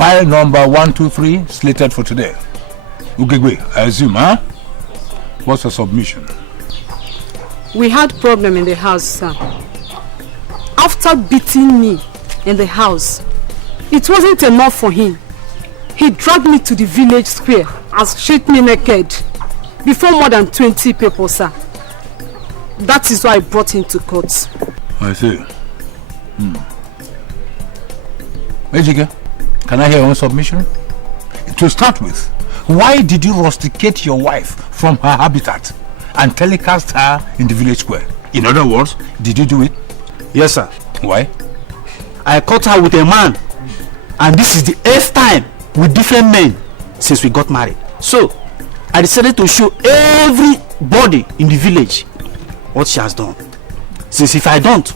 File number 123 slated for today. Ugegbe, I assume, huh? What's the submission? We had problem in the house, sir. After beating me in the house, it wasn't enough for him. He dragged me to the village square and stripped me naked before more than 20 people, sir. That is why I brought him to court. I see. Ejike, can I hear one submission? To start with, why did you rusticate your wife from her habitat and telecast her in the village square? In other words, did you do it? Yes, sir. Why? I caught her with a man, and this is the 8th time with different men since we got married. So, I decided to show everybody in the village what she has done. Since if I don't,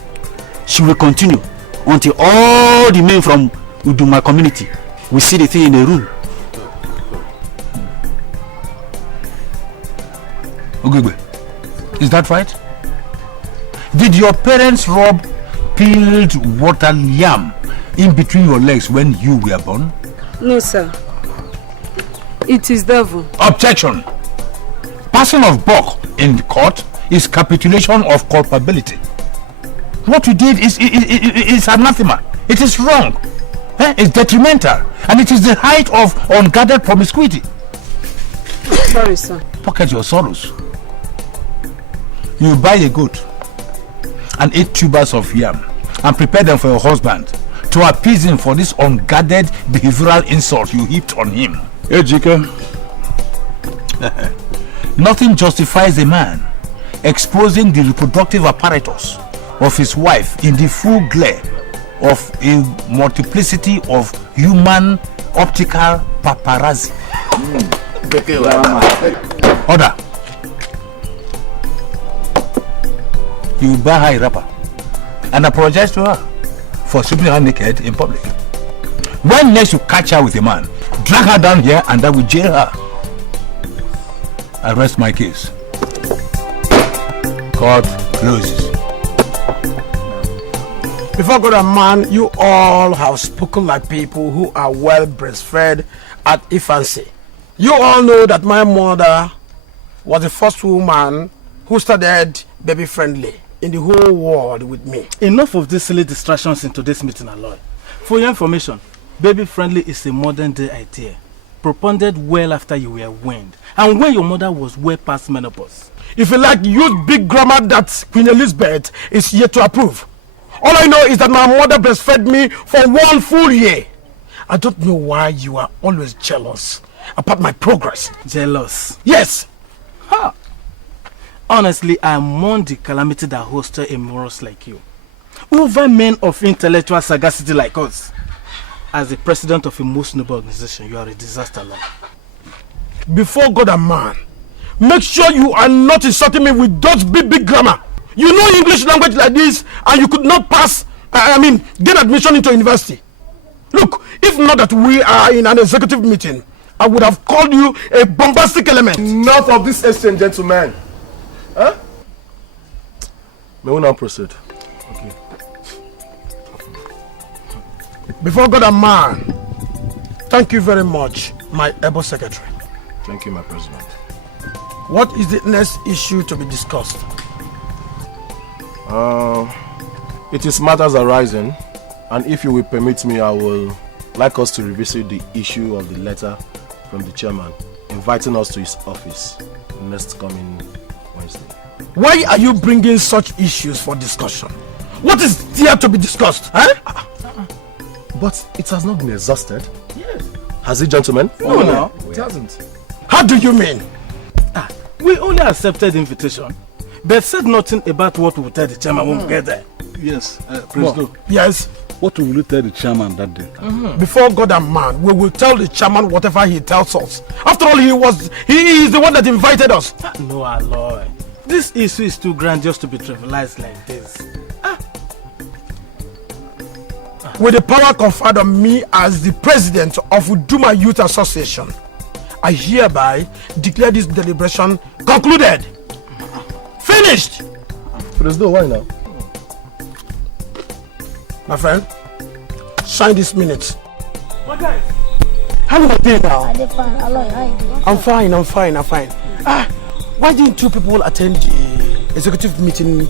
she will continue until all the men from Uduma community will see the thing in a room. Ugegbe, is that right? Did your parents rub peeled water yam in between your legs when you were born? No, sir. It is devil. Objection! Passing of buck in court is capitulation of culpability. What you did is anathema. It is wrong. It's detrimental. And it is the height of unguarded promiscuity. Sorry, sir. Pocket your sorrows. You buy a goat and 8 tubers of yam and prepare them for your husband to appease him for this unguarded behavioral insult you heaped on him. Ejike, nothing justifies a man exposing the reproductive apparatus of his wife in the full glare of a multiplicity of human optical paparazzi. Order. You buy her a wrapper and apologize to her for stripping her naked in public. When next you catch her with a man, drag her down here and I will jail her. I rest my case. Court closes. Before God and man, you all have spoken like people who are well breastfed at infancy. You all know that my mother was the first woman who started baby friendly in the whole world with me. Enough of these silly distractions in today's meeting, Aloy. For your information, baby friendly is a modern day idea, propounded well after you were weaned, and when your mother was way past menopause. If you like, use big grammar that Queen Elizabeth is yet to approve. All I know is that my mother breastfed me for 1 full year. I don't know why you are always jealous about my progress. Jealous? Yes. Ha! Honestly, I mourn the calamity that hosted a morals like you over men of intellectual sagacity like us. As the president of a most noble organization, you are a disaster, Lord. Before God and man, make sure you are not insulting me with those big grammar. You know English language like this and you could not pass, get admission into university. Look, if not that we are in an executive meeting, I would have called you a bombastic element. Enough of this exchange, gentlemen. Huh? May we now proceed? Okay. Before God and man, thank you very much, my able secretary. Thank you, my president. What is the next issue to be discussed? It is matters arising, and if you will permit me, I will like us to revisit the issue of the letter from the chairman inviting us to his office next coming Wednesday. Why are you bringing such issues for discussion? What is there to be discussed? Huh? But it has not been exhausted. Yes. Has it, gentlemen? No, it hasn't. How do you mean? We only accepted the invitation, but said nothing about what we will tell the chairman when we get there. Yes, President. Yes. What will you tell the chairman that day? Before God and man, we will tell the chairman whatever he tells us. After all, he is the one that invited us. No, Aloy. This issue is too grand just to be trivialized like this. With the power conferred on me as the president of Uduma Youth Association, I hereby declare this deliberation concluded. Finished! President, why now? My friend, sign this minute. My guys. How you doing now? I'm fine. Hello, how you doing? I'm fine. Why didn't you people attend the executive meeting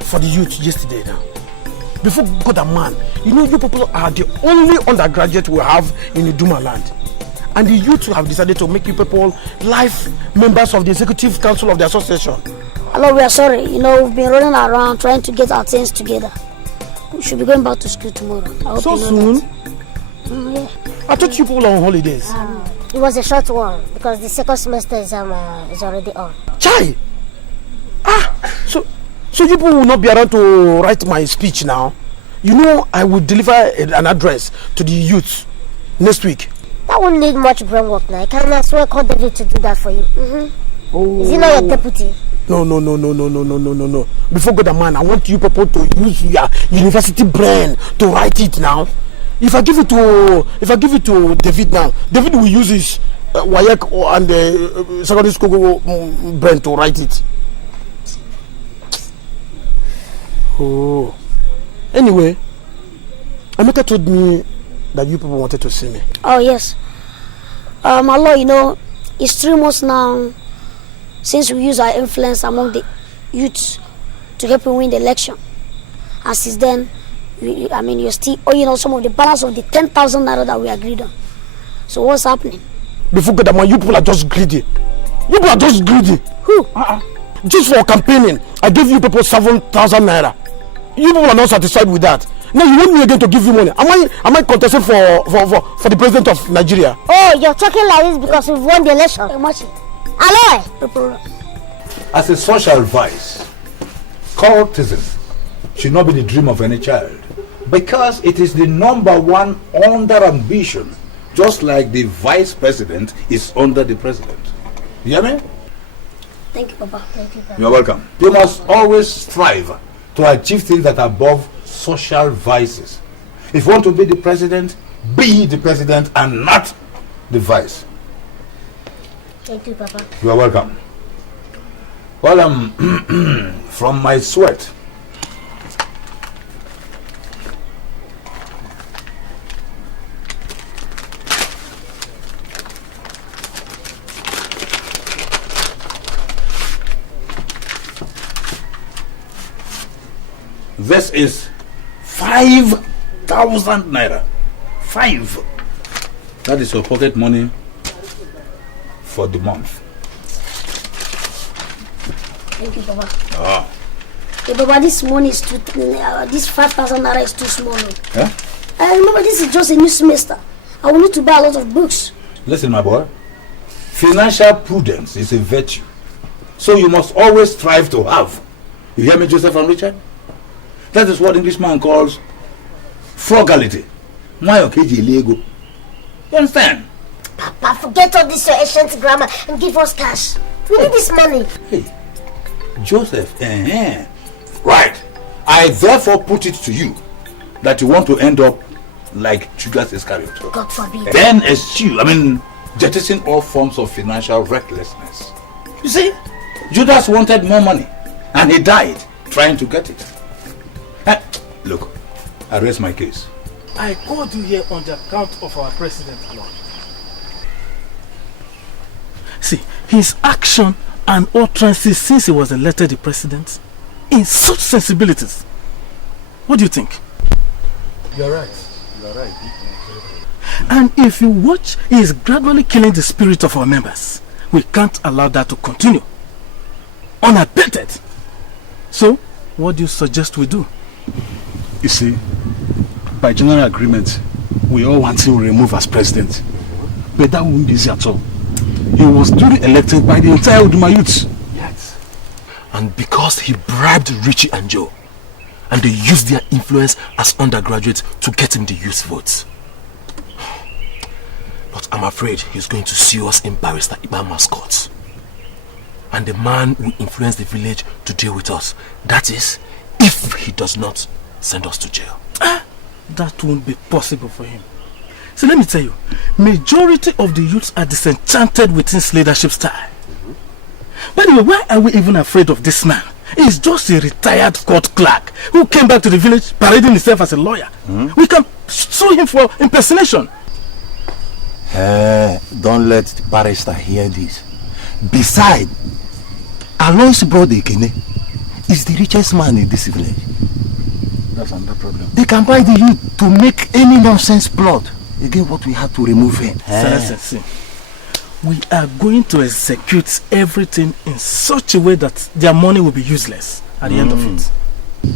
for the youth yesterday now? Before God and man, you know you people are the only undergraduate we have in the Duma land. And the youth have decided to make you people life members of the executive council of the association. Hello, we are sorry. You know, we've been running around trying to get our things together. We should be going back to school tomorrow. I hope So you know soon? that. Yeah. I thought you people were on holidays. It was a short one because the second semester exam is already on. Chai! So you people will not be around to write my speech now. You know I will deliver an address to the youth next week. That won't need much brain work now. I can as well call David to do that for you. Oh. Is he not your deputy? No. Before God and man, I want you people to use your university brain to write it now. If I give it to David now, David will use his WAEC and secondary school brain to write it. Oh. Anyway, Amaka told me that you people wanted to see me. Oh, yes. My lord, you know, it's 3 months now since we use our influence among the youths to help him win the election. And since then, you're still owing us some of the balance of the 10,000 naira that we agreed on. So what's happening? Before God, man, you people are just greedy. You people are just greedy. Who? Just for campaigning, I gave you people 7,000 naira. You people are not satisfied with that. Now you want me again to give you money. Am I contesting for the president of Nigeria? Oh, you're talking like this because we've won the election. Hello? As a social vice, cultism should not be the dream of any child, because it is the #1 under ambition, just like the vice president is under the president. You hear me? Thank you, Papa. You're welcome. You must always strive to achieve things that are above social vices. If you want to be the president and not the vice. Thank you, Papa. You are welcome. Well, from my sweat, this is 5,000 naira. 5. That is your pocket money for the month. Thank you, Papa. Hey, Papa, this money is too. This 5,000 naira is too small. Yeah? I remember this is just a new semester. I will need to buy a lot of books. Listen, my boy. Financial prudence is a virtue, so you must always strive to have. You hear me, Joseph and Richard? That is what Englishman calls frugality. You understand? Papa, forget all this your ancient grammar and give us cash. We need this money. Hey, Joseph, right. I therefore put it to you that you want to end up like Judas Iscariot. God forbid. Then eschew, jettison all forms of financial recklessness. You see, Judas wanted more money and he died trying to get it. Look, I raise my case. I called you here on the account of our president, Lord. See, his action and utterances since he was elected the president in such sensibilities. What do you think? You're right. And if you watch, he is gradually killing the spirit of our members. We can't allow that to continue unabated. So, what do you suggest we do? You see, by general agreement, we all want him removed as president. But that won't be easy at all. He was duly elected by the entire Uduma youths. Yes. And because he bribed Richie and Joe, and they used their influence as undergraduates to get him the youth votes. But I'm afraid he's going to sue us in Barrister Ibama's court. And the man will influence the village to deal with us. That is, if he does not send us to jail. That won't be possible for him. So let me tell you, majority of the youths are disenchanted with his leadership style. By the way, why are we even afraid of this man? He's just a retired court clerk who came back to the village parading himself as a lawyer. We can sue him for impersonation. Don't let the barrister hear this. Besides, Aloy's brother Ekene is the richest man in this village. That's another problem. They can buy the youth to make any nonsense plot. Again, what we have to remove him. See, we are going to execute everything in such a way that their money will be useless at the end of it.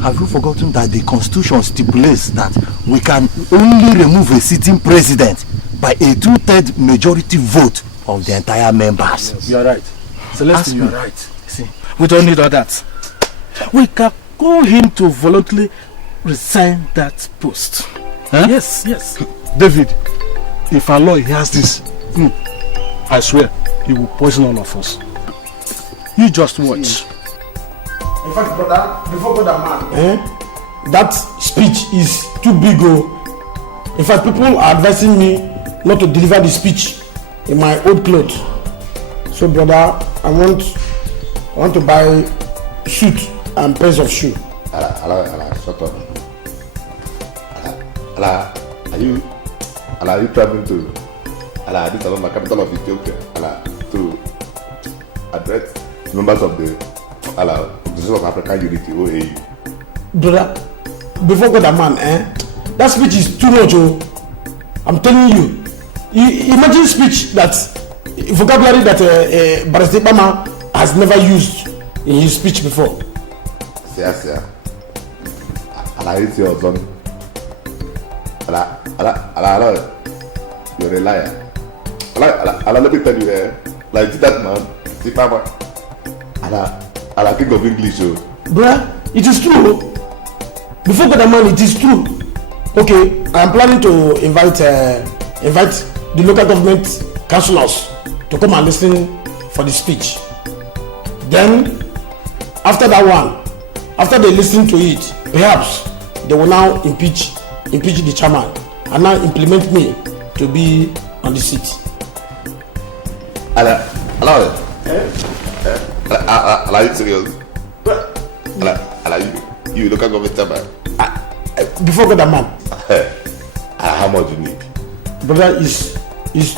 Have you forgotten that the constitution stipulates that we can only remove a sitting president by a 2/3 majority vote of the entire members? Yes. You are right. Celestine, you are right. See, we don't need all that. We can call him to voluntarily resign that post. Huh? Yes. David, if Aloy hears this, I swear, he will poison all of us. You just watch. In fact, brother, before God and man, that speech is too big. In fact, people are advising me not to deliver the speech in my old clothes. So, brother, I want to buy suit and pairs of shoe. Ala, shut up. Ala, are you traveling to Addis Ababa, capital of Ethiopia, to address members of the Organization of African Unity, OAU? Brother, before God and man, that speech is too much. I'm telling you. Imagine speech that vocabulary that Barrister Ibama has never used in his speech before. See. Ala, it's your son. Ala, you're a liar. Ala, let me tell you, like that man, Ibama, Ala, king of English. Bruh, it is true. Before God and man, it is true. Okay, I am planning to invite the local government councillors to come and listen for the speech. Then, after that one, after they listen to it, perhaps they will now impeach the chairman and now implement me to be on the seat. Ala, you serious? Ala, you local government chairman. Before God and man. How much you need? Brother, is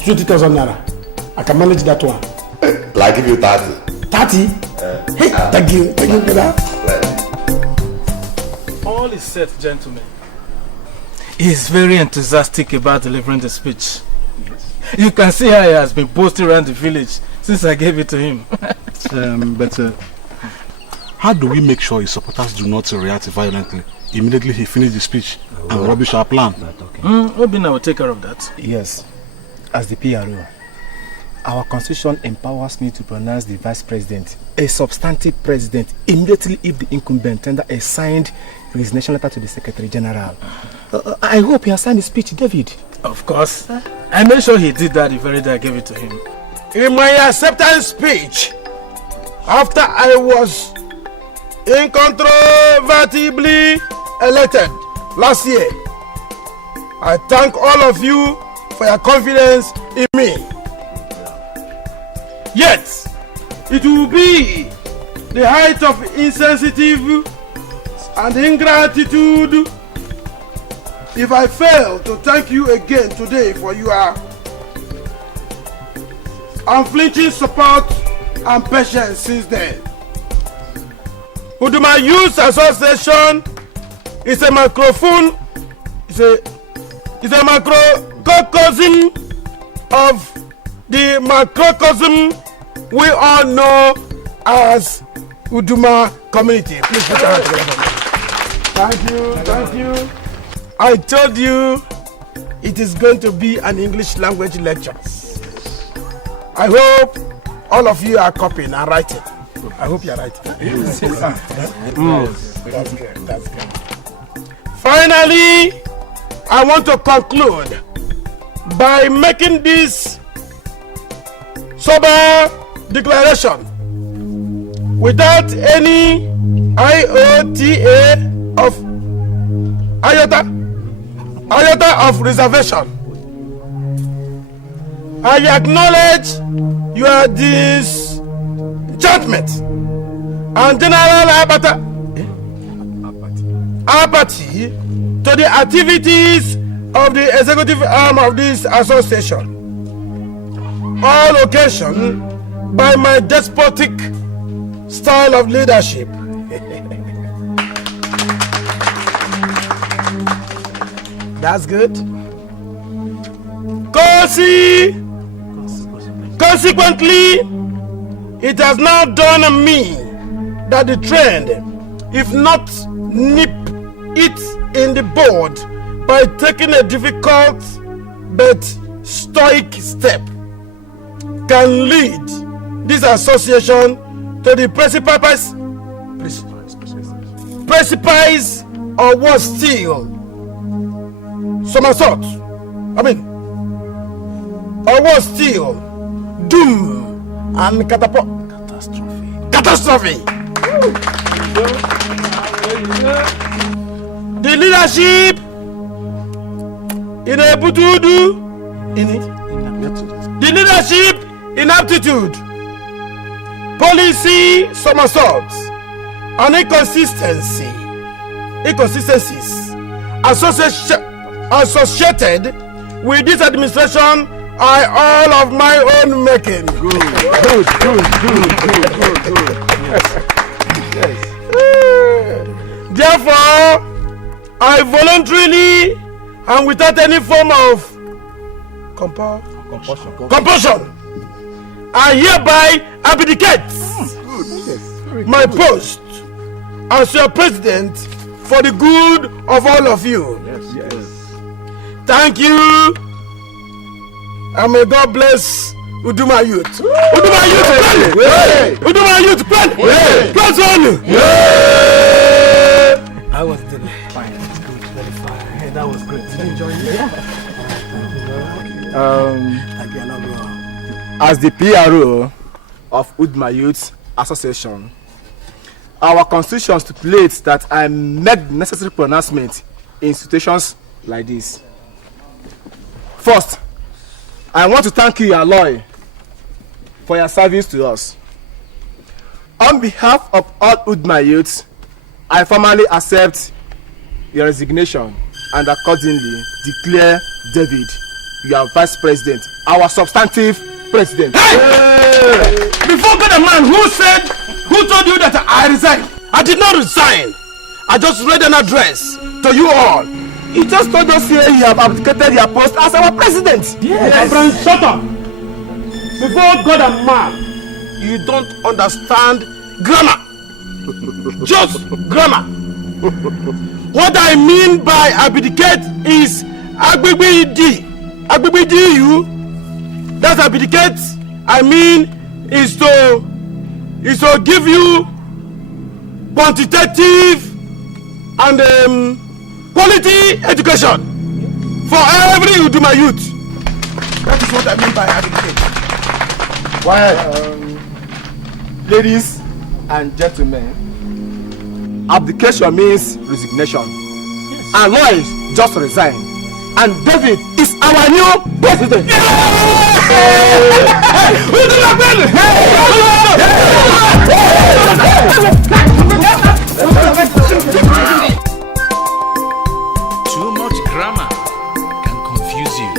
20,000 naira. I can manage that one. Like give you 30. 30? Hey, thank you, brother. All is set, gentlemen. He is very enthusiastic about delivering the speech. You can see how he has been boasting around the village since I gave it to him. But how do we make sure his supporters do not react violently immediately he finishes the speech and rubbish our plan? Obina will take care of that. Yes, as the PRO, our constitution empowers me to pronounce the vice president a substantive president immediately if the incumbent tender a signed resignation letter to the Secretary General. I hope he has signed the speech, David. Of course. I made sure he did that the very day I gave it to him. In my acceptance speech, after I was incontrovertibly elected last year, I thank all of you for your confidence in me. Yet, it will be the height of insensitive and ingratitude if I fail to thank you again today for your unflinching support and patience since then. Uduma Youth Association is a microphone, is a microcosm of the macrocosm we all know as Uduma community. Please put your hands together. Thank you. I told you it is going to be an English language lecture. I hope all of you are copying and writing. I hope you are writing. That's good. Finally, I want to conclude by making this sober declaration without any iota of reservation. I acknowledge your disenchantment and general apathy to the activities of the executive arm of this association. all occasion by my despotic style of leadership. That's good. Consequently, it has now dawned on me that the trend, if not nip it in the bud by taking a difficult but stoic step, can lead this association to the precipice or worse still, somersault. Or worse still, doom and catastrophe. The leadership in a bududu in it. The leadership inaptitude, policy somersaults, and inconsistencies associated with this administration are all of my own making. Good. Yes. Therefore, I voluntarily and without any form of compulsion, I hereby abdicate my post as your president for the good of all of you. Yes. Thank you, and may God bless Uduma Youth. Uduma Youth, plan on. I was fine. Good, very fine. Hey, that was great. Did you enjoy it? Yeah. As the PRO of Uduma Youth Association, our constitution stipulates that I make necessary pronouncement in situations like this. First, I want to thank you, Aloy, for your service to us. On behalf of all Uduma youths, I formally accept your resignation and accordingly declare David your vice president, our substantive president. Hey! Before God, a man who told you that I resigned? I did not resign. I just read an address to you all. He just told us here you have abdicated your post as our president. Yes. Shut up. Before God and man, you don't understand grammar. Just grammar. What I mean by abdicate is agbibidi. Agbibidi you. That's abdicate. I mean is to give you quantitative and quality education for every Uduma youth. That is what I mean by abdicate. Ladies and gentlemen, abdication means resignation. Yes. And Lois just resigned. And David is our new president. Too much grammar can confuse you.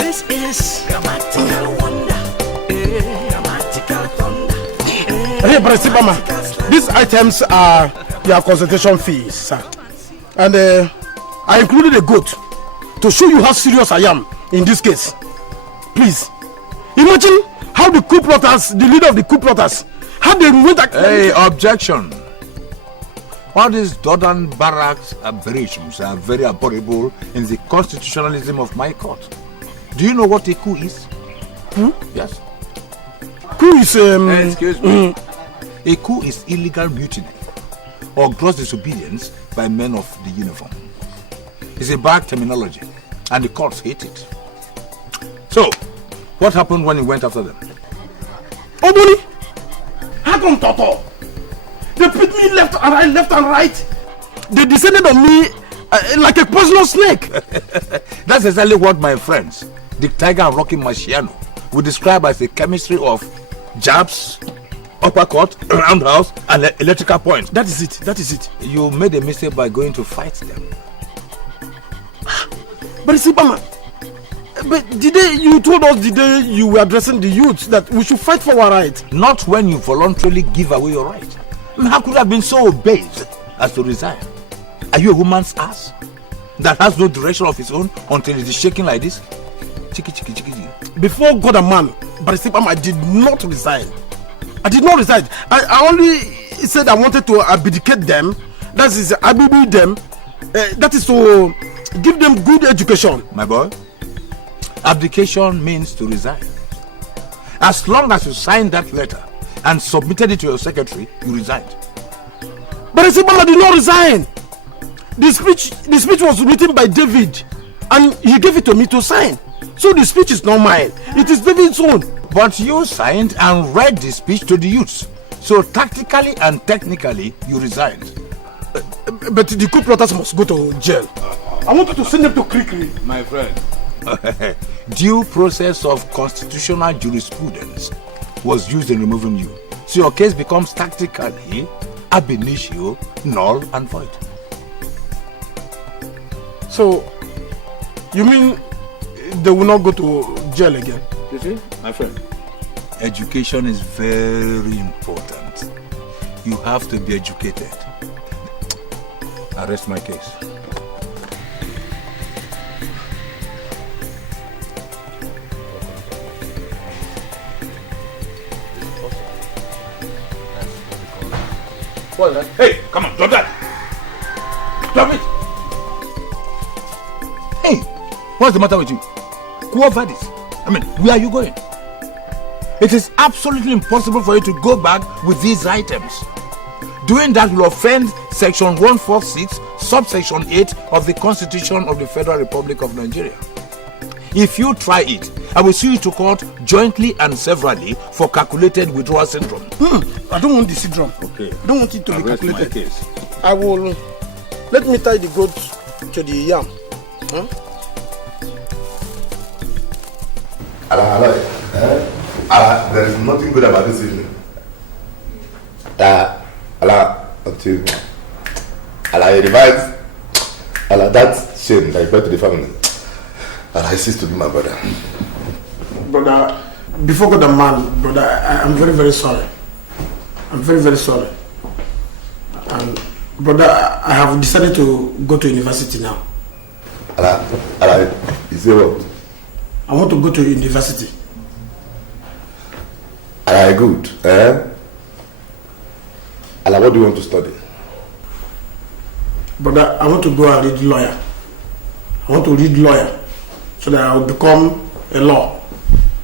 This is grammatical wonder. Grammatical thunder. Hey, Brasibama, these items are your consultation fees, sir. And I included a goat to show you how serious I am in this case. Please, imagine how the coup plotters, the leader of the coup plotters, how they went. Hey, objection. All these Jordan barracks aberrations are very abhorrible in the constitutionalism of my court. Do you know what a coup is? Yes. Coup is excuse me. A coup is illegal mutiny or gross disobedience by men of the uniform. It's a bad terminology, and the courts hate it. So, what happened when he went after them? Obuni! How come Toto? They put me left and right. They descended on me like a poisonous snake. That's exactly what my friends, the Tiger and Rocky Marciano, would describe as a chemistry of jabs, uppercut, roundhouse, and electrical point. That is it. You made a mistake by going to fight them. But see, Mama, but you told us the day you were addressing the youth that we should fight for our rights. Not when you voluntarily give away your right. How could you have been so obeyed as to resign? Are you a woman's ass that has no direction of its own until it is shaking like this? Chiki, chiki, chiki, chiki. Before God and man, Barisipam, I did not resign. I did not resign. I only said I wanted to abdicate them. That is, abdicate them. That is to give them good education. My boy, abdication means to resign. As long as you signed that letter and submitted it to your secretary, you resigned. Barisipam, I did not resign. The speech was written by David, and he gave it to me to sign. So the speech is not mine. It is David's own. But you signed and read the speech to the youths. So tactically and technically, you resigned. But the coup plotters must go to jail. I wanted to send them to Krikri. My friend. Due process of constitutional jurisprudence was used in removing you. So your case becomes tactically, ab initio, null and void. So, you mean they will not go to jail again? You see, my friend, education is very important. You have to be educated. Arrest my case. What is that? Hey, come on, drop that! Drop it! Hey, what's the matter with you? Who over this? I mean, where are you going? It is absolutely impossible for you to go back with these items. Doing that will offend Section 146, Subsection 8 of the Constitution of the Federal Republic of Nigeria. If you try it, I will sue you to court jointly and severally for calculated withdrawal syndrome. I don't want the syndrome. Okay. I don't want it to be Arrest my calculated. case. I will. Let me tie the goat to the yam. Huh? There is nothing good about this evening. Until I revise that shame that I brought to the family. I cease to be my brother. Brother, before God and man, brother, I'm very, very sorry. I'm very, very sorry. And brother, I have decided to go to university now. You say what? I want to go to university. Good. What do you want to study? Brother, I want to go and read lawyer. I want to read lawyer so that I will become a law.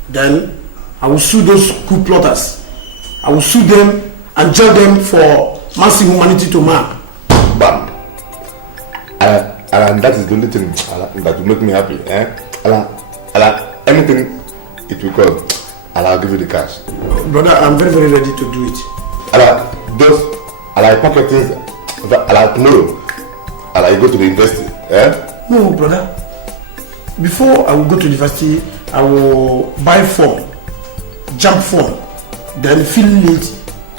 Then I will sue those coup plotters. I will sue them and jail them for massing humanity to man. Bam. And that is the only thing that will make me happy. Anything it will cost, I'll give you the cash. Brother, I'm very, very ready to do it. Those pocket things. Tomorrow, you go to the university. No, brother. Before I will go to university, I will buy form, jump form, then fill it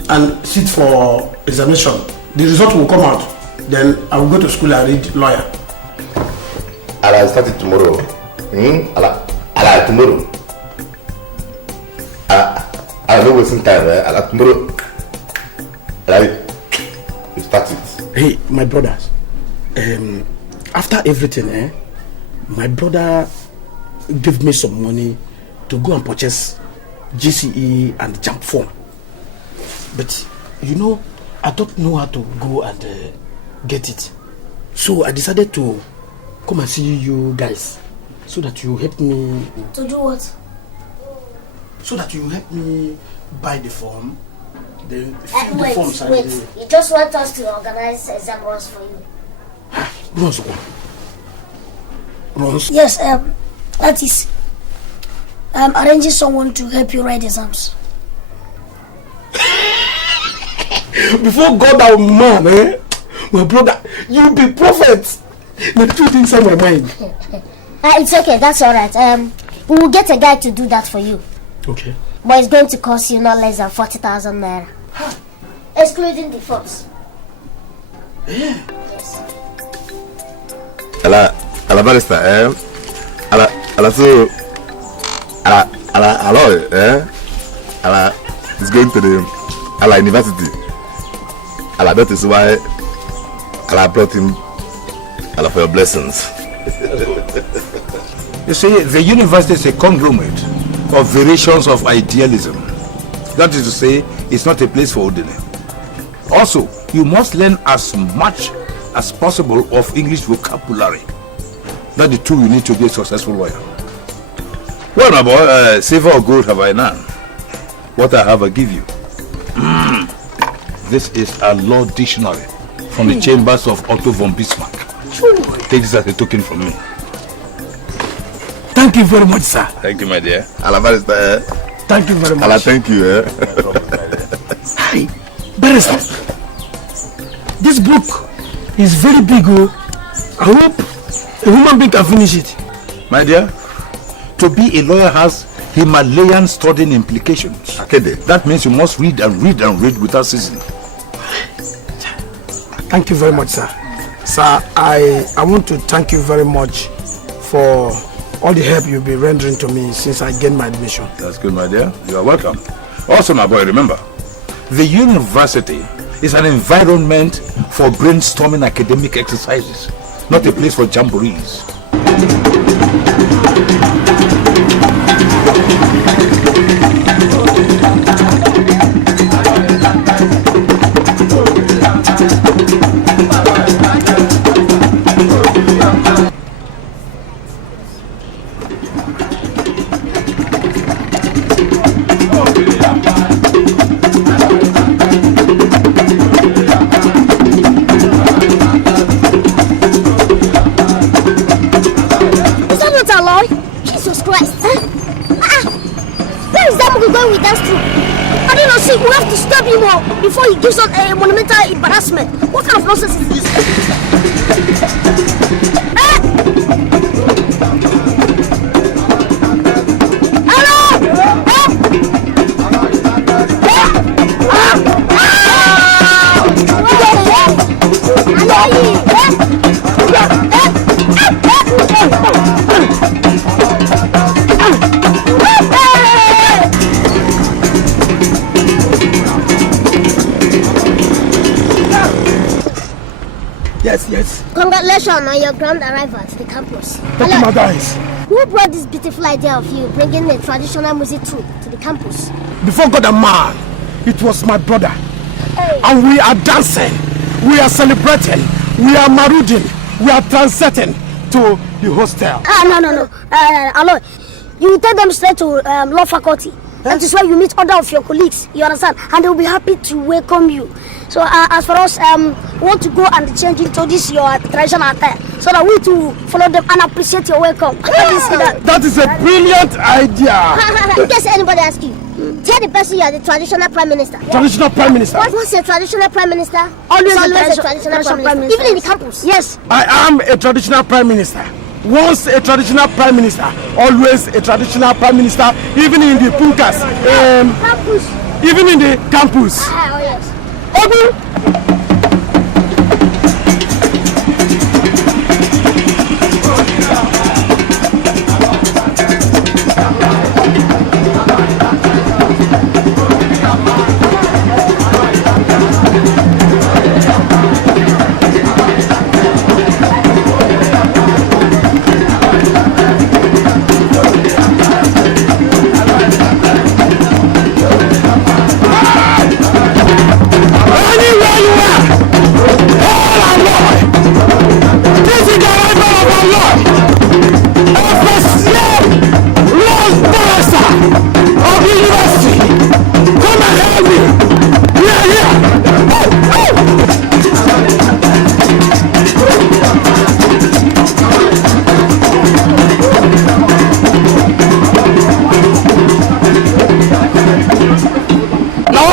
and sit for examination. The result will come out. Then I will go to school and read lawyer. I'll start it tomorrow. Tomorrow. I'll not wasting time. Tomorrow. You start it. Hey, my brothers. After everything, my brother gave me some money to go and purchase GCE and jump form. But you know, I don't know how to go and get it. So I decided to come and see you guys so that you help me. To do what? So that you help me buy the form, then fill the forms. Wait. You just want us to organize exam runs for you. Runs? Yes, that is arranging someone to help you write exams. Before God and man, my brother, you be prophet. The two things on my mind. It's okay, that's alright. We will get a guy to do that for you. Okay. But it's going to cost you not less than 40,000 naira. Excluding the forms. Yeah. Yes. ala barrister, ala so, ala is going to the ala university. Ala, that is why ala brought him ala for your blessings. You see, the university is a conglomerate of variations of idealism. That is to say, it's not a place for ordinary. Also, you must learn as much as possible of English vocabulary. That's the tool you need to be a successful lawyer. Well, my boy, silver or gold have I none. What I have, I give you. This is a law dictionary from the chambers of Otto von Bismarck. Take this as a token from me. Thank you very much, sir. Thank you, my dear. Ala barrister. Thank you very much. Ala, thank you. Hi, barrister. This book is very big. I hope a human being can finish it. My dear, to be a lawyer has Himalayan studying implications. Okay, that means you must read and read and read without ceasing. Thank you very much, sir. Sir, I want to thank you very much for all the help you've been rendering to me since I gained my admission. That's good, my dear. You are welcome. Also, my boy, remember, the university is an environment for brainstorming academic exercises, not a place for jamborees. Before he gives us a monumental embarrassment. What kind of nonsense is this? Yes. Congratulations on your grand arrival to the campus. Thank you, my guys. Who brought this beautiful idea of you bringing a traditional music troupe to the campus? Before God and man, it was my brother. Hey. And we are dancing, we are celebrating, we are marauding, we are transiting to the hostel. No. Aloy, you take them straight to law faculty. That is where you meet other of your colleagues, you understand? And they will be happy to welcome you. So as for us, we want to go and change into this your traditional attire so that we too follow them and appreciate your welcome. That is a brilliant idea. In case anybody asks you, tell the person you are the traditional prime minister. Traditional prime minister? What's a traditional prime minister? Always a traditional prime minister. Even in the campus. Yes. I am a traditional prime minister. Once a traditional prime minister, always a traditional prime minister, even in the punkas. Campus. Even in the campus. Oh yes.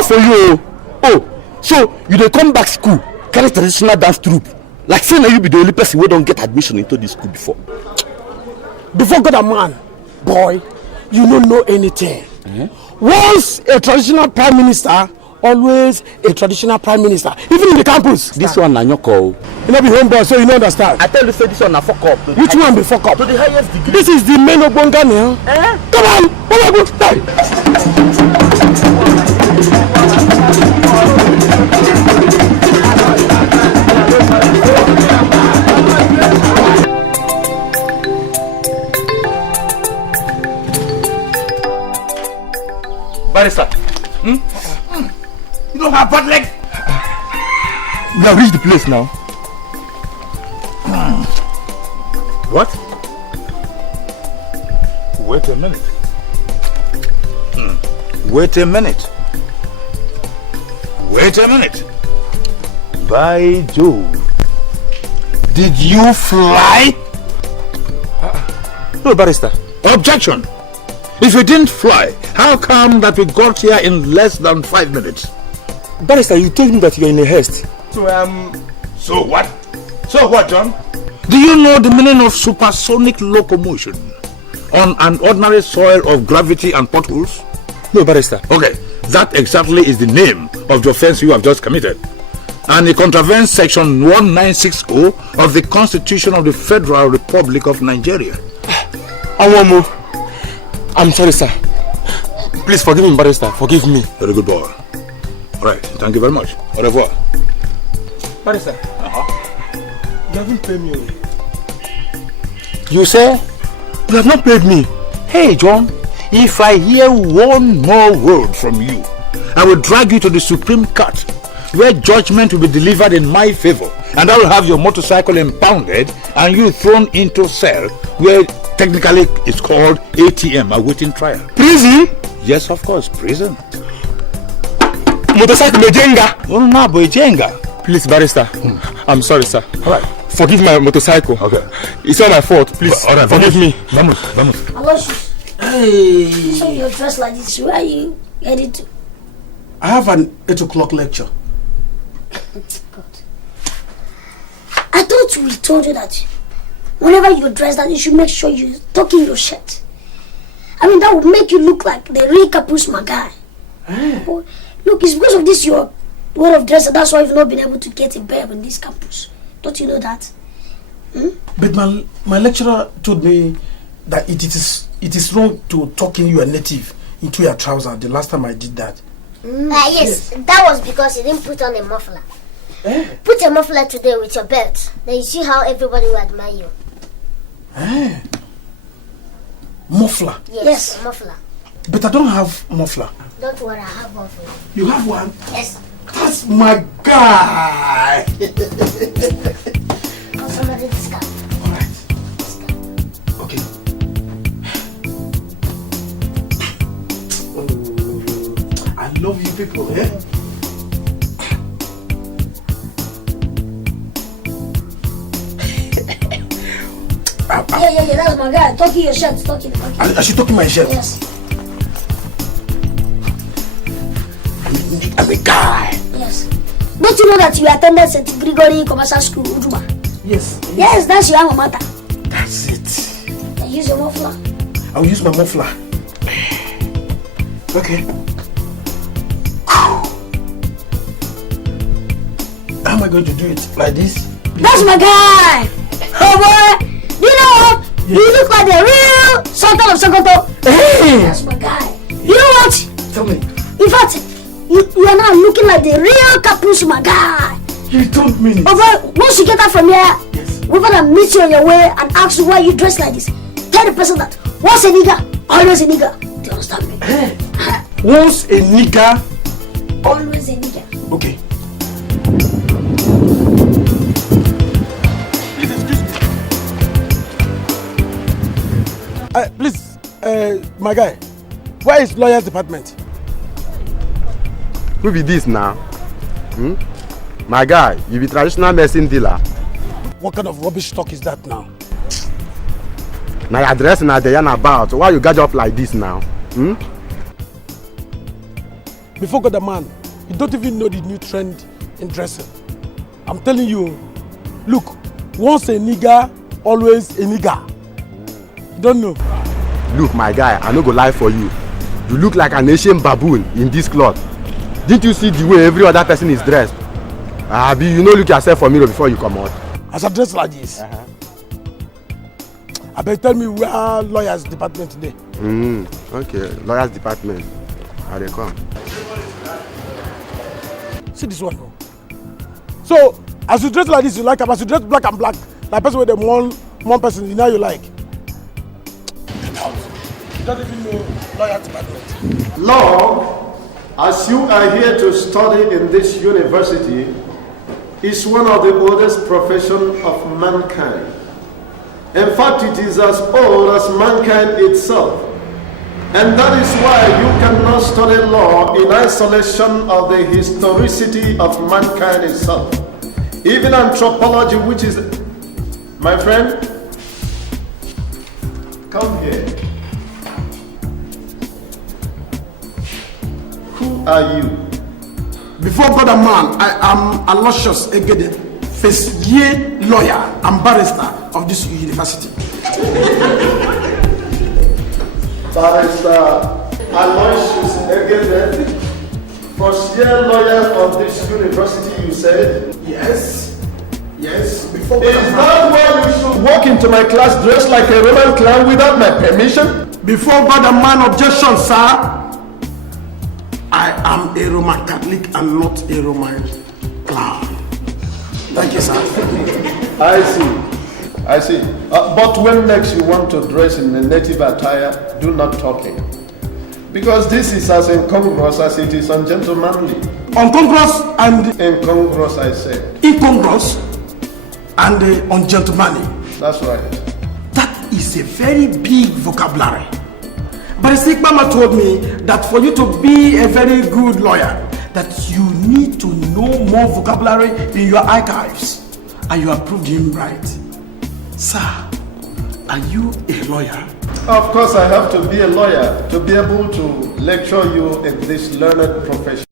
For you, so you dey come back school carry traditional dance troupe like say na you be the only person wey don get admission into this school before God and man, boy, you don't know anything. Once a traditional prime minister, always a traditional prime minister, even in the campus. This one na nyoko. You know be home boss, so you don't understand. I tell you say this one na fuck up. Which one be fuck up? To the highest degree. This is the main Obonga now. Come on, oh my God, die. Barrister. You don't have butt leg. We have reached the place now. What? Wait a minute. Wait a minute. Wait a minute. By Jove. Did you fly? No, Barrister. Objection. If you didn't fly, how come that we got here in less than 5 minutes? Barrister, you told me that you are in a haste. So what? So what, John? Do you know the meaning of supersonic locomotion on an ordinary soil of gravity and potholes? No, Barrister. Okay, that exactly is the name of the offense you have just committed. And it contravenes section 1960 of the Constitution of the Federal Republic of Nigeria. Awomo, I'm sorry, sir. Please forgive me, Barrister. Forgive me. Very good boy. Right, thank you very much. Au revoir. Barrister, you haven't paid me. You say you have not paid me? Hey, John, if I hear one more word from you, I will drag you to the Supreme Court, where judgment will be delivered in my favor, and I will have your motorcycle impounded and you thrown into cell, where technically it's called ATM, awaiting trial. Prison? Yes, of course, prison. Motorcycle Mejenga? Oh, no, Mejenga. Please, Barrister. I'm sorry, sir. All right. Forgive my motorcycle. Okay. It's not my fault. Please, all right, forgive me. Vamos. Aloysius. Hey. So you're dressed like this. Where are you headed to? I have an 8 o'clock lecture. God. I thought we told you that whenever you dress that you should make sure you tuck in your shirt. I mean, that would make you look like the real Kapus Magai. But look, it's because of this your way of dressing. That's why you've not been able to get a babe in this campus. Don't you know that? But my lecturer told me that it is wrong to tuck in your native into your trouser. The last time I did that. Yes, that was because you didn't put on a muffler. Put a muffler today with your belt. Then you see how everybody will admire you. Muffler? Yes, muffler. But I don't have muffler. Don't worry, I have one for you. You have one? Yes. That's my guy! Call somebody this guy. Alright. Okay. Oh, I love you people, eh? Yeah, that's my guy. Tuck in your shirt, tuck in. I should tuck in my shirt? Yes. I'm a guy. Yes. Don't you know that you attended St. Gregory Commercial School, Uduma? Yes. Yes, that's your alma mater. That's it. Then use your muffler. I'll use my muffler. Okay. How am I going to do it? Like this? That's my guy! Oh boy! You know what? Yes. You look like the real Sultan of Sokoto. Hey! That's my guy. You know what? Tell me. In fact, you are now looking like the real Kapus Magai. You don't mean it. Oh boy, once you get out from here, yes, we're gonna meet you on your way and ask you why you dress like this. Tell the person that once a nigga, always a nigga. Do you understand me? Hey. Once a nigga, always a nigga. Okay. Please, my guy, where is lawyer's department? Who be this now? My guy, you be traditional medicine dealer. What kind of rubbish talk is that now? Now your address na the yarn about. Why you got up like this now? Before God, the man, you don't even know the new trend in dressing. I'm telling you, look, once a nigga, always a nigga. You don't know. Look, my guy, I no go lie for you. You look like an Asian baboon in this cloth. Didn't you see the way every other person is dressed? You know look yourself for mirror before you come out. As I dress like this, I better tell me where lawyers department today. Okay, lawyers department. How they come? See this one, bro. So, as you dress like this, you like him. As you dress black and black, like person with the one person, you know you like. Get out. You don't even know lawyer department. Law, as you are here to study in this university, is one of the oldest professions of mankind. In fact, it is as old as mankind itself. And that is why you cannot study law in isolation of the historicity of mankind itself. Even anthropology, which is... My friend, come here. Who are you? Before God and man, I am Aloysius Egede, first year lawyer and barrister of this university. Barrister Aloysius Egede, first year lawyer of this university, you said? Yes. Yes. Before Is that why you should walk into my class dressed like a Roman clown without my permission? Before God and man, objection, sir. I am a Roman Catholic and not a Roman clown. Thank you, sir. I see. But when next you want to dress in a native attire, do not talking. Because this is as incongruous as it is ungentlemanly. Incongruous and... Incongruous, I said. Incongruous and ungentlemanly. That's right. That is a very big vocabulary. But Mama told me that for you to be a very good lawyer, that you need to know more vocabulary in your archives. And you have proved him right. Sir, are you a lawyer? Of course I have to be a lawyer to be able to lecture you in this learned profession.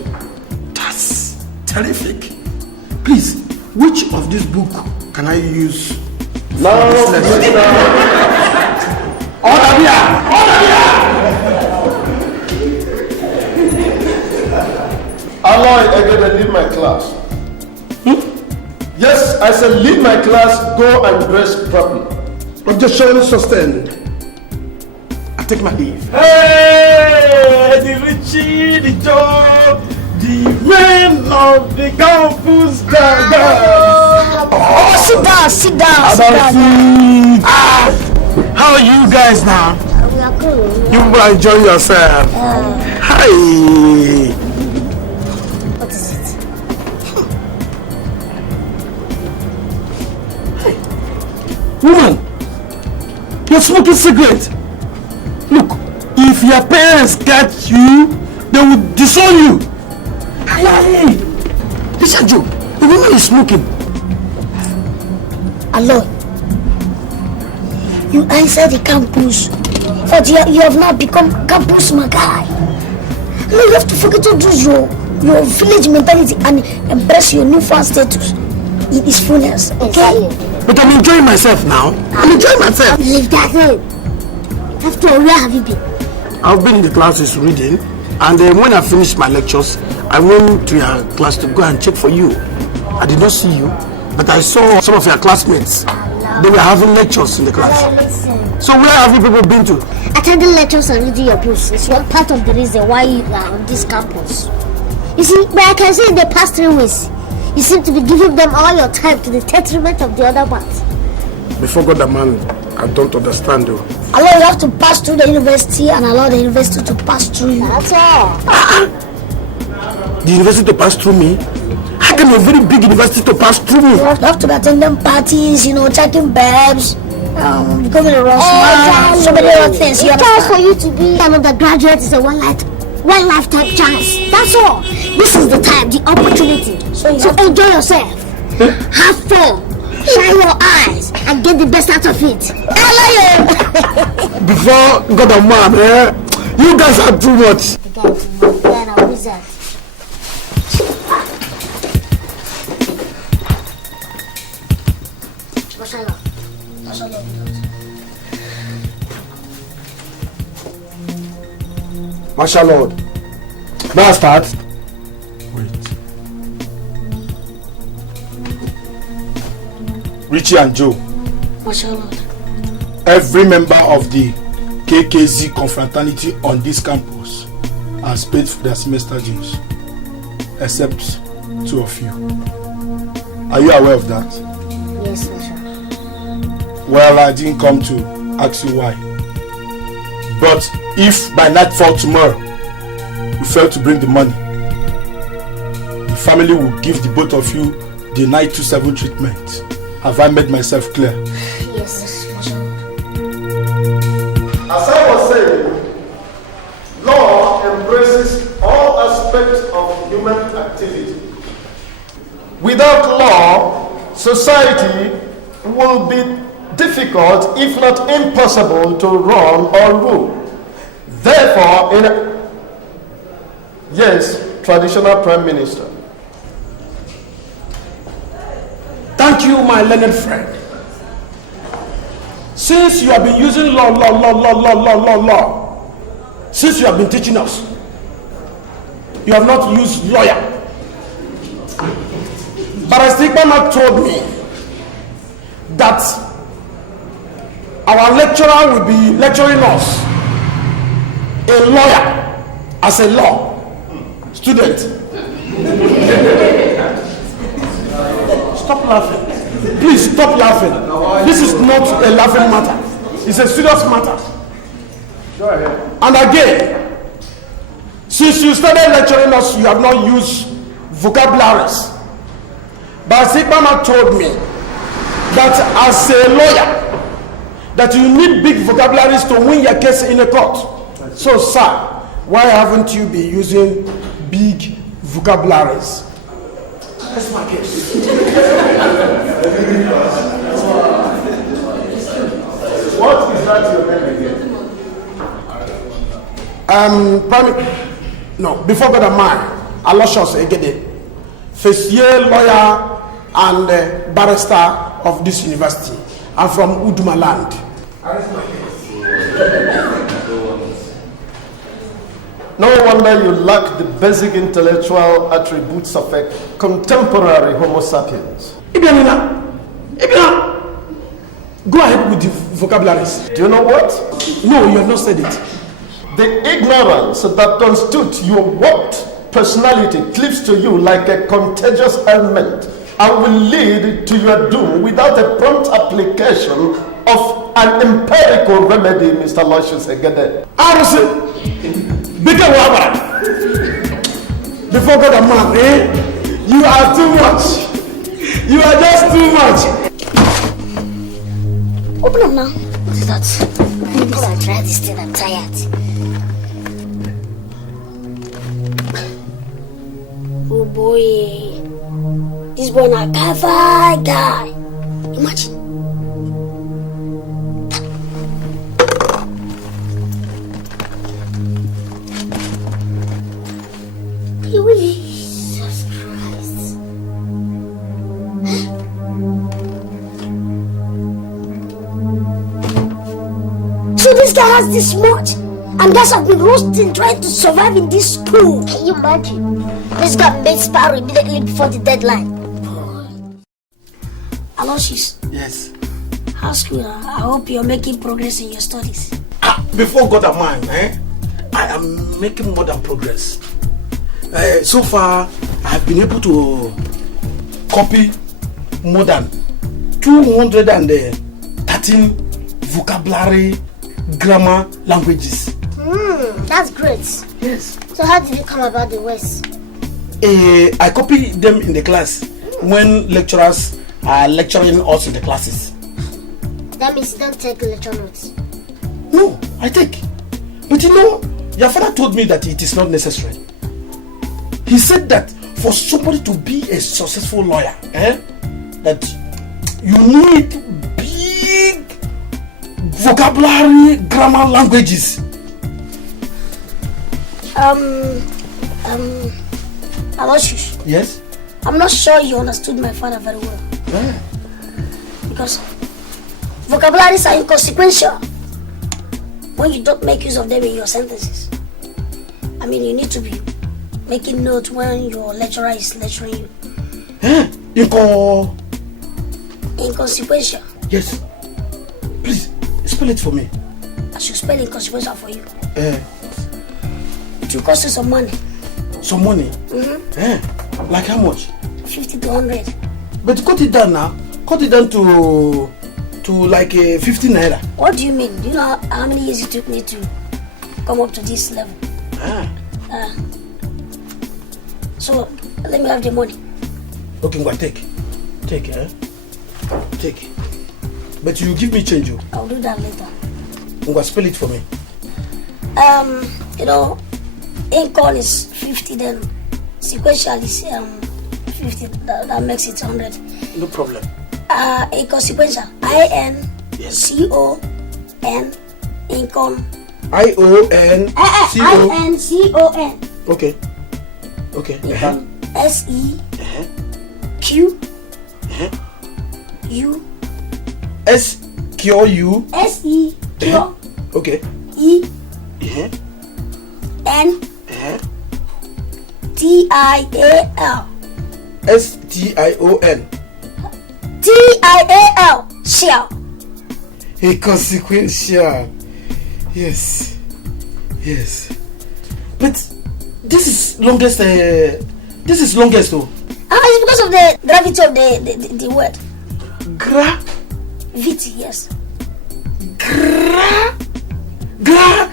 That's terrific. Please, which of this book can I use? Now, Order here! Aloy Egede, leave my class. Yes, I said leave my class, go and dress properly. Objection sustained. I take my leave. Hey, the Richie, the Joe, the men of the campus guys. Oh, sit down. How are you guys now? We are good. You will enjoy yourself. Hi. What is it? Woman, you're smoking cigarette. Look, if your parents catch you, they will disown you. Hey, listen, Joe, the woman is smoking. Aloy, you answer the campus, but you have now become campus magai. No, you have to forget to do your village mentality and embrace your newfound status in its fullness, okay? But I'm enjoying myself now. I'm enjoying myself. Leave that in. After all, where have you been? I've been in the classes reading, and when I finished my lectures, I went to your class to go and check for you. I did not see you, but I saw some of your classmates. They were having lectures in the class. So where have you people been to? Attending lectures and reading your books is one part of the reason why you are on this campus. You see, but I can see in the past 3 weeks, you seem to be giving them all your time to the detriment of the other ones. Before God, the man, I don't understand though. Allow you have to pass through the university and allow the university to pass through you. That's all. The university to pass through me? How can a very big university to pass through me? You have to be attending parties, checking babes, becoming a rock so many other things. The chance for you to be an undergraduate is a one lifetime chance. That's all. This is the time, the opportunity. So enjoy yourself. Have fun. Shine your eyes and get the best out of it. Before God and man, you guys are too much. Then a wizard. Mashallah. Now start. Richie and Joe. Mashallah. Every member of the KKZ confraternity on this campus has paid for their semester dues, except 2 of you. Are you aware of that? Yes, Mashallah. Well, I didn't come to ask you why. But if by nightfall tomorrow you fail to bring the money, the family will give the both of you the 927 treatment. Have I made myself clear? Yes, Mashallah. As I was saying, law embraces all aspects of human activity. Without law, society will be difficult, if not impossible, to run or rule. Therefore, yes, traditional prime minister. Thank you, my learned friend. Since you have been using law, since you have been teaching us, you have not used lawyer. Barrister Igbama told me that our lecturer will be lecturing us, a lawyer, as a law student. Stop laughing. Please stop laughing. This is not a laughing matter. It's a serious matter. Go ahead. And again, since you started lecturing us, you have not used vocabularies. But Igbama told me that as a lawyer, that you need big vocabularies to win your case in a court. So, sir, why haven't you been using big vocabularies? That's my case. What is that your name again? Before God and man, Aloysius Egede, first year lawyer and barrister of this university. I'm from Uduma land. No wonder you lack the basic intellectual attributes of a contemporary Homo sapiens. Ibianina, go ahead with the vocabularies. Do you know what? No, you have not said it. The ignorance that constitutes your warped personality cleaves to you like a contagious ailment and will lead to your doom without a prompt application of an empirical remedy, Mr. Aloysius Egede. Before God and man, you are too much. You are just too much. Open up now. What is that? Come on, try this thing. I'm tired. Oh boy. This boy na cover guy. Imagine. Jesus Christ. So this guy has this much, and guys have been roasting trying to survive in this school. Can you imagine? This guy made Sparrow immediately before the deadline. Aloysius. Yes. How's school? I hope you're making progress in your studies. Before God and man, I am making more than progress. So far, I have been able to copy more than 213 vocabulary, grammar, languages. That's great. Yes. So how did you come about the words? I copy them in the class when lecturers are lecturing us in the classes. That means you don't take lecture notes. No, I take. But you know, your father told me that it is not necessary. He said that for somebody to be a successful lawyer, that you need big vocabulary, grammar, languages. Aloysius. Yes? I'm not sure you understood my father very well. Yeah. Because vocabularies are inconsequential when you don't make use of them in your sentences. I mean, you need to be making notes when your lecturer is lecturing you. Inconsequential. Yes. Please, spell it for me. I should spell inconsequential for you. It will cost you some money. Some money? Mm-hmm. Like how much? 50 to 100. But cut it down now. Cut it down to like 50 naira. What do you mean? Do you know how many years it took me to come up to this level? So let me have the money. Okay, well, take. Take. But you give me change. I'll do that later. Well, spell it for me. You know, income is 50, then sequential is 50. That makes it 100. No problem. Inconsequential. INCON income. IONCON. Okay. Income. SEQU. SQU. SEQ. Okay. N TIAL. STION. TIAL. Shall. Inconsequential. Yes. But this is longest. Though. It's because of the gravity of the word. Gravity, yes. What?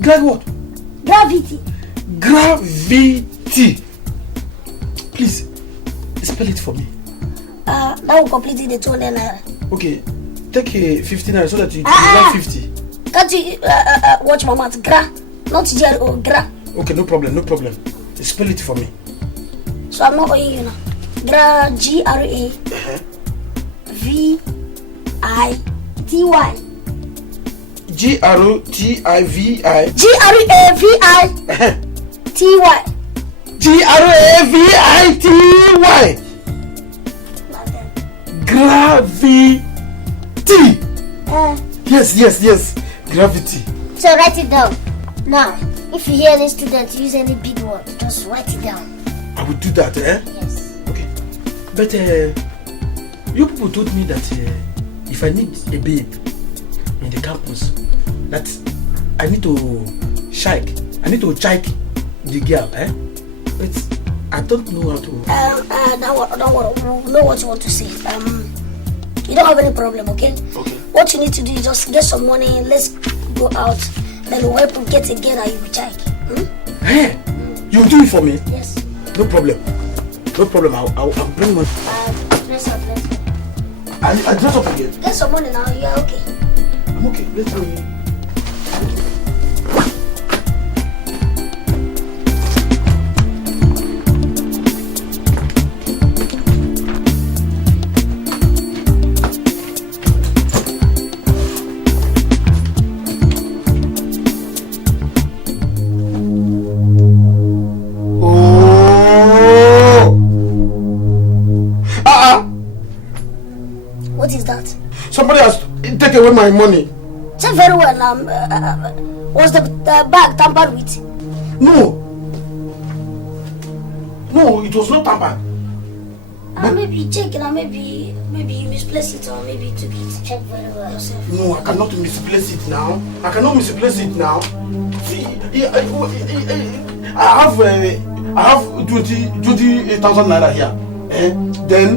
Gravity. Gravity. Please, spell it for me. That will complete the 200 naira. Okay, take 50 naira so that you divide 50. Can't you watch my mouth? Gra, not G-R-O, gra. Okay, no problem. Spell it for me. So I'm not owing you now. Gra, G-R-A, V-I-T-Y. G-R-O-T-I-V-I. G-R-A-V-I. T-Y. Gravity. Gravity. Yes. Gravity. So write it down. Now, if you hear any student use any big word, just write it down. I will do that, Yes. Okay. But you people told me that if I need a babe in the campus, that I need to shake the girl, But I don't know how to. Don't worry. We know what you want to say. You don't have any problem, okay? Okay. What you need to do is just get some money. Let's go out. Then we'll help you get a girl and you will check. Hey, you do it for me? Yes. No problem. I'll bring money. Dress up. I dress up again. Get some money now. You are okay. I'm okay. Let's go. What is that? Somebody has taken away my money. Say very well now. Was the bag tampered with? No, it was not tampered. Maybe check it, maybe you misplaced it or maybe you took it. Check very well yourself. No, I cannot misplace it now. See, I have 20,000 naira here. Then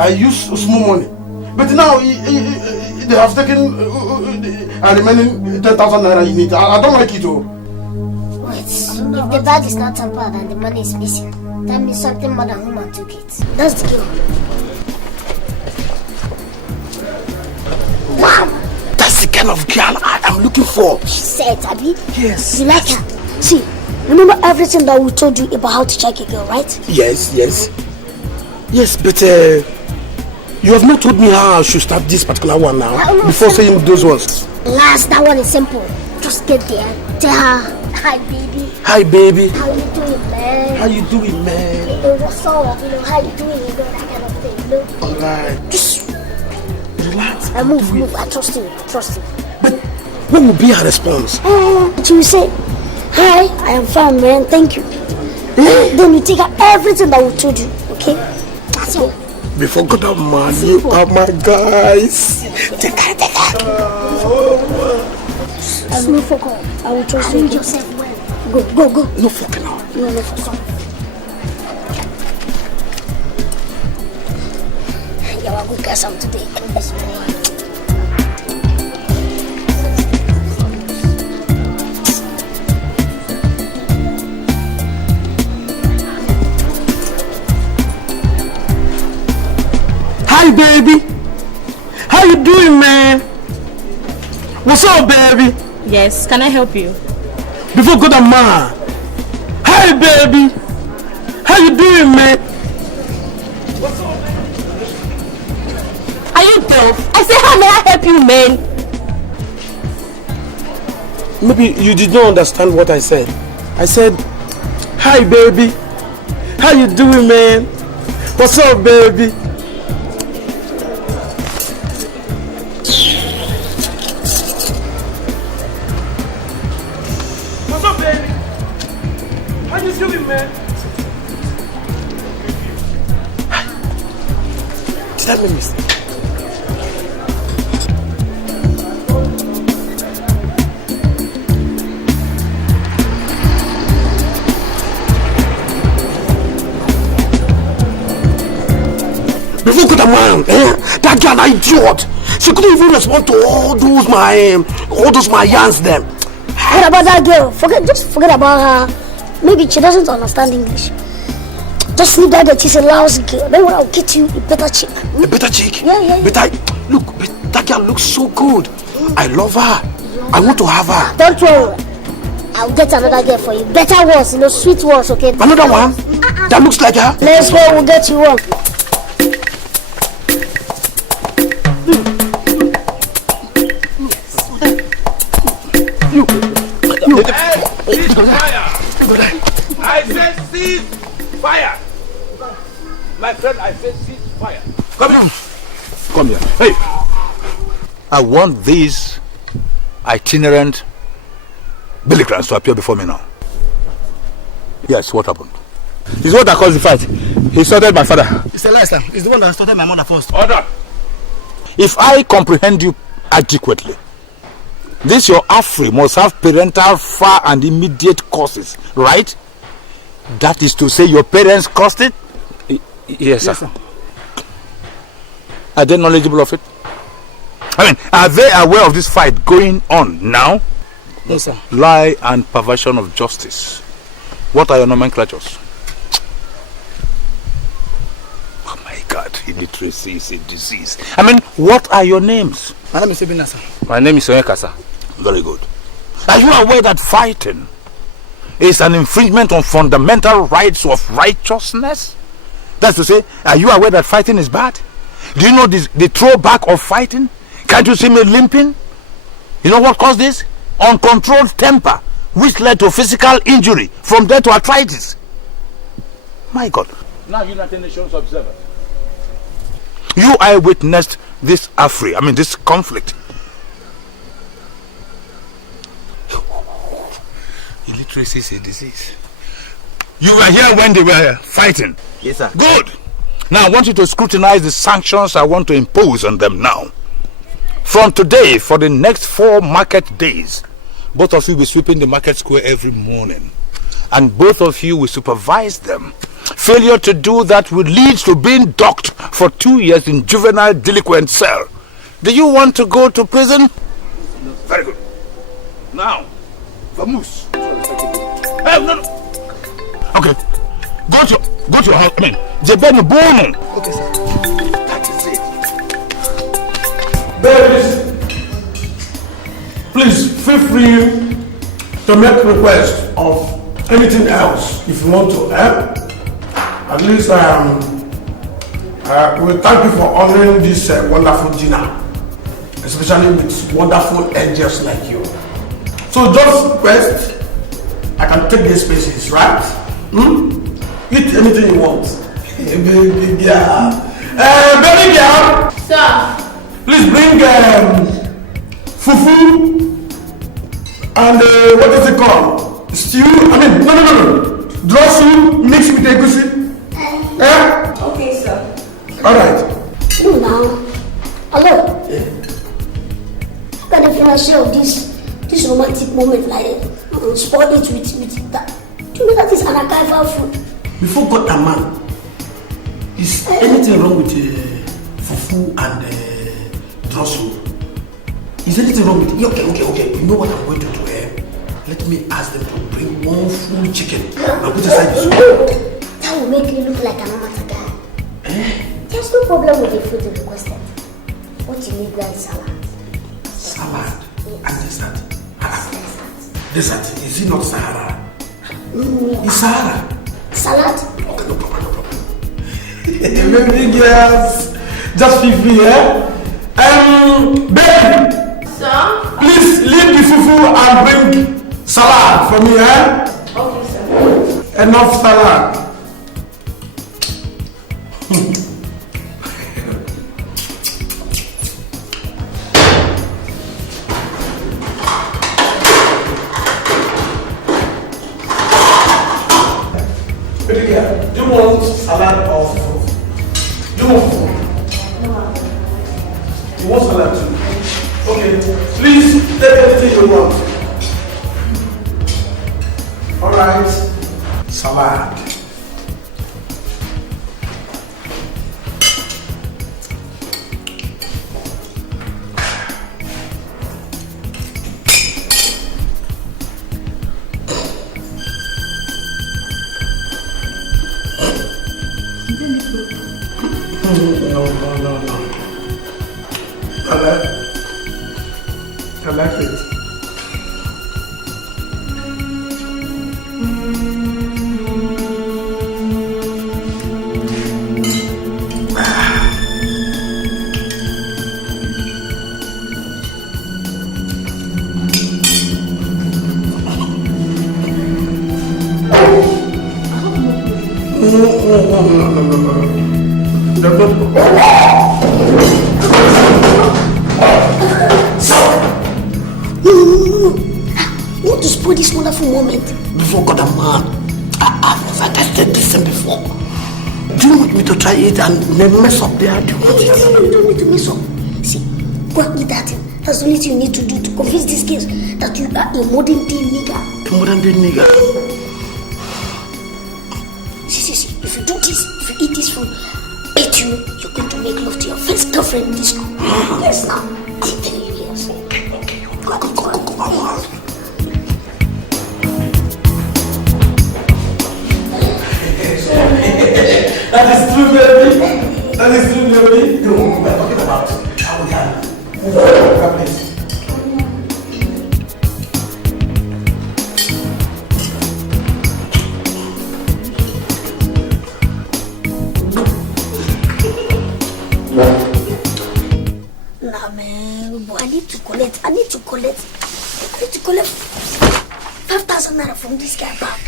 I use small money. But now they have taken remaining 10,000 naira in it. I don't like it. Wait, if the bag is not tampered and the money is missing, that means something more than woman took it. That's the girl. Wow! That's the kind of girl I am looking for. She said, Abby. Yes. You like her? See, remember everything that we told you about how to check a girl, right? Yes, but you have not told me how I should start this particular one now before saying those ones. Last, that one is simple. Just get there. Tell her, hi baby. Hi baby. How you doing, man? How you doing, man? What's up? How you doing? That kind of thing. Alright. Just relax. I move. I trust you. But what will be her response? She will say, hi, I am fine, man. Thank you. Then you take her everything that we told you, okay? That's all. Before God and man, you are my guys. Take care. No fuck up. I will trust you. Yourself well. Go. No fucking up. No fuck up. Yeah, we're good guys today. Hi, baby. How you doing, man? What's up, baby? Yes, can I help you? Before God and man. Hi, baby. How you doing, man? Are you deaf? I said, how may I help you, man? Maybe you did not understand what I said. I said, hi, baby. How you doing, man? What's up, baby? What's up, baby? How you doing, man? Did I make a mistake? Before good man, that girl an idiot. She couldn't even respond to all those my yarns them. What about that girl? Just forget about her. Maybe she doesn't understand English. Just leave that girl. She's a lousy girl. Then when I'll get you a better chick. A better chick? Yeah. Look, that girl looks so good. I love her. I want to have her. Don't worry. I'll get another girl for you. Better ones, sweet ones, okay? Another one? That looks like her? Let's go, we'll get you one. Cease fire! I said cease fire! My friend, I said cease fire. Come here. Hey! I want these itinerant Billigrams to appear before me now. Yes, what happened? It's what that caused the fight. He started my father. It's a lie, sir. It's the one that started my mother first. Order! If I comprehend you adequately, this your Afri must have parental far and immediate causes, right? That is to say your parents caused it? Yes, sir. Are they knowledgeable of it? I mean, are they aware of this fight going on now? Yes, sir. Lie and perversion of justice. What are your nomenclatures? Oh my God, illiteracy is a disease. I mean, what are your names? My name is Ebina, sir. My name is Onyeka, sir. Very good. Are you aware that fighting is an infringement on fundamental rights of righteousness? That's to say, are you aware that fighting is bad? Do you know the throwback of fighting? Can't you see me limping? You know what caused this? Uncontrolled temper, which led to physical injury, from there to arthritis. My God. Now United Nations observers. You eyewitnessed this this conflict. Illiteracy is a disease. You were here when they were fighting. Yes, sir. Good. Now I want you to scrutinize the sanctions I want to impose on them now. From today, for the next 4 market days, both of you will be sweeping the market square every morning. And both of you will supervise them. Failure to do that will lead to being docked for 2 years in juvenile delinquent cell. Do you want to go to prison? Very good. Now, Vamoose. Hey, no. Okay. Go to your house. Jebeni Bono. Okay, sir. That is it. Babies, please feel free to make requests of anything else if you want to help. At least we thank you for honoring this wonderful dinner, especially with wonderful angels like you. So just request, I can take these spaces, right? Eat anything you want. Baby girl. Baby girl. Sir. Please bring fufu and what is it called? Stew? No. Draw soup mixed with egusi. Okay, sir. Alright. You now. Hello? Yeah. How can the final share of this romantic moment like spoil it with that? Do you know that is an archival food? Before God and man, is anything wrong with fufu and drosso? Is anything wrong with it? Okay. You know what I'm going to do here? Let me ask them to bring one full chicken and put aside the soup. That will make you look like an amateur guy. There's no problem with the food you requested. What you need there is salad. Salad? And dessert? Dessert? Is it not Sahara? It's Sahara. Salad? Okay, no problem. Baby girls, just feel free, baby! Sir? Please leave the fufu and bring salad for me, Okay, sir. Enough salad. Baby girl, do you want salad or fufu? Do you want fufu? No. You want salad too? Okay, please take anything you want. Alright, salad. No. I like it. You want to spoil this wonderful moment? Before God and man, I've said this thing before. Do you want me to try it and then mess up there? Do you want No, you don't need to mess up. See, go and eat that thing. That's the only thing you need to do to convince these kids that you are a modern day nigger. A modern day nigger? See, if you do this, if you eat this food, bet you're going to make love to your first girlfriend in this school. Yes, now. I'm telling you, yes. Okay. Go. That is true, baby. No, we're talking about how we can move on, please. Nah, man, but I need to collect 5,000 naira from this guy back.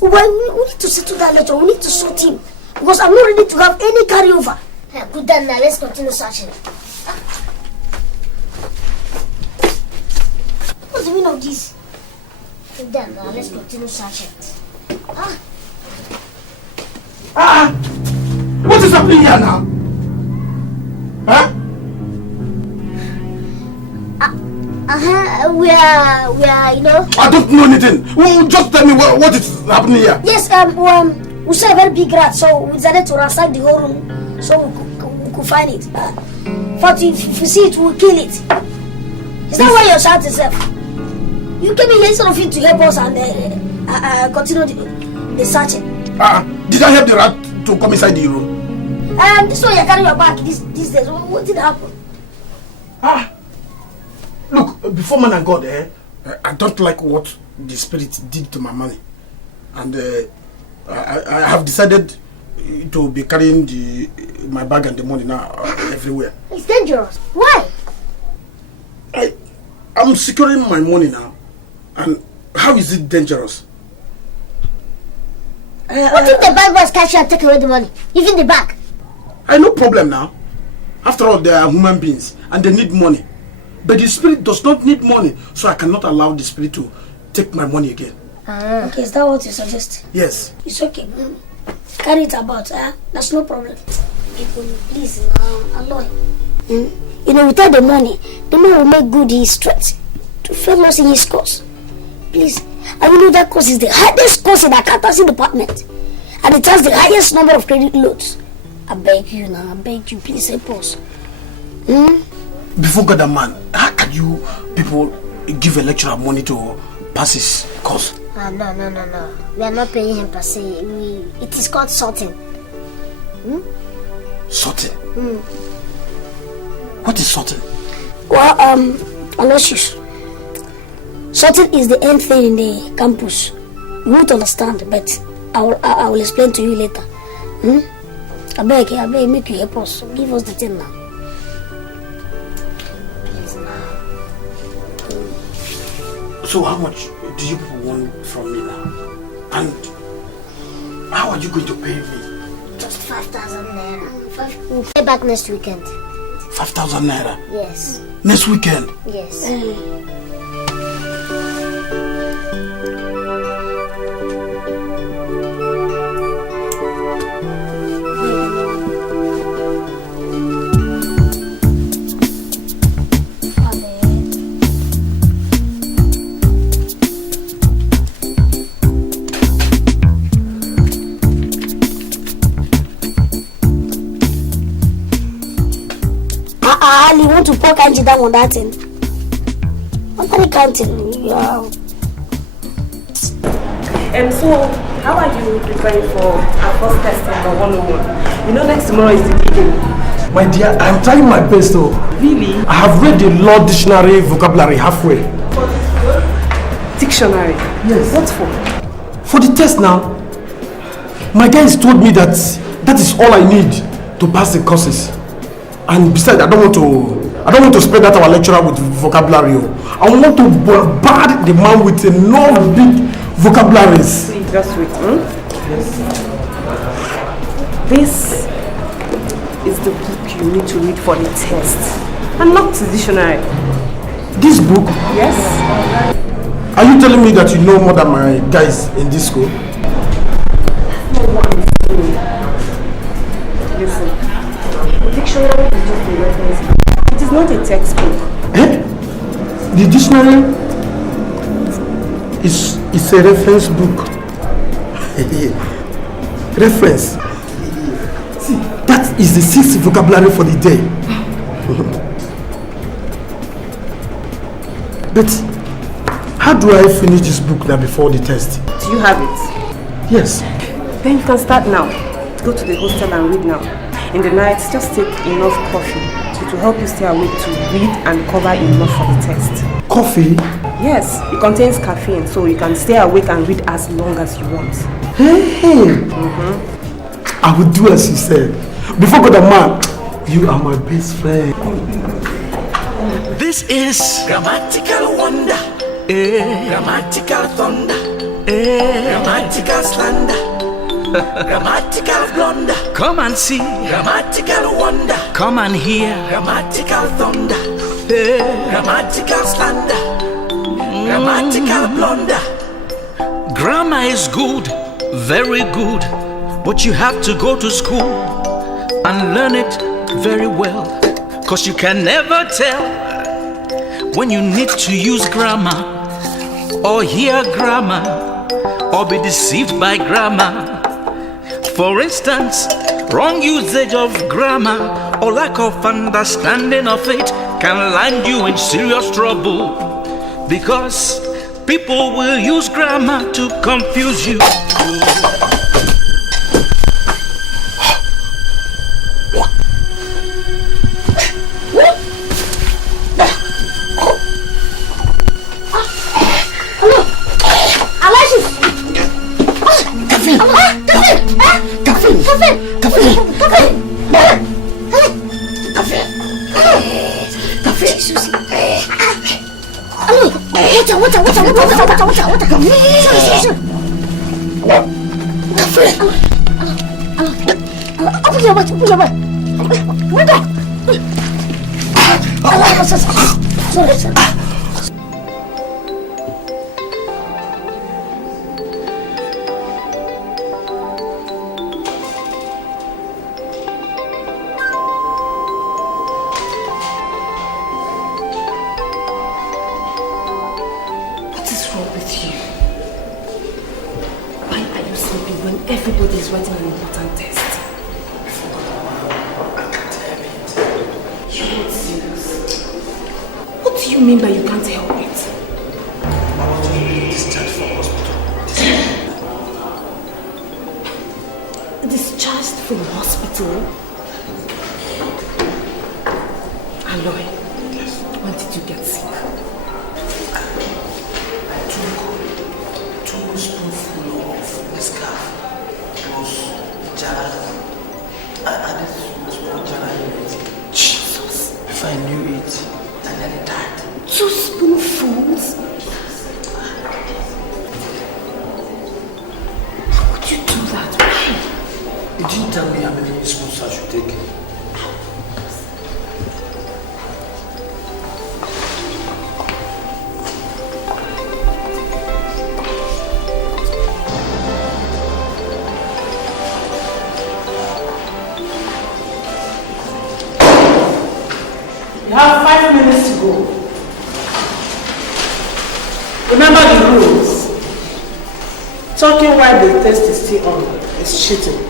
Well, we need to settle that later. We need to sort him. Because I'm not ready to have any carryover. Good then, now let's continue searching. What's the meaning of this? Good then, now let's continue searching. What is happening here now? We are, you know. I don't know anything. Well, just tell me what is happening here. Yes, we saw a very big rat, so we decided to ransack the whole room so we could find it. But if you see it, we'll kill it. Is that why you're shouting yourself? You came in here instead of you to help us and continue the searching. Did I help the rat to come inside the room? This one you're carrying your back these days. What did happen? Look, before man and God, I don't like what the spirit did to my money. And I have decided to be carrying my bag and the money now everywhere. It's dangerous. Why? I'm securing my money now. And how is it dangerous? What if the bad boys catch you and take away the money? Even the bag? No problem now. After all, they are human beings and they need money. But the spirit does not need money, so I cannot allow the spirit to take my money again. Okay, is that what you suggest? Yes. It's okay. carry it about, that's no problem. Please, Aloy. You know, without the money, the man will make good his threat to fail us in his course. Please, I know that course is the hardest course in the accountancy department, and it has the highest number of credit loads. I beg you now, I beg you, please help us. Before God and man, how can you people give a lecturer money to pass his course? No. We are not paying him per se. It is called sorting. Sorting? What is sorting? Well, Aloysius, sorting is the end thing in the campus. You won't understand, but I will explain to you later. I beg, make you help us. Give us the thing now. So how much do you want from me now? And how are you going to pay me? Just 5,000 naira. We'll pay back next weekend. 5,000 naira? Yes. Next weekend? Yes. You want to pour kanji down on that thing? What are you counting? So, how are you preparing for our first test number 101? You know next tomorrow is the beginning. My dear, I'm trying my best though. Really? I have read the law dictionary vocabulary halfway. Dictionary? Yes. What for? For the test now. My guys told me that is all I need to pass the courses. And besides, I don't want to spread that our lecturer with vocabulary. I want to bombard the man with enough big vocabularies. Please, just wait. Yes. This is the book you need to read for the test, and not the dictionary. This book? Yes. Are you telling me that you know more than my guys in this school? Listen. Dictionary is just a reference book. It is not a textbook. The dictionary is a reference book. Reference. See, that is the 6th vocabulary for the day. But how do I finish this book now before the test? Do you have it? Yes. Then you can start now. Go to the hostel and read now. In the night, just take enough coffee. It will help you stay awake to read and cover enough for the test. Coffee? Yes, it contains caffeine, so you can stay awake and read as long as you want. Hey! I will do as you said. Before God and man, you are my best friend. This is grammatical wonder, grammatical thunder, grammatical slander. Grammatical blunder. Come and see. Grammatical wonder. Come and hear. Grammatical thunder. Grammatical slander. Grammatical blunder. Grammar is good, very good, but you have to go to school and learn it very well. 'Cause you can never tell when you need to use grammar, or hear grammar, or be deceived by grammar. For instance, wrong usage of grammar or lack of understanding of it can land you in serious trouble, because people will use grammar to confuse you. Everybody is writing an important test. You're not serious. What do you mean by you can't help it? I want to be discharged from hospital. Discharged from hospital? Aloy, yes. When did you get sick? I took 2 spoonfuls of Nescafe plus Jara. I added 2 spoonfuls of Jara in it. Jesus. If I knew it, I nearly died. 2 spoonfuls? How could you do that? Why? You didn't tell me how many spoons I should take. You have 5 minutes to go. Remember the rules. Talking while the test is still on is cheating.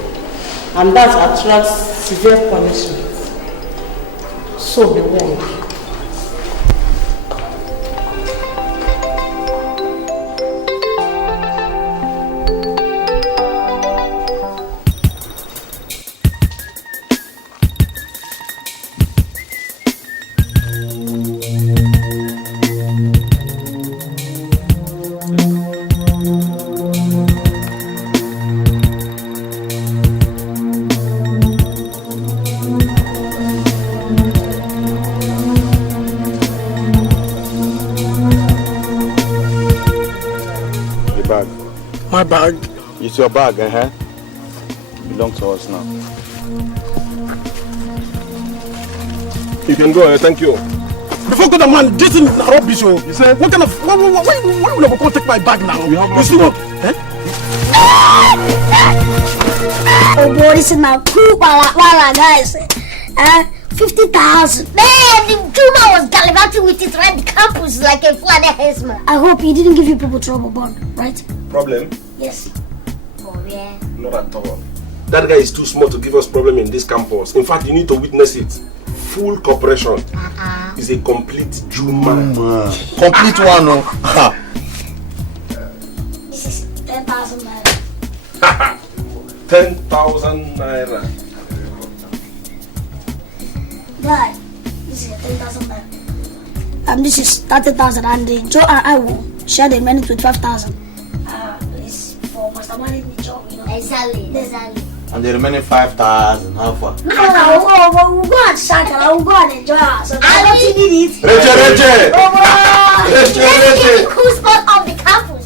And that attracts severe punishment. So be warned. My bag. It's your bag, belong to us now. You can go ahead, thank you. Before God, man, this is rubbish. You said, what kind of, why will I go take my bag now? You see what? Oh boy, this is now cool, guys. 50,000. Man, the Juma was gallivanting with it around the campus like a flying herdsman. I hope he didn't give you people trouble, Bond, right? Problem? Yes. Oh, yeah. Not at all. That guy is too small to give us problem in this campus. In fact, you need to witness it. Full cooperation. Is a complete Juma. Complete one, no? This is 10,000 naira. 10,000 naira. Dad, this is 10,000 naira. This is 30,000, and Joe and I will share the remaining 25,000. It's for Master Man in the job, you know. Exactly. And the remaining 5,000, how far? No, we'll go and shank and we'll go and enjoy ourselves. I don't need it. Reche! Let's get the cool spot of the campus.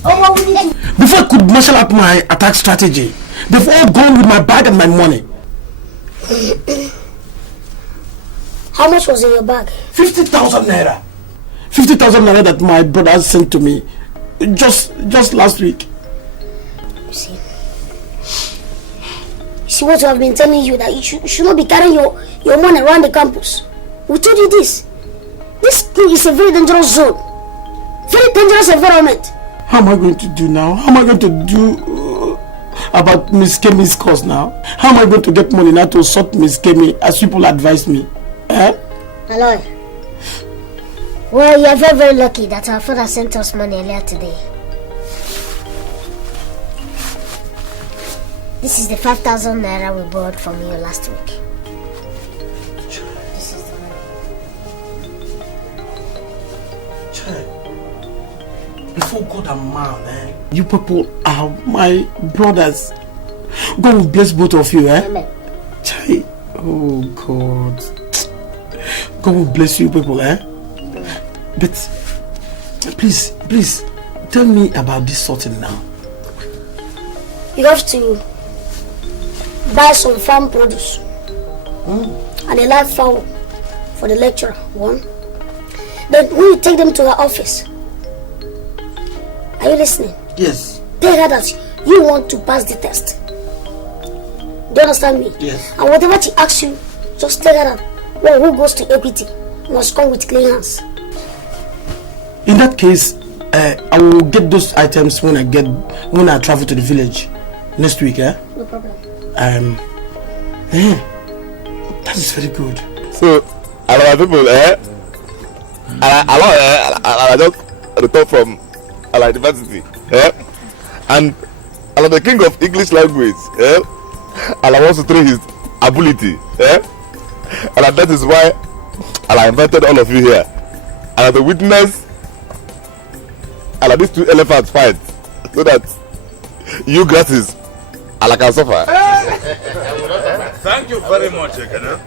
Before I could marshal out my attack strategy, they've all gone with my bag and my money. How much was in your bag? 50,000 naira. 50,000 naira that my brother sent to me just last week. You see what we have been telling you, that you should not be carrying your money around the campus. We told you this. This thing is a very dangerous zone. Very dangerous environment. How am I going to do now? How am I going to do about Miss Kemi's cause now? How am I going to get money now to sort Miss Kemi as people advise me? Aloy. Well, you are very, very lucky that our father sent us money earlier today. This is the 5,000 naira we borrowed from you last week. This is the money. Before God and man, you people are my brothers. God will bless both of you, Amen. Chai. Oh God. God will bless you people, But please, tell me about this sorting now. You have to buy some farm produce and a live fowl for the lecturer, one. Then when you take them to her office, are you listening? Yes. Tell her that you want to pass the test. Do you understand me? Yes. And whatever she asks you, just tell her that who goes to APT must come with clean hands. In that case, I will get those items when I travel to the village. Next week, eh? No problem. That is very good. So, a lot of people, I just returned from university, and I'm the king of English language, and I want to train his ability, and that is why I invited all of you here, and to witness these two elephants fight, so that you grasses can suffer. Thank you very much, Ekene.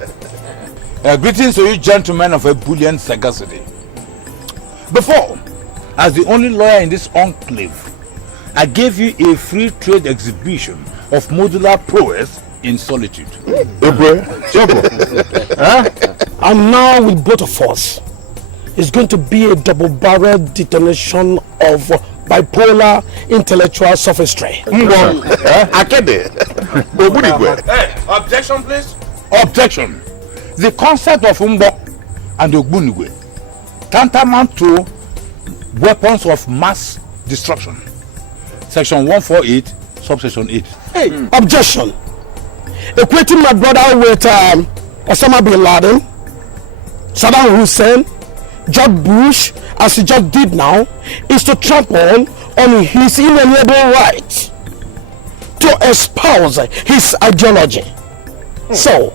Greetings to you gentlemen of ebullient sagacity. Before, as the only lawyer in this enclave, I gave you a free trade exhibition of modular prowess in solitude. And now with both of us, it's going to be a double-barreled detonation of bipolar intellectual sophistry. Hey, objection please. Objection. The concept of Umbo and Ogbunigwe tantamount to weapons of mass destruction. Section 148, subsection 8. Hey, objection. Equating my brother with Osama bin Laden, Saddam Hussein, George Bush, as he just did now, is to trample on his inalienable right to espouse his ideology. So,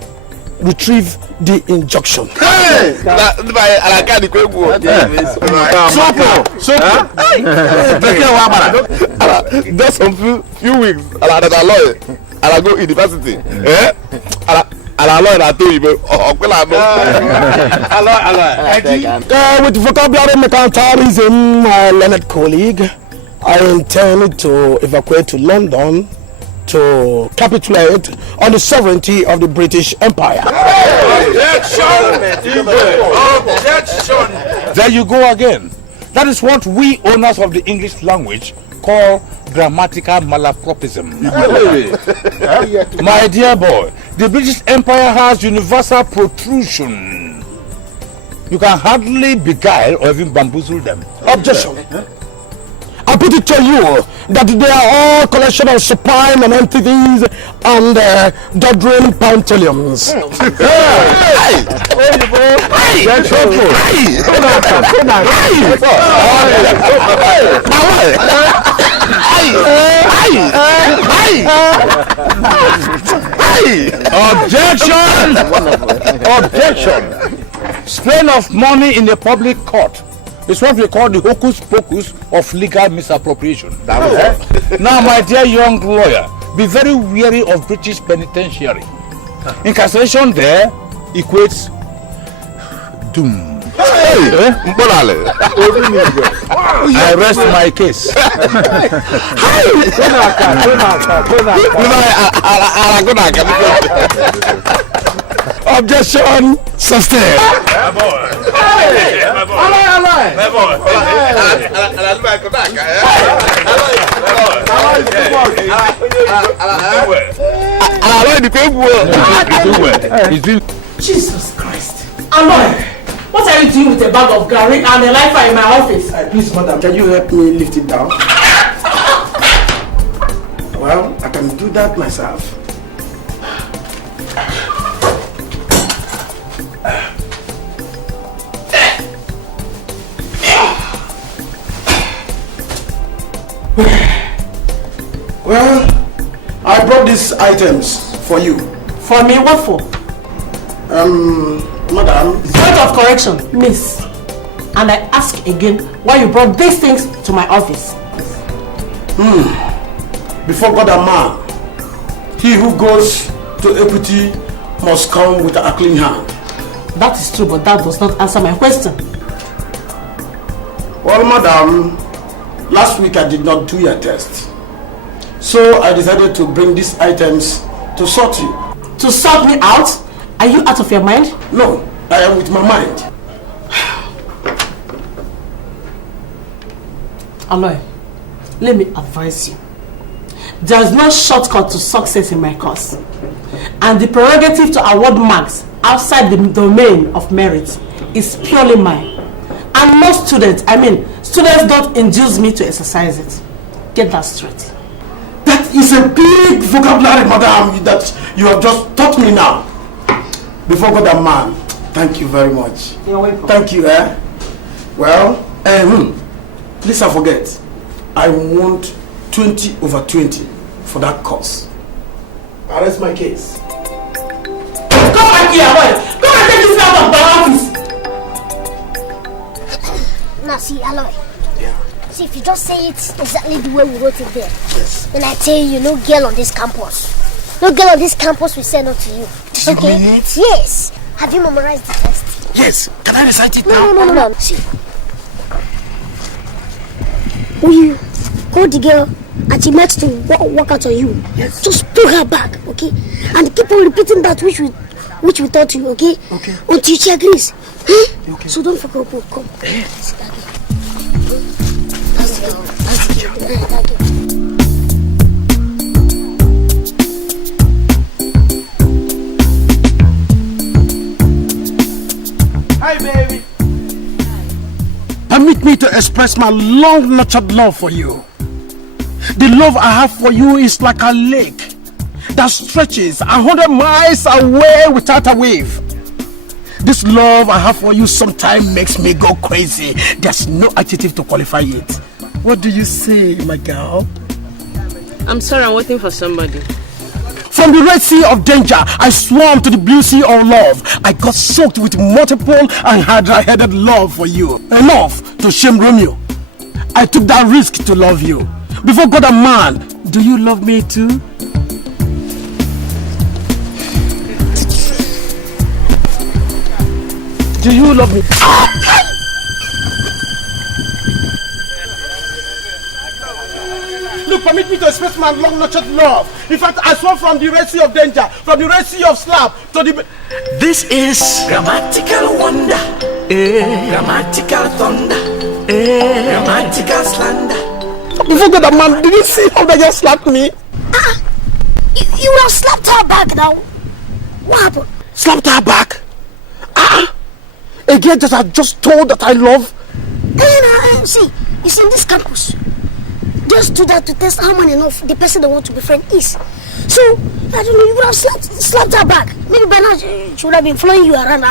retrieve the injunction. Hey! Just some few weeks, I go university. With vocabulary mercantilism, my learned colleague, I intend to evacuate to London to capitulate on the sovereignty of the British Empire. Objection! Objection! There you go again. That is what we owners of the English language call grammatical malapropism. My dear boy, the British Empire has universal protrusion. You can hardly beguile or even bamboozle them. Objection. I put it to you that they are all collection of supine and entities and doddering pantaleons. Objection! Objection! Strain of money in a public court is what we call the hocus pocus of legal misappropriation. Now, my dear young lawyer, be very wary of British penitentiary. Incarceration there equates doom. I rest my case. Objection sustained. My boy. My boy. Jesus Christ. Aloy, what are you doing with a bag of garri and a lifer in my office? Please, madam, can you help me lift it down? Well, I can do that myself. Well, I brought these items for you. For me? What for? Madam. Point of correction, miss. And I ask again why you brought these things to my office. Before God and man, he who goes to equity must come with a clean hand. That is true, but that does not answer my question. Well, madam, last week I did not do your test. So I decided to bring these items to sort you. To sort me out? Are you out of your mind? No, I am with my mind. Aloy, let me advise you. There is no shortcut to success in my course. And the prerogative to award marks outside the domain of merit is purely mine. And no students don't induce me to exercise it. Get that straight. That is a big vocabulary, madam, that you have just taught me now. Before God and man, thank you very much. You're welcome. Thank you, eh? Well, please don't forget, I want 20/20 for that course. Arrest my case. Come back here, boy. Come and take this out of my office. Now see, Aloy. Yeah. See, if you just say it exactly the way we wrote it there, yes. Then I tell you, no girl on this campus. No girl on this campus will say no to you. Okay? Yes. Have you memorized the test? Yes. Can I recite it now? No. See. We hold the girl and she meant to walk out on you. Yes. Just pull her back, okay? And keep on repeating that which we taught you, okay? Okay. Until she agrees. Huh? Okay. So don't forget, come. Let's go. Hi, baby. Permit me to express my long-nurtured love for you. The love I have for you is like a lake that stretches 100 miles away without a wave. This love I have for you sometimes makes me go crazy. There's no adjective to qualify it. What do you say, my girl? I'm sorry, I'm waiting for somebody. From the Red Sea of danger, I swam to the Blue Sea of love. I got soaked with multiple and hydra-headed love for you. Enough to shame Romeo. I took that risk to love you. Before God and man, do you love me too? Do you love me? Look, permit me to express my long-nurtured love. In fact, I swam from the Red Sea of danger, from the Red Sea of slap to the... This is grammatical wonder, grammatical thunder, grammatical slander. Before God and man, did you see how they just slapped me? You would have slapped her back now. What happened? Slapped her back? A girl that I just told that I love? See, it's in this campus. Just do that to test how man enough the person they want to be friend is. So, I don't know, you would have slapped her back. Maybe by now she would have been following you around,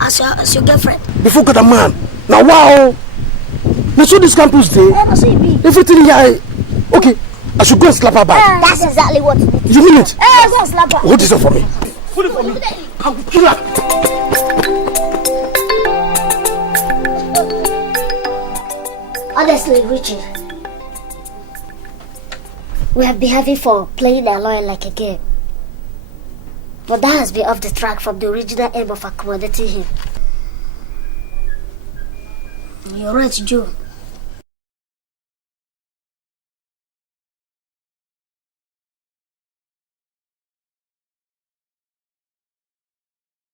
as your girlfriend. Before God and man. Now, wow. Now, so this campus day. Everything here. Okay, I should go and slap her back. That's exactly what it is. You mean it? Go and slap her. Hold this up for me. Hold it for me. I will kill her. Honestly, Richard, we have been having fun playing our lawyer like a game. But that has been off the track from the original aim of accommodating him. You're right, Joe.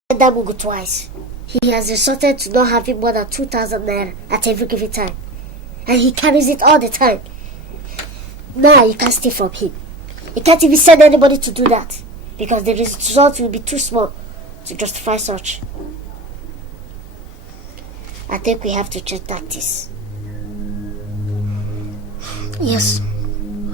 That will go twice. He has resorted to not having more than 2,000 naira at every given time. And he carries it all the time. Now you can't steal from him. You can't even send anybody to do that. Because the result will be too small to justify such. I think we have to change tactics. Yes.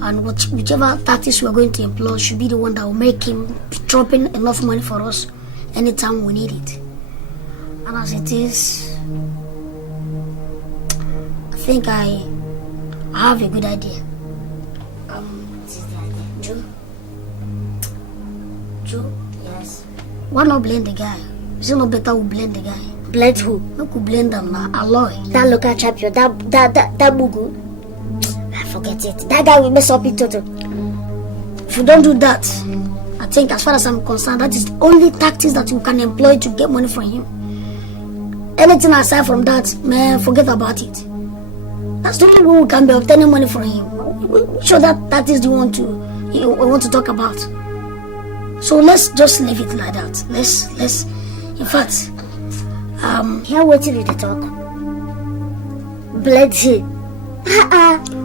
And whichever tactics we're going to employ should be the one that will make him drop in enough money for us anytime we need it. And as it is, I think I have a good idea. This is the idea. Joe? Yes? Why not blame the guy? Is it not better we blame the guy? Blame who? We could blame them now. Aloy. That local champion, that Mugu. Forget it. That guy will mess up in total. If you don't do that, I think as far as I'm concerned, that is the only tactics that you can employ to get money from him. Anything aside from that, man, forget about it. That's the only way we can be obtaining money from him. We're sure that is the one we want to talk about. So let's just leave it like that. Let's in fact, here waiting with the talk. Bloody.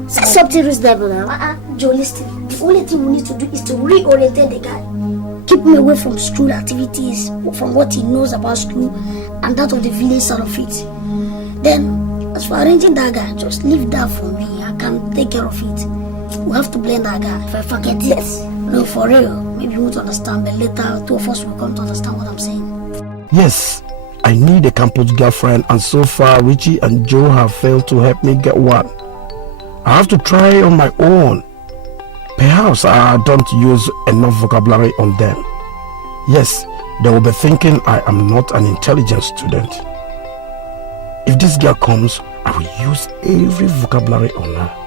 Say something reasonable now. Joe, listen. The only thing we need to do is to reorientate the guy. Keep him away from school activities, from what he knows about school, and that of the village side of it. Then, as for arranging that guy, just leave that for me. I can take care of it. We have to blame that guy. If I forget it, no, for real. Maybe you won't understand, but later two of us will come to understand what I'm saying. Yes, I need a campus girlfriend, and so far Richie and Joe have failed to help me get one. I have to try on my own. Perhaps I don't use enough vocabulary on them. Yes, they will be thinking I am not an intelligent student. If this girl comes, I will use every vocabulary on her.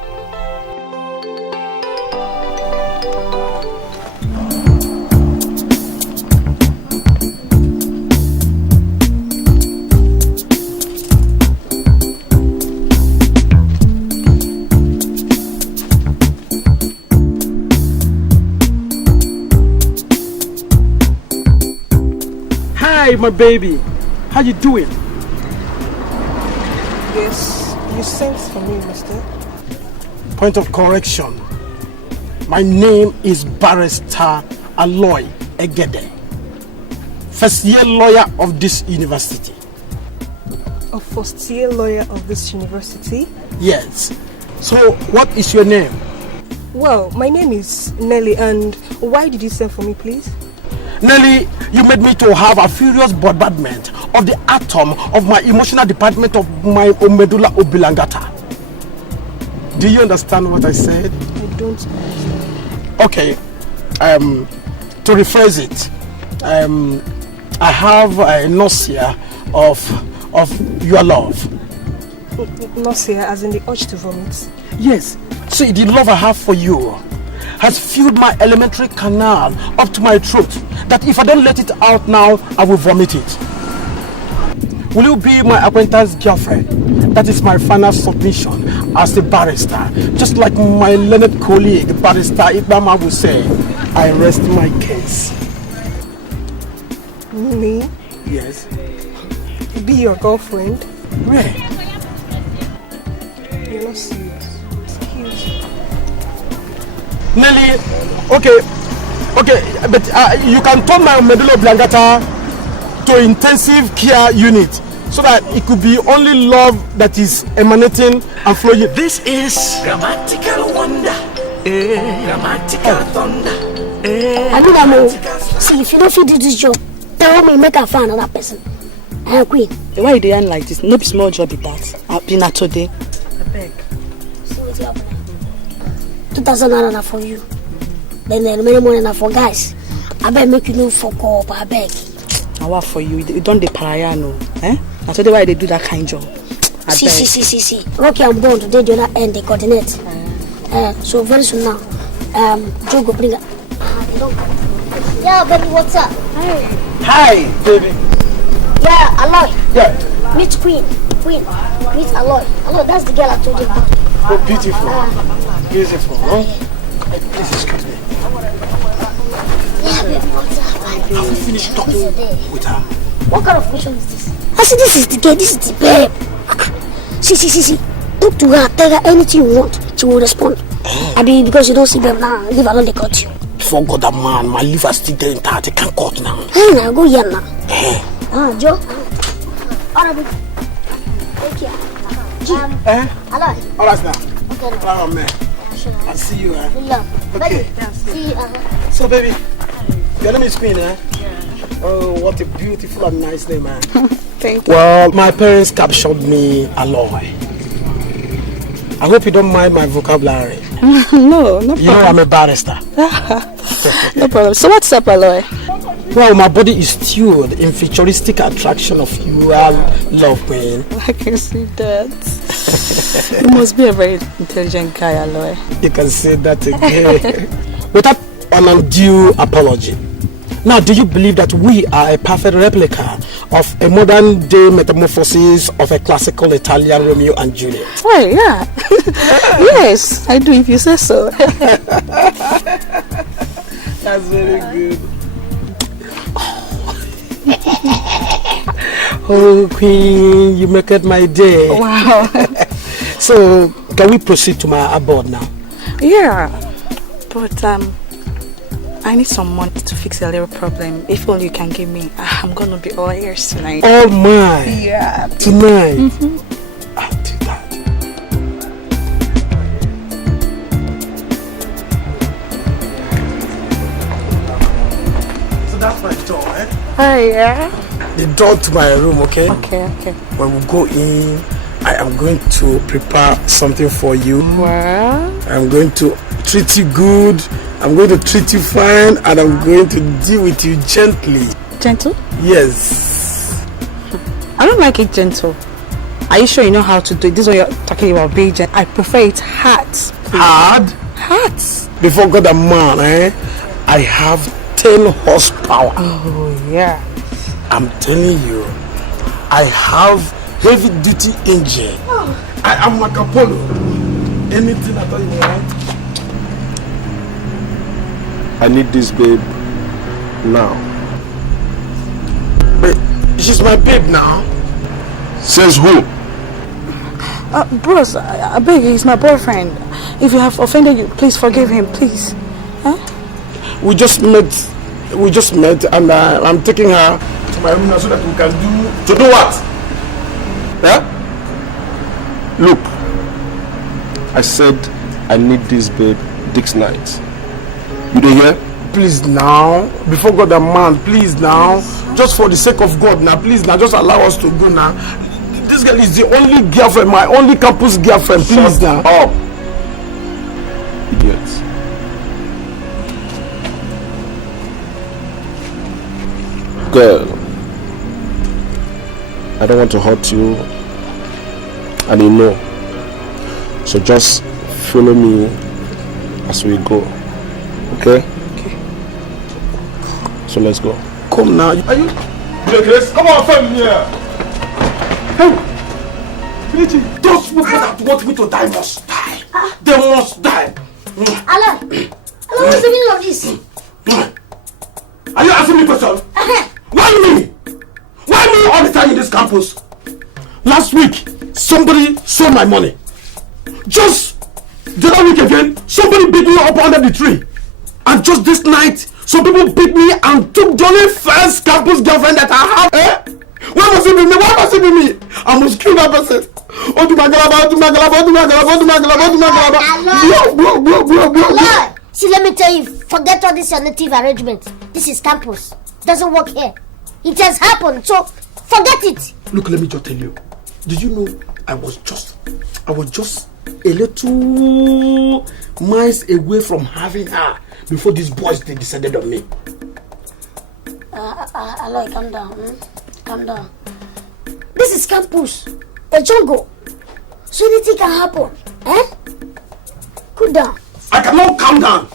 Hi, my baby. How you doing? Yes, you sent for me, mister. Point of correction. My name is Barrister Aloy Egede, first year lawyer of this university. A first year lawyer of this university? Yes. So, what is your name? Well, my name is Nelly, and why did you send for me, please? Nelly, you made me to have a furious bombardment of the atom of my emotional department of my medulla oblongata. Do you understand what I said? I don't understand. Okay. To rephrase it, I have a nausea of your love. Nausea, as in the urge to vomit? Yes. See, the love I have for you has filled my elementary canal up to my throat, that if I don't let it out now, I will vomit it. Will you be my acquaintance girlfriend? That is my final submission as a barrister. Just like my learned colleague, Barrister Ibama, will say, I rest my case. Me? Yes. Be your girlfriend? Where? You're not serious. Excuse me. Nelly, okay, but you can turn my medulla oblongata to intensive care unit so that it could be only love that is emanating and flowing. This is grammatical wonder, grammatical thunder. I know. See, if you don't do this job, tell me make I find another person. I agree. Why you doing like this? No be small job with that. I've been at today. I beg. So what's happening? 2,000 naira for you. Then the remaining money for guys. I beg make you no fuck up. I beg. I work for you. You don't the paraya no. Eh? I told you why they do that kind of job. See. Rocky and Bond today the other end they coordinate. So very soon now. Joe go bring her. Yeah, baby, what's up? Hi, baby. Yeah, Aloy. Yeah. Meet Queen. Meet Aloy. Aloy, that's the girl I told you about. Oh, beautiful. Huh? Please excuse me. Yeah, baby, what's up? Have you finished talking with her? What kind of question is this? I said this is the girl, this is the babe. See. Talk to her, tell her anything you want. She will respond. I mean, because you don't see babe now, leave alone, they cut you. Before God, that man, my liver still there in that. They can't cut now. Hey, now, go here now. Joe. Alright, baby. Take care. Aloy. Alright, now. Okay. Oh, man. I'll see you, eh? Good luck. Okay. See you. So, baby, your name is Queen, eh? Yeah. Oh, what a beautiful and nice name, man. Thank you. Well, my parents captured me Aloy. I hope you don't mind my vocabulary. No problem. You know I'm a barrister. No problem. So what's up, Aloy? Well, my body is stewed in futuristic attraction of your love, Queen. I can see that. You must be a very intelligent guy, Aloy. You can say that again. Without an undue apology. Now, do you believe that we are a perfect replica of a modern day metamorphosis of a classical Italian Romeo and Juliet? Oh, yeah. Yes, I do if you say so. That's very good. Oh, Queen, you make it my day. Wow. So, can we proceed to my abode now? Yeah, but I need some money to fix a little problem. If only you can give me, I'm gonna be all ears tonight. All mine? Yeah. Tonight? Mm-hmm. I'll do that. Yeah. The door to my room, okay? Okay. When we go in, I am going to prepare something for you. Well, I'm going to treat you good. I'm going to treat you fine, and I'm going to deal with you gently. Gentle? Yes. I don't like it gentle. Are you sure you know how to do it? This is what you're talking about, being gentle. I prefer it hard. Hard? Hard. Before God and man, I have 10 horsepower. Oh, yeah. I'm telling you, I have heavy duty engine. I am Marco Polo. Anything at all you want. I need this babe now. But she's my babe now. Says who? Bros, I beg you, he's my boyfriend. If you have offended you, please forgive him, please. Huh? We just met, and I'm taking her to my room now so that we can do... To do what? Yeah? Look, I said I need this babe this night. You don't hear? Please now, before God and man, please now. Just for the sake of God now, please now, just allow us to go now. This girl is the only girlfriend, my only campus girlfriend, please now. Up. Idiots. Girl, I don't want to hurt you, and you know. So just follow me as we go. Okay? Okay. So let's go. Come now. Are you? Grace, come on, friend here. Hey, those people that want me to die must die. They must die. Allah, what's the meaning of this? Are you asking me questions? Why me? Why me all the time in this campus? Last week, somebody stole my money. Just the other week again, somebody beat me up under the tree. And just this night, some people beat me and took the only first campus girlfriend that I have. Why must it be me? Why must it be me? I must kill that person. See, let me tell you, forget all this native arrangement. This is campus. Doesn't work here. It has happened, so forget it. Look, let me just tell you. Did you know I was just a little miles away from having her before these boys they decided on me. Aloy, calm down. Calm down. This is campus, a jungle. So anything can happen. Cool down. I cannot calm down.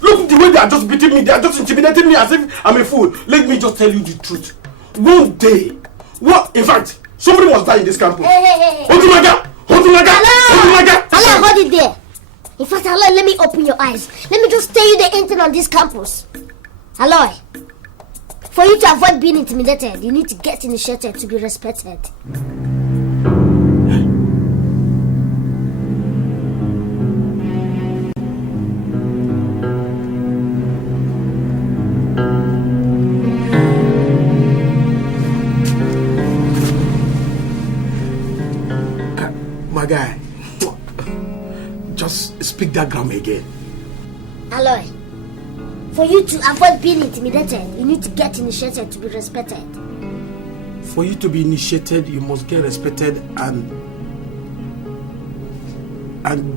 Look the way they are just beating me. They are just intimidating me as if I'm a fool. Let me just tell you the truth. One day, in fact, somebody must die in this campus. Hey. Hold it there. In fact, Aloy, let me open your eyes. Let me just tell you the intent on this campus. Aloy, for you to avoid being intimidated, you need to get initiated to be respected. My guy, just speak that grammar again. Aloy, for you to avoid being intimidated, you need to get initiated to be respected. For you to be initiated, you must get respected and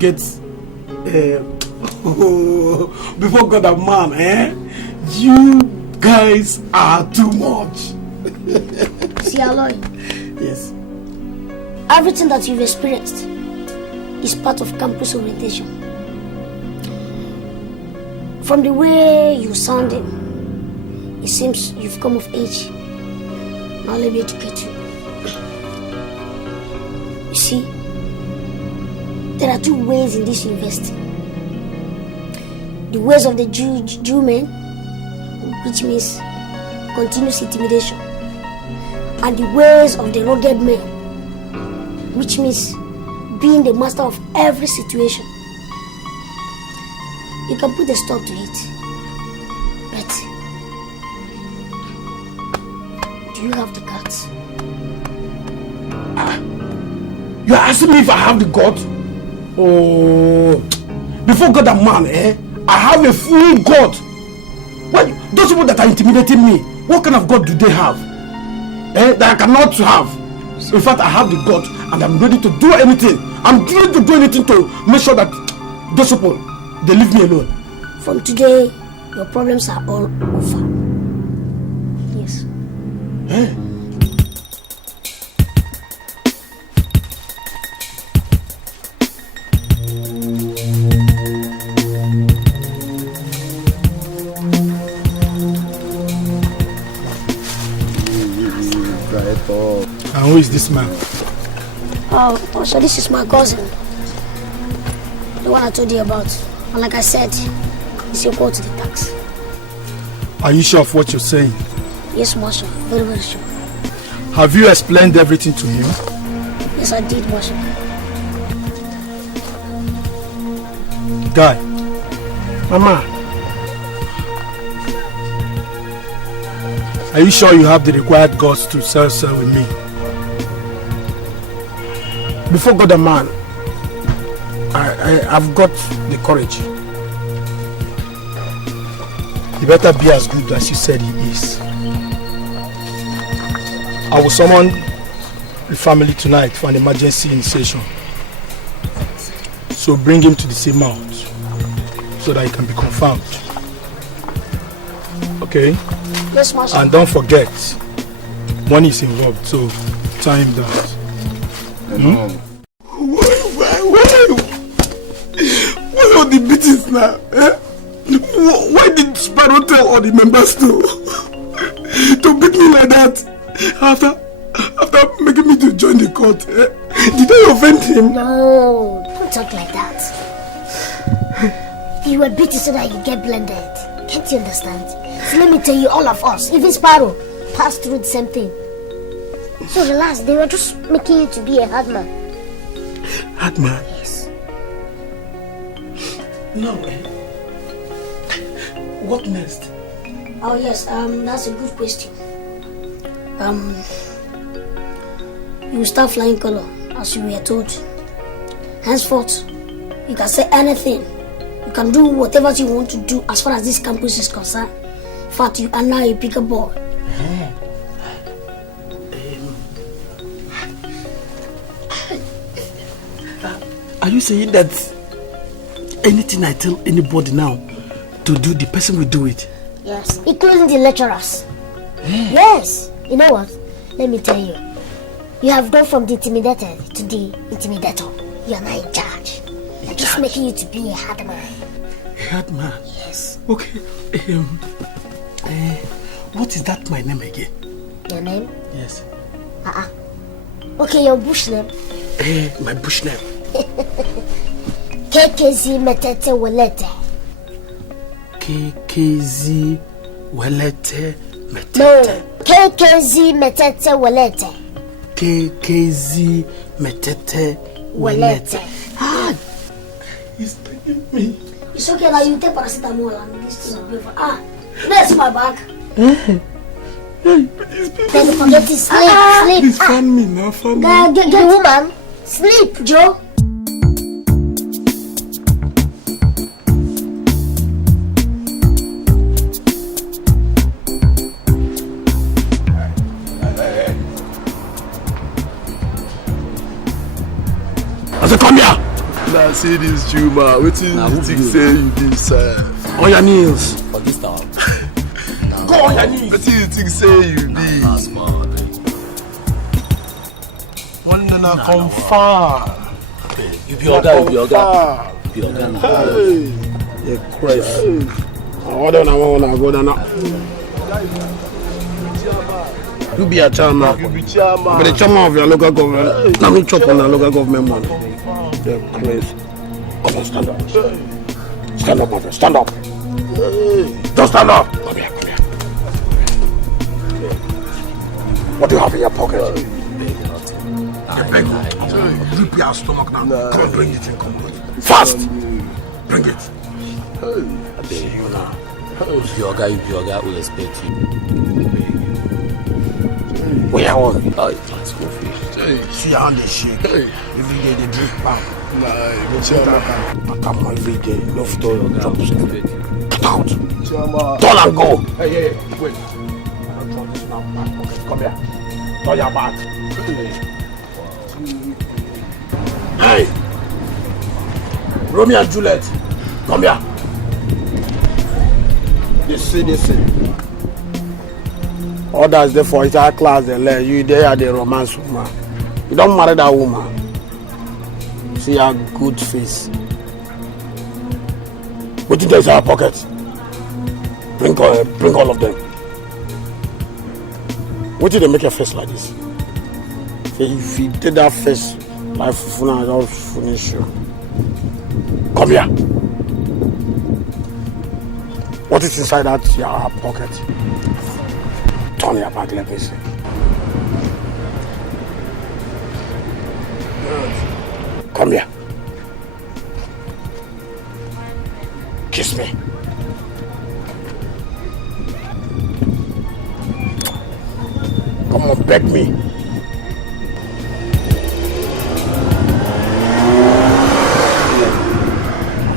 get before God and man, you guys are too much. See, Aloy? Yes. Everything that you've experienced is part of campus orientation. From the way you're sounding, it seems you've come of age. Now let me educate you. You see, there are two ways in this university. The ways of the Jew men, which means continuous intimidation, and the ways of the rugged men, which means being the master of every situation. You can put a stop to it, but do you have the guts? You are asking me if I have the guts? Oh, before God and man, I have a full gut. Those people that are intimidating me, What kind of God do they have? That I cannot have. In fact, I have the God and I'm ready to do anything. I'm ready to do anything to make sure that those people, they leave me alone. From today, your problems are all over. Yes. And who is this man? Oh, so this is my cousin. The one I told you about. And like I said, he's equal to the tax. Are you sure of what you're saying? Yes, Marshal. Very, very sure. Have you explained everything to him? Yes, I did, Marshal. Guy. Mama. Are you sure you have the required guts to sell with me? Before God and man, I've got the courage. He better be as good as you said he is. I will summon the family tonight for an emergency initiation. So bring him to the same mount so that he can be confirmed. Okay? Yes, Marshal. And don't forget, money is involved, so tell him that. Why all the beatings now? Eh? Why did Sparrow tell all the members to beat me like that? After making me to join the court, eh? Did I offend him? No, don't talk like that. You were beaten so that you get blended. Can't you understand? So let me tell you, all of us, even Sparrow, passed through the same thing. So relax, they were just making you to be a hard man. Hard man? Yes. No. What next? Oh yes, that's a good question. You start flying color, as you were told. Henceforth, you can say anything. You can do whatever you want to do as far as this campus is concerned. In fact, you are now a bigger boy. Are you saying that anything I tell anybody now to do, the person will do it? Yes, including the lecturers. Yes. You know what? Let me tell you. You have gone from the intimidated to the intimidator. You are now in charge. They're just making you to be a hard man. A hard man? Yes. Okay. What is that my name again? Your name? Yes. Okay, your bush name? My bush name. KKZ Metete Welete. KKZ Welete Metete. No, KKZ Metete Welete. KKZ Metete Welete. Ah, he's paying me. It's okay now, you take paracetamol and this thing will be for. There's my bag. Then forget to sleep. Sleep. Please find me now, find me. Get woman. Sleep, Joe. I said, come here. Now see this Juma. What you think say you did, sir? On your knees. For this time. Go on your knees. What you think say you did? One nana confirm. You be Oga, you be Oga. You be Oga now. Hey. Yeah, crazy. Hold on, I wanna go down now. You be a chairman. You be chairman. But the chairman of your local government. Now me chop on the local government money. They're crazy. Come on, stand up. Stand up, my friend. Stand up. Just stand up. Come here, come here. What do you have in your pocket? You beg. Drip your stomach now. Come on, bring it in. Come on. Fast. Bring it. See you now. You be Oga, we expect you. We are on. School fees. See how they shake. Every day they drink back. I come every day. Love to drop. Get out. Turn and go. Hey, wait. Come here. Turn your back. Hey! Romeo and Juliet, come here. This. Others there for entire class they learn. You there are the romance woman. You don't marry that woman. See her good face. What you take in our pocket? Bring all of them. What did they make your face like this? If you did that face like Fufuna, I'll finish you. Come here. What is inside that your pocket? Turn your back, let me see. Good. Come here. Kiss me. Come on, beg me.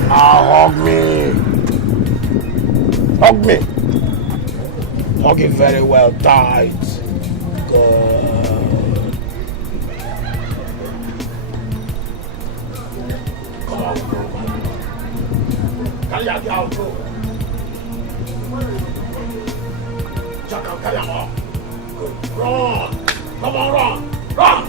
Hug me. Hug me. Hug it very well, tight. Good. Come on, bro. Carry out, bro. Jack out, carry out. Good. Run. Come on, run. Run.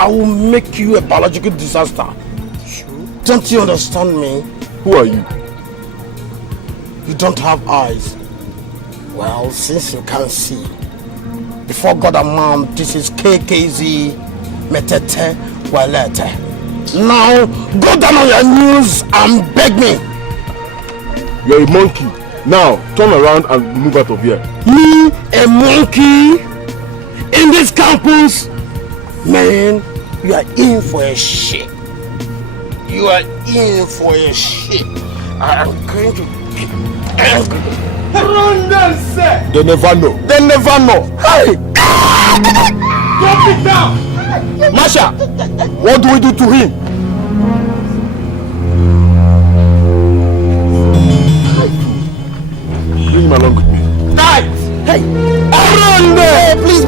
I will make you a biological disaster. Sure. Don't you understand me? Who are you? You don't have eyes. Well, since you can't see, before God and man, this is KKZ Metete Walete. Now, go down on your knees and beg me. You're a monkey. Now, turn around and move out of here. Me, a monkey? In this campus? Man, you are in for a shit. You are in for a shit. I am going to be angry. Run them, sir! They never know. They never know. Hey! Drop it down! Masha, what do we do to him? Bring him along with me. Right! Hey! Run them! Please!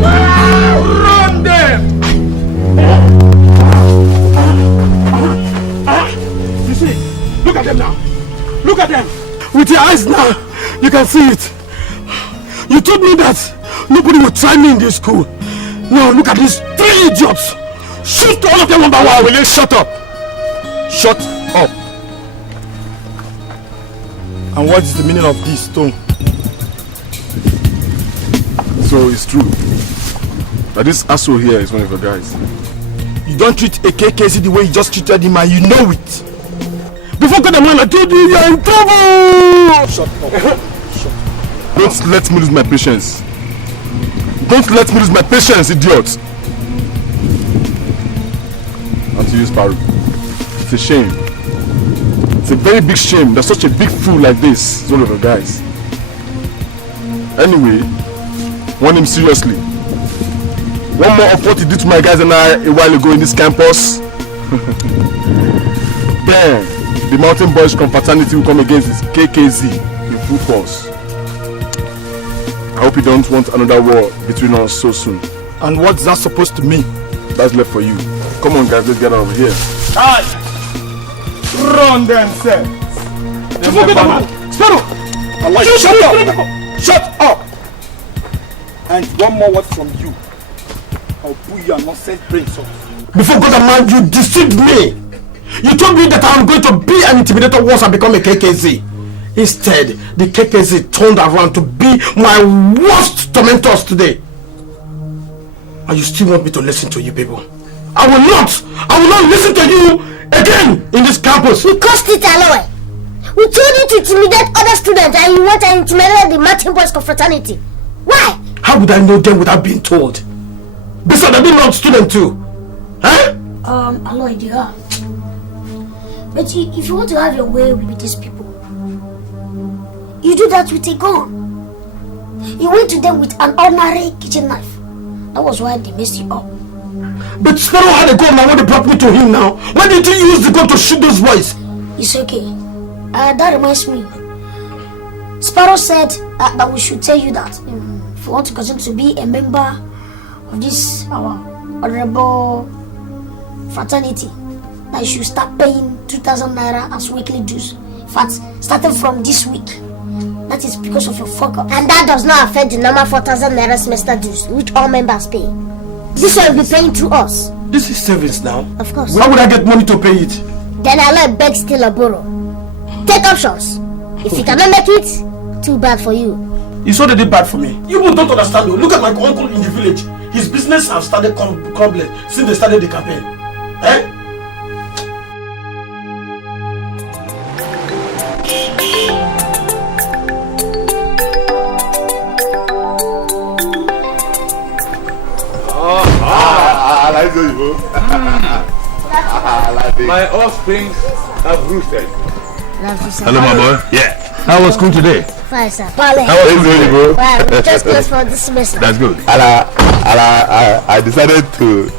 Run them! You see? Look at them now! Look at them! With your eyes now, you can see it. You told me that nobody would try me in this school. Now look at these 3 idiots! Shoot all of them one by one! Will you shut up? Shut up! And what is the meaning of this stone? So it's true that this asshole here is one of your guys. You don't treat a KKZ the way you just treated him, and you know it. Before God and man, I told you you are in trouble! Shut up. Shut up. Don't let me lose my patience. Don't let me lose my patience, idiot. And to use Paru. It's a shame. It's a very big shame that such a big fool like this is one of your guys. Anyway, warn him seriously. One more of what he did to my guys and I a while ago in this campus. Then the Mountain Boys confraternity will come against this KKZ in full force. I hope you don't want another war between us so soon. And what's that supposed to mean? That's left for you. Come on guys, let's get out of here. Aye. Run them, sir. Shut up! And one more word from you. I'll pull your nonsense brains off. Before God and man, you deceived me. You told me that I'm going to be an intimidator once I become a KKZ. Instead, the KKZ turned around to be my worst tormentors today. And you still want me to listen to you people? I will not listen to you again in this campus. We caused it, Aloy. We told you to intimidate other students and you want to intimidate the Martin Boys Confraternity. Why? How would I know them without being told? Besides, I've been not student too. Huh? Aloy, they are. But if you want to have your way with these people, you do that with a gun. You went to them with an ordinary kitchen knife. That was why they messed you up. But Sparrow had a gun now when they brought me to him now. Why did you use the gun to shoot those boys? It's okay. That reminds me. Sparrow said that we should tell you that if you want to continue to be a member of this our honorable fraternity, that you should start paying 2,000 naira as weekly dues. In fact, starting from this week. That is because of your fuck up. And that does not affect the normal 4,000 naira semester dues, which all members pay. This one will be paying through us. This is savings now. Of course. Where would I get money to pay it? Then I'll let beg, steal, or borrow. Take options. If you cannot make it, too bad for you. It's already bad for me. You people don't understand though. Look at my uncle in the village. His business have started crumbling since they started the campaign. Eh? My offspring have roosted. Hello, my boy. Yeah. How was school today? Fine, sir. How was school today, bro? Well, just close for this semester. That's good. I decided to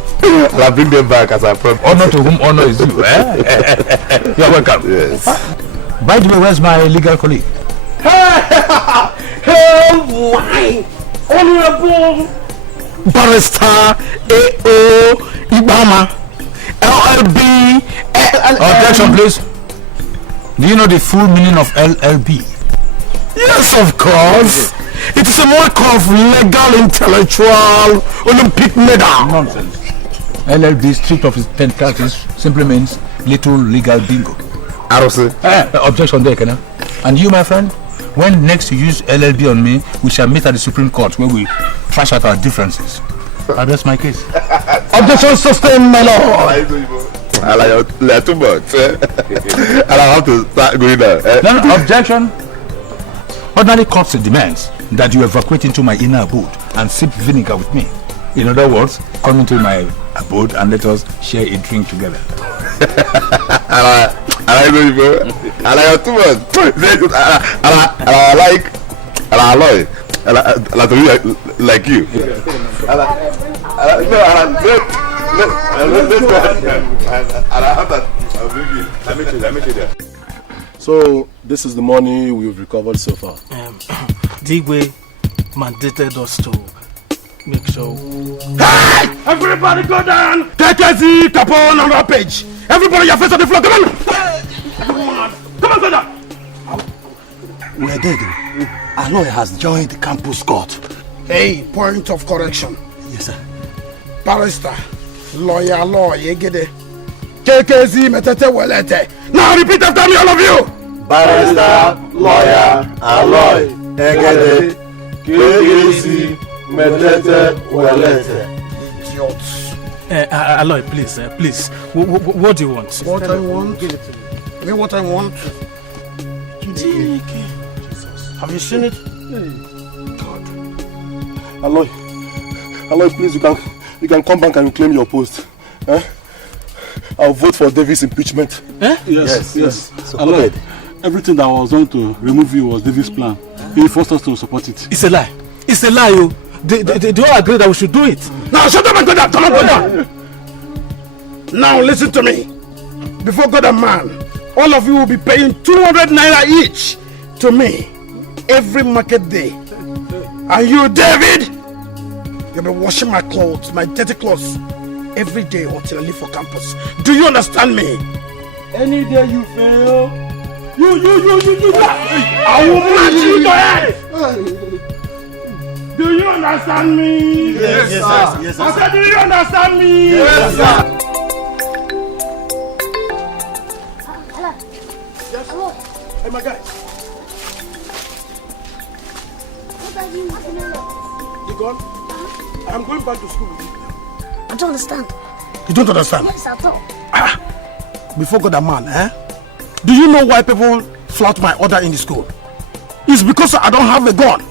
bring them back as I promised. Honor to whom honor is due. Eh? You're welcome. Yes. By the way, where's my legal colleague? Oh my honorable Barrister A.O. Ibama, LLB. Objection, please. Do you know the full meaning of LLB? Yes, of course. It is a mark of legal intellectual Olympic medal. Nonsense. LLB, stripped of its tentacles, simply means little legal bingo. Objection there, Kenna. And you, my friend, when next you use LLB on me, we shall meet at the Supreme Court where we thrash out our differences. That's my case. Objection sustained, my lord. Like too much. And I have to start going there. No, objection. Ordinary court demands that you evacuate into my inner abode and sip vinegar with me. In other words, come into my abode and let us share a drink together. I like too much. I like to be like you. So this is the money we've recovered so far. Digwe mandated us to make sure. Hey! Everybody go down! KKZ Capone on our page! Everybody, your face on the floor, come on! Come on, go down! We're dead. Aloy has joined the campus court. Hey, point of correction. Yes, sir. Barrister, lawyer, Yegede. KKZ Metete Welete. Now repeat after me, all of you! Barrister, lawyer, Aloy, Yegede. KKZ Metete Welete. Idiots. Aloy, please, please. What do you want? What I want? Give it to me. What I want? Have you seen it? God. Aloy, please, you can come back and claim your post. Eh? I'll vote for Davis' impeachment. Eh? Yes. So, Aloy, everything that was done to remove you was Davis' plan. He forced us to support it. It's a lie. It's a lie, you. They all agree that we should do it. Now shut up and go down. Come on, go down. Now listen to me. Before God and man, all of you will be paying 200 naira each to me every market day. And you, David, you'll be washing my clothes, my dirty clothes, every day until I leave for campus. Do you understand me? Any day you fail, you I will match you to head. Do you understand me? Yes, sir. I said, do you understand me? Yes, sir. my guy. What are you doing? You gone? I'm going back to school with you. I don't understand. You don't understand? Yes, at all. Before God and man, do you know why people flout my order in the school? It's because I don't have a gun.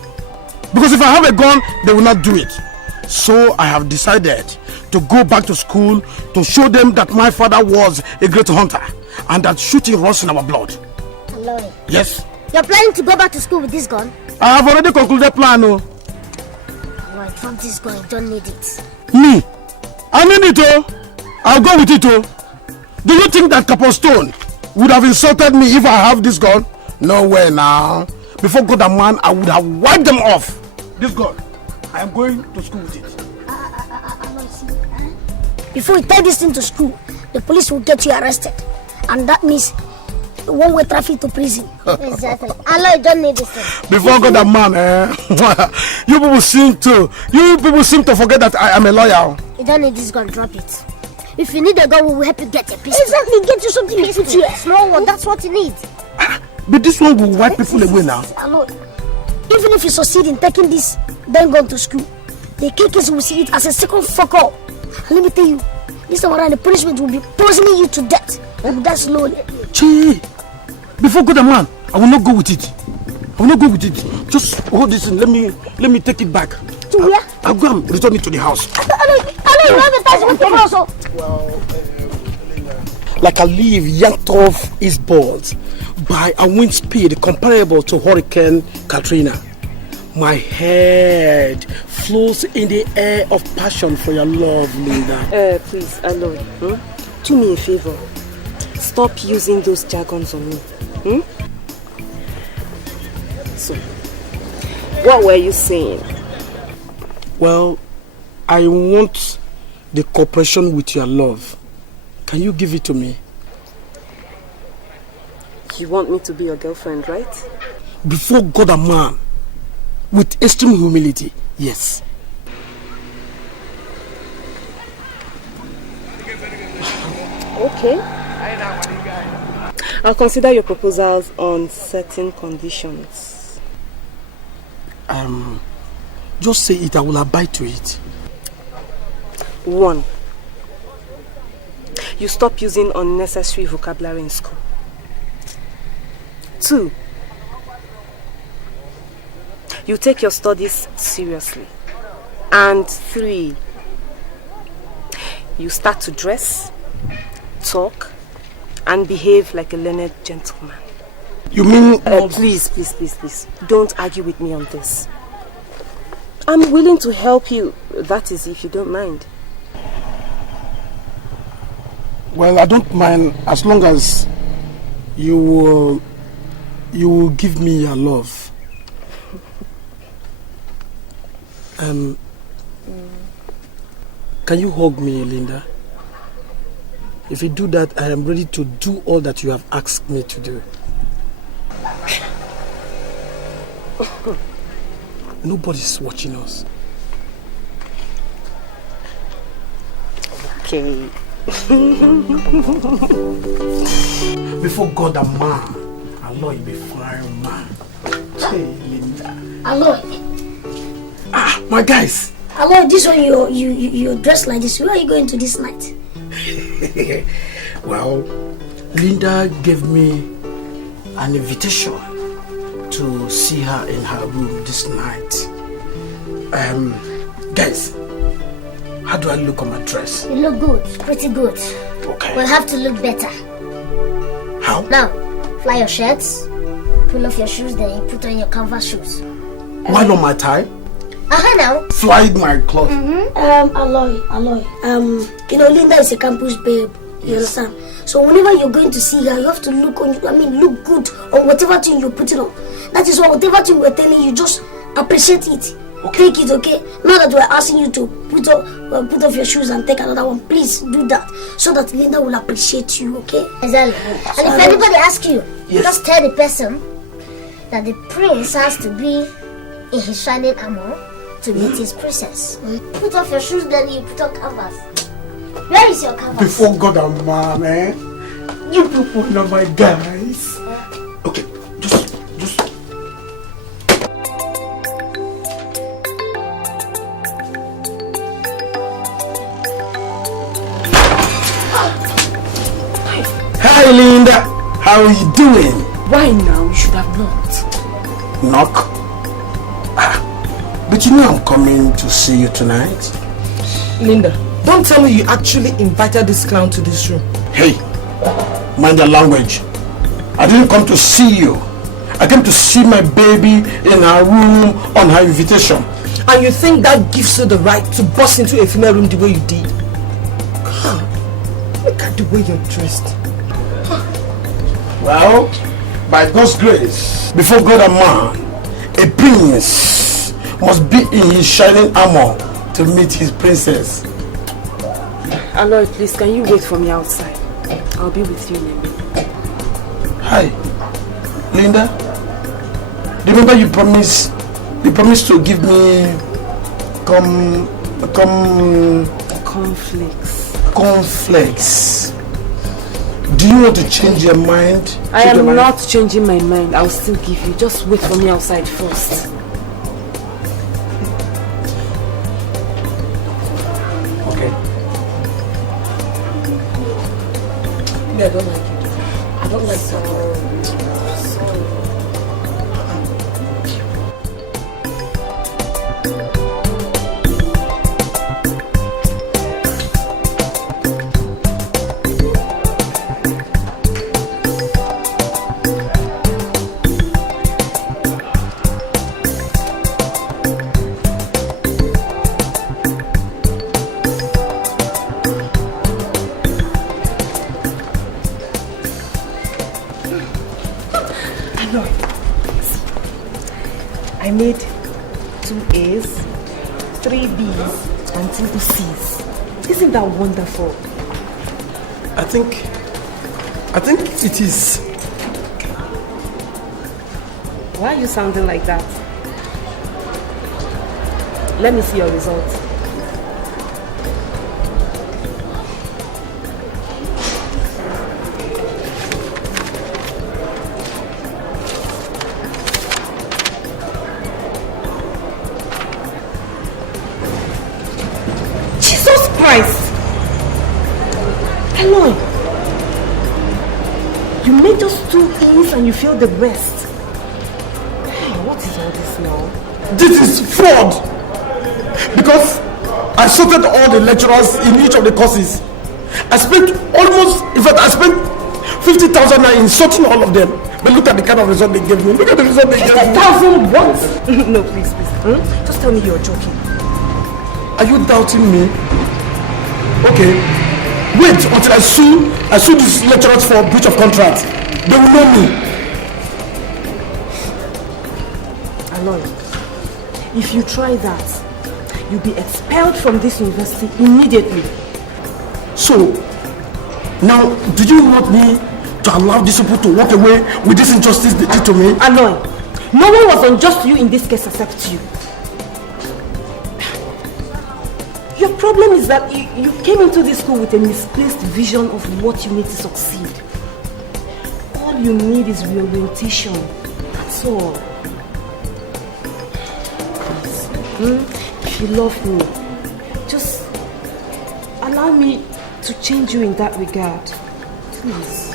Because if I have a gun, they will not do it. So I have decided to go back to school to show them that my father was a great hunter and that shooting runs in our blood. Hello. Yes? You're planning to go back to school with this gun? I have already concluded plan. Oh. No, I drop this gun. I don't need it. Me? I need it, oh. I'll go with it, oh. Do you think that Capo Stone would have insulted me if I have this gun? No way now. Before God and man, I would have wiped them off. This gun, I am going to school with it. Before you take this thing to school, the police will get you arrested. And that means one-way traffic to prison. Exactly. I don't need this thing. Before God and man, you people seem to forget that I am a lawyer. You don't need this gun, drop it. If you need a gun, we will help you get a pistol. Exactly, get you something to put here. Small one, that's what you need. But this one will wipe people away now. Even if you succeed in taking this then gun to school, the KKs will see it as a second fuck up. And let me tell you, this time around the punishment will be poisoning you to death. And that's slowly. Gee, before God and man, I will not go with it. I will not go with it. Just hold this and let me take it back. To where? I'll go and return it to the house. I know you have a task with him also. Well, like a leaf yanked off its balls by a wind speed comparable to Hurricane Katrina. My head flows in the air of passion for your love, Linda. Please, Aloy, do me a favor. Stop using those jargons on me. So, what were you saying? Well, I want the cooperation with your love. Can you give it to me? You want me to be your girlfriend, right? Before God and man, with extreme humility, yes. Okay. I'll consider your proposals on certain conditions. Just say it, I will abide to it. 1. You stop using unnecessary vocabulary in school. 2. You take your studies seriously. And 3. You start to dress, talk, and behave like a learned gentleman. You mean... Please. Don't argue with me on this. I'm willing to help you. That is, if you don't mind. Well, I don't mind as long as you will give me your love. Can you hug me, Linda? If you do that, I am ready to do all that you have asked me to do. Nobody's watching us. Okay. Before God and man, Aloy be fine man. Hey, Linda. Aloy. My guys. Aloy, this one you dressed like this. Where are you going to this night? Well, Linda gave me an invitation to see her in her room this night. Guys, how do I look on my dress? You look good, pretty good. Okay. We'll have to look better. How? Now, fly your shirts, pull off your shoes, then you put on your canvas shoes. Why not my tie? Now. Fly my clothes. Aloy. You know, Linda is a campus babe. You understand? So whenever you're going to see her, you have to look good on whatever thing you're putting on. That is why whatever thing we're telling you, just appreciate it. Okay. Take it, okay? Not that we're asking you to put off your shoes and take another one. Please do that, so that Linda will appreciate you, okay? Exactly. And if anybody asks you, just tell the person that the prince has to be in his shining armor to meet his princess. Put off your shoes, then you put on canvas. Where is your canvas? Before God and man, you people know my guys. Okay, Hi Linda, how are you doing? Why now? You should have knocked. Knock? But you know I'm coming to see you tonight. Linda, don't tell me you actually invited this clown to this room. Hey, mind your language. I didn't come to see you. I came to see my baby in her room on her invitation. And you think that gives you the right to bust into a female room the way you did? God, look at the way you're dressed. Well, by God's grace, before God and man, a prince must be in his shining armor to meet his princess. Aloy, please, can you wait for me outside? I'll be with you in a minute. Hi, Linda. Remember you promised to give me cornflakes. Do you want to change your mind? I am not changing my mind. I'll still give you. Just wait for me outside first. Okay. Yeah, I don't like it. I don't like that. I made 2 A's, 3 B's, and 2 C's. Isn't that wonderful? I think it is. Why are you sounding like that? Let me see your results. Jesus Christ! Aloy! You made just 2 things and you failed the rest. What is all this now? This is fraud! Because I sorted all the lecturers in each of the courses. I spent 50,000 in sorting all of them. But look at the kind of result they gave me. Look at the result they gave me. 50,000 what? No, please. Just tell me you're joking. Are you doubting me? Okay. Wait until I sue these lecturers for breach of contract. They will know me. Aloy, if you try that, you'll be expelled from this university immediately. So, now, do you want me to allow these people to walk away with this injustice they did to me? Aloy, no one was unjust to you in this case except you. Your problem is that you came into this school with a misplaced vision of what you need to succeed. All you need is reorientation. That's all. If you love me, just allow me to change you in that regard. Please.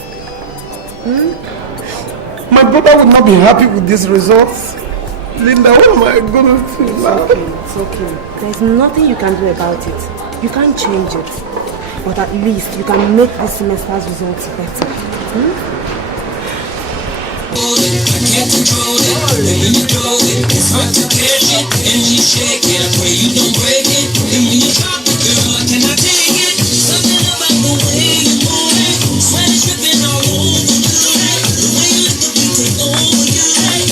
My brother would not be happy with these results. Linda, what am I going to do now? It's okay. There's nothing you can do about it. You can't change it. But at least you can make this semester's results better. I can't control it, and when you throw it, it's hard to catch it, and you shake it, I pray you don't break it, and when you drop it, girl, I cannot take it, something about the way you move it, sweat is dripping all over you, the way you let the beat take over you,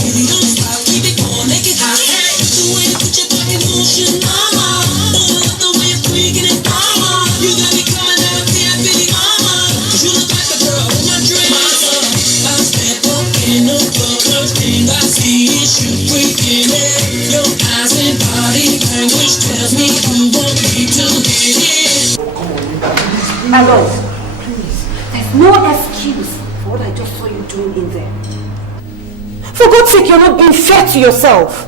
baby, don't stop, keep it going, make it hot, the way you put your body in motion, mama, oh, I love the way you're freaking it, mama, you got me coming out of here, baby, mama, 'cause you look like a girl in my dreams, I step up in the club, first thing I see is you freaking it. Your eyes and body language tells me you want me to hit it. Aloy, please, there's no excuse for what I just saw you doing in there. For God's sake, you're not being fair to yourself.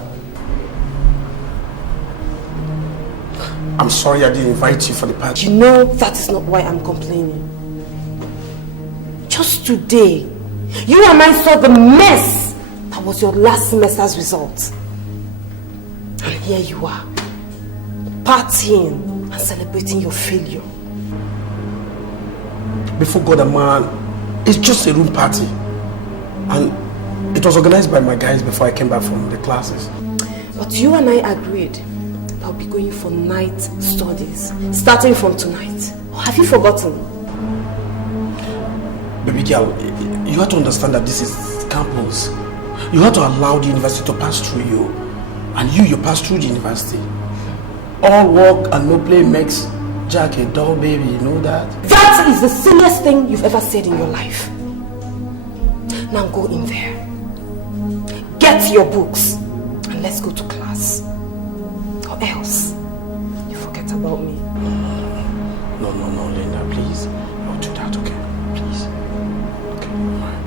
I'm sorry I didn't invite you for the party. You know that is not why I'm complaining. Just today, you and I saw the mess that was your last semester's result. And here you are, partying and celebrating your failure. Before God and man, it's just a room party. And it was organized by my guys before I came back from the classes. But you and I agreed that I'll be going for night studies, starting from tonight. Or have you forgotten? Baby girl, you have to understand that this is campus. You have to allow the university to pass through you. And you pass through the university. All work and no play makes Jack a dull baby, you know that? That is the silliest thing you've ever said in your life. Now go in there. Get your books and let's go to class. Or else, you forget about me. No, Linda, please. Don't do that, okay? Please. Okay, alright.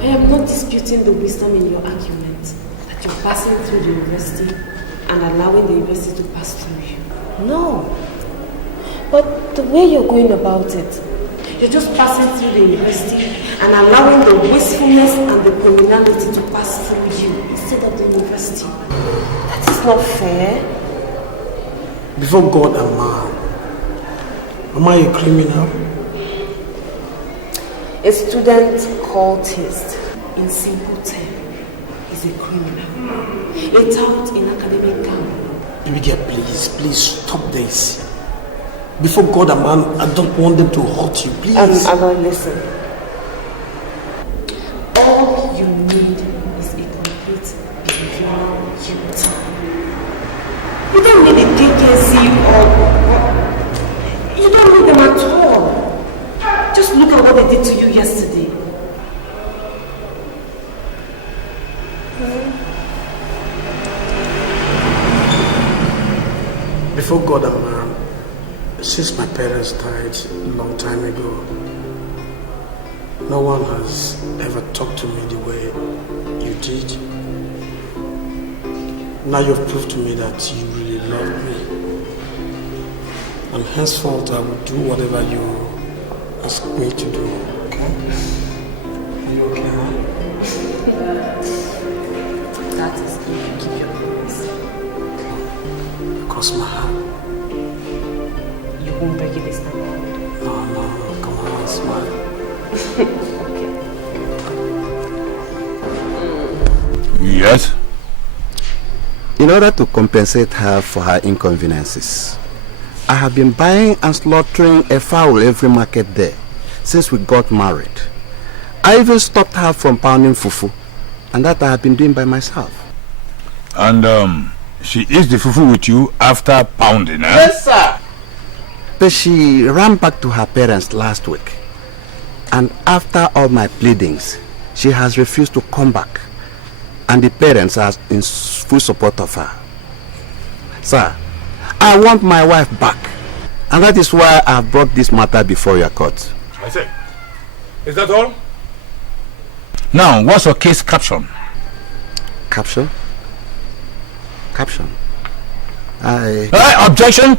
I am not disputing the wisdom in your argument that you're passing through the university and allowing the university to pass through you. No. But the way you're going about it, you're just passing through the university and allowing the wastefulness and the criminality to pass through you instead of the university. That is not fair. Before God and man, am I a criminal? A student cultist, in simple terms, is a criminal. A tout in academic gown. Baby girl, please stop this. Before God and man, I don't want them to hurt you, please. Aloy, listen. All you need is a complete behavioral duty. You don't need a KKC or you don't need them at all. Just look at what they did to you yesterday. Before God and man, since my parents died a long time ago, no one has ever talked to me the way you did. Now you've proved to me that you really love me. And henceforth I will do whatever you ask me to do. Okay? Are you okay, huh? That is if you keep your promise. Cross my heart. You won't break it this time. No, come on, smile. Yes? In order to compensate her for her inconveniences, I have been buying and slaughtering a fowl every market day since we got married. I even stopped her from pounding fufu, and that I have been doing by myself. And she eats the fufu with you after pounding, eh? Yes, sir. But she ran back to her parents last week, and after all my pleadings, she has refused to come back, and the parents are in full support of her. Sir, I want my wife back, and that is why I have brought this matter before your court. I say, is that all? Now, what's your case caption? Caption? Caption? Objection!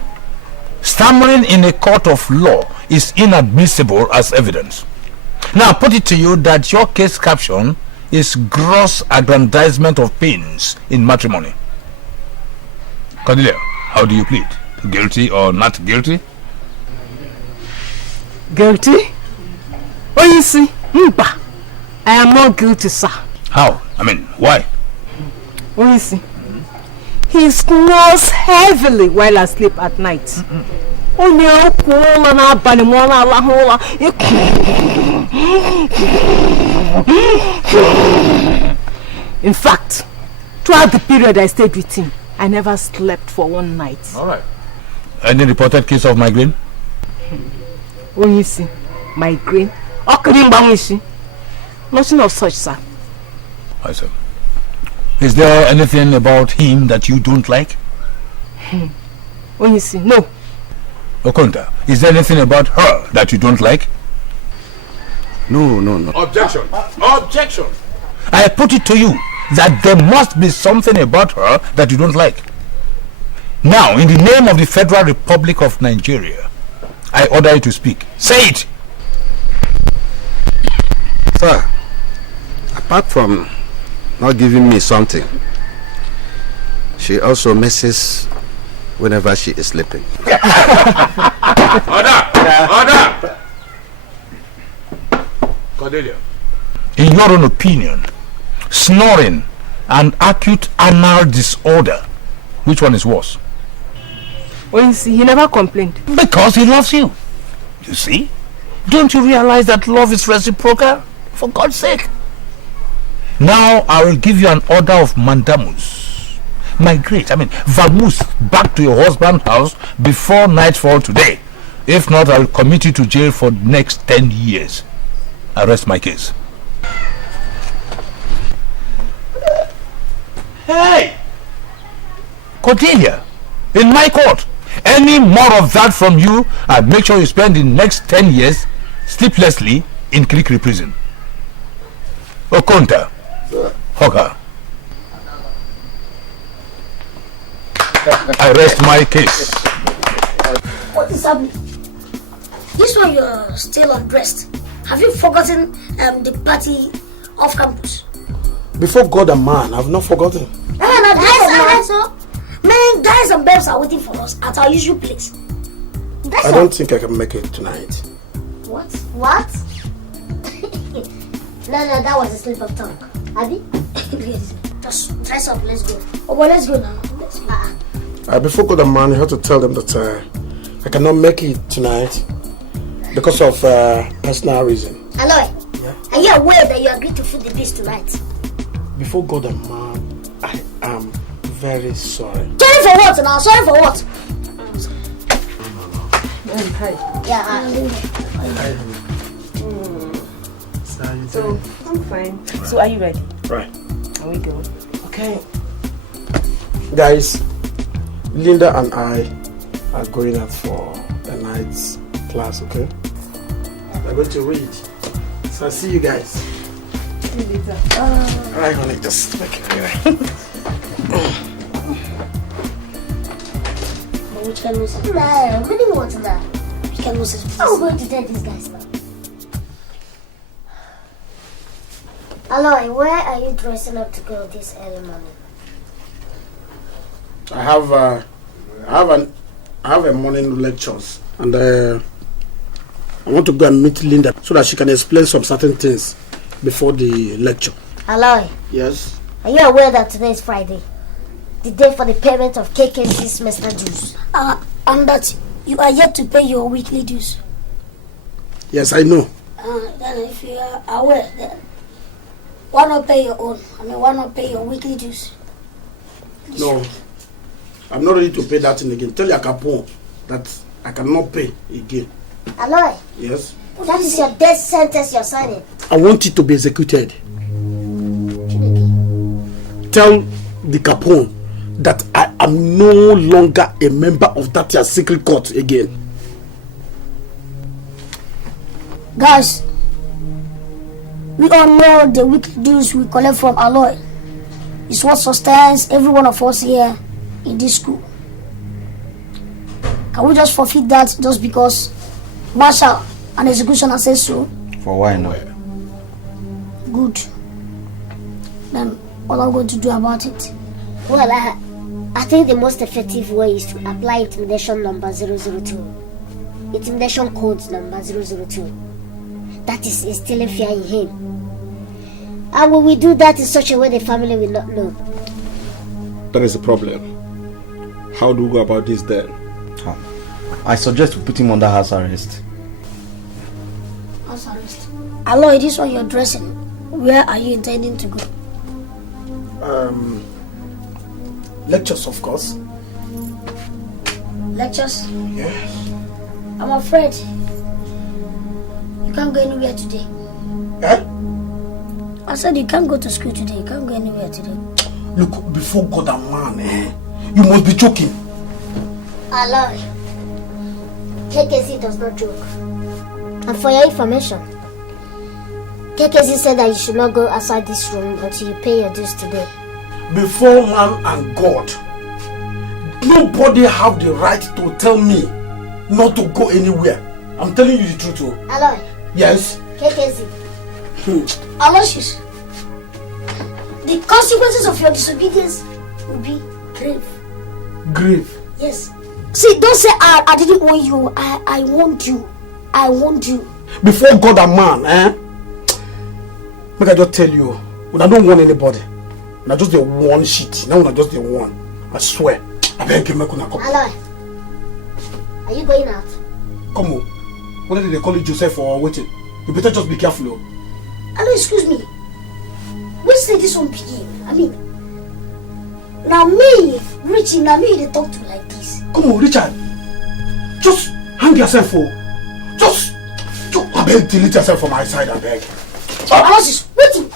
Stammering in a court of law is inadmissible as evidence. Now, put it to you that your case caption is gross aggrandizement of pains in matrimony. Cordelia, how do you plead? Guilty or not guilty? Guilty? Oh, you see, I am not guilty, sir. How? I mean, why? Oh, you see, he snores heavily while I sleep at night. In fact, throughout the period I stayed with him, I never slept for one night. All right. Any reported case of migraine? When you see migraine, nothing of such, sir. I see. Is there anything about him that you don't like? When you see, no. Okonta, is there anything about her that you don't like? No. Objection! Objection! I put it to you that there must be something about her that you don't like. Now, in the name of the Federal Republic of Nigeria, I order you to speak. Say it! Sir, apart from not giving me something, she also messes whenever she is sleeping. Order! Order! Cordelia. In your own opinion, snoring and acute anal disorder, which one is worse? Well, you see, he never complained. Because he loves you. You see? Don't you realize that love is reciprocal? For God's sake. Now I will give you an order of mandamus. Migrate, vamoose back to your husband's house before nightfall today. If not, I will commit you to jail for the next 10 years. I rest my case. Hey! Cordelia, in my court, any more of that from you, I'll make sure you spend the next 10 years sleeplessly in Kirikiri prison. Okonta, Hoka. I rest my case. What is happening? This one you're still undressed. Have you forgotten the party off campus? Before God and man, I've not forgotten. Man, guys and babes are waiting for us at our usual place. I don't think I can make it tonight. What? What? No, that was a slip of tongue. Abby? Just dress up, let's go. Oh, well, let's go now. Let's go. Before God and man, you have to tell them that I cannot make it tonight because of personal reason. Aloy, are you aware that you agreed to foot the beast tonight? Before God and man, I am very sorry. Sorry for what now? Sorry for what? Hi. Yeah, So, I'm fine. So, are you ready? Right. Are we go? Okay. Guys, Linda and I are going out for a night's class, okay? We're going to read. So I'll see you guys. See you later. Alright, honey, just make it clear. Which can we say? No, we didn't want to know. Which can we say? I'm going to tell these guys now. Aloy, where are you dressing up to go this early morning? I have a morning lectures, and I want to go and meet Linda so that she can explain some certain things before the lecture. Aloy, Yes. are you aware that today is Friday? The day for the payment of KKC semester dues. And that you are yet to pay your weekly dues. Yes, I know. Then if you are aware, then why not pay your own? Why not pay your weekly dues? No, I'm not ready to pay that thing again. Tell your Capone that I cannot pay again. Aloy, Yes. that is your death sentence you're signing. I want it to be executed. Tell the Capone that I am no longer a member of that your secret court again. Guys, we all know the weekly dues we collect from Aloy is what sustains every one of us here in this school. Can we just forfeit that just because Marshal and executioner says so? For why not? Good. Then what are we going to do about it? Well, I think the most effective way is to apply intimidation number 002. Intimidation code number 002. That is instilling fear in him. And when we do that in such a way, the family will not know. That is the problem. How do we go about this then? I suggest we put him under house arrest. House arrest. Aloy, this one you're dressing. Where are you intending to go? Lectures, of course. Lectures? Yes. I'm afraid you can't go anywhere today. Eh? I said you can't go to school today. You can't go anywhere today. Look, before God and man, you must be joking. Aloy, KKC does not joke. And for your information, KKC said that you should not go outside this room until you pay your dues today. Before man and God, Nobody have the right to tell me not to go anywhere. I'm telling you the truth. Oh. Aloy. Yes. KKZ. Aloysius. The consequences of your disobedience will be grave. Grave? Yes. See, don't say I didn't want you. I want you. I want you. Before God and man, make I just tell you, when I don't want anybody, when I just the one shit, now when I just the one, I swear, I beg you, make una come. Aloy, are you going out? Come on. What did they call you, Joseph, or waiting? You better just be careful. Aloy, excuse me. When say this one begin? I mean, now me, Richie, now me they talk to like this. Come on, Richard. Just hang yourself, Just I beg, delete yourself from my side, I beg. Aloysius, waiting.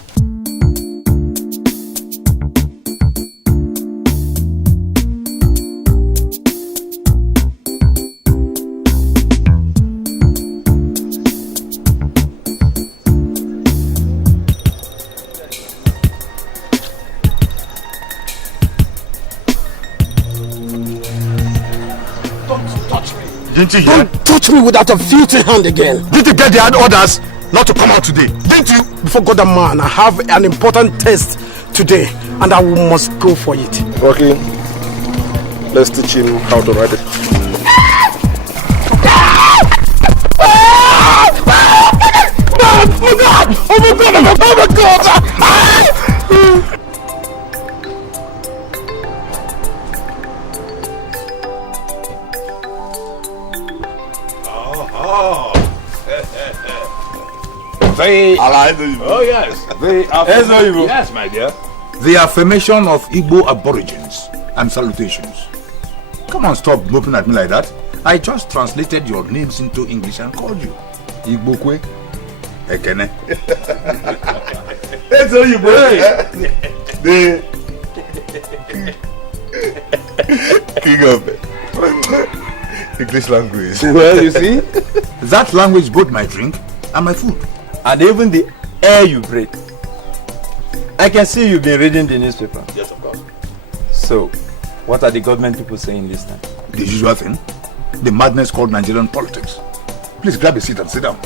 Didn't you hear? Don't touch me without a filthy hand again. Did you get the orders not to come out today? Didn't you? Before God and man, I have an important test today and I must go for it. Okay, let's teach him how to write it. Oh my God! Oh my God! Oh my God! Oh yes. Yes, my dear. The affirmation of Igbo aborigines and salutations. Come on, stop looking at me like that. I just translated your names into English and called you. Igbo Kwe Ekene. That's how you The king of English language. Well, you see, that language both my drink and my food. And even the air you breathe. I can see you've been reading the newspaper. Yes, of course. So, what are the government people saying this time? The usual thing. The madness called Nigerian politics. Please grab a seat and sit down.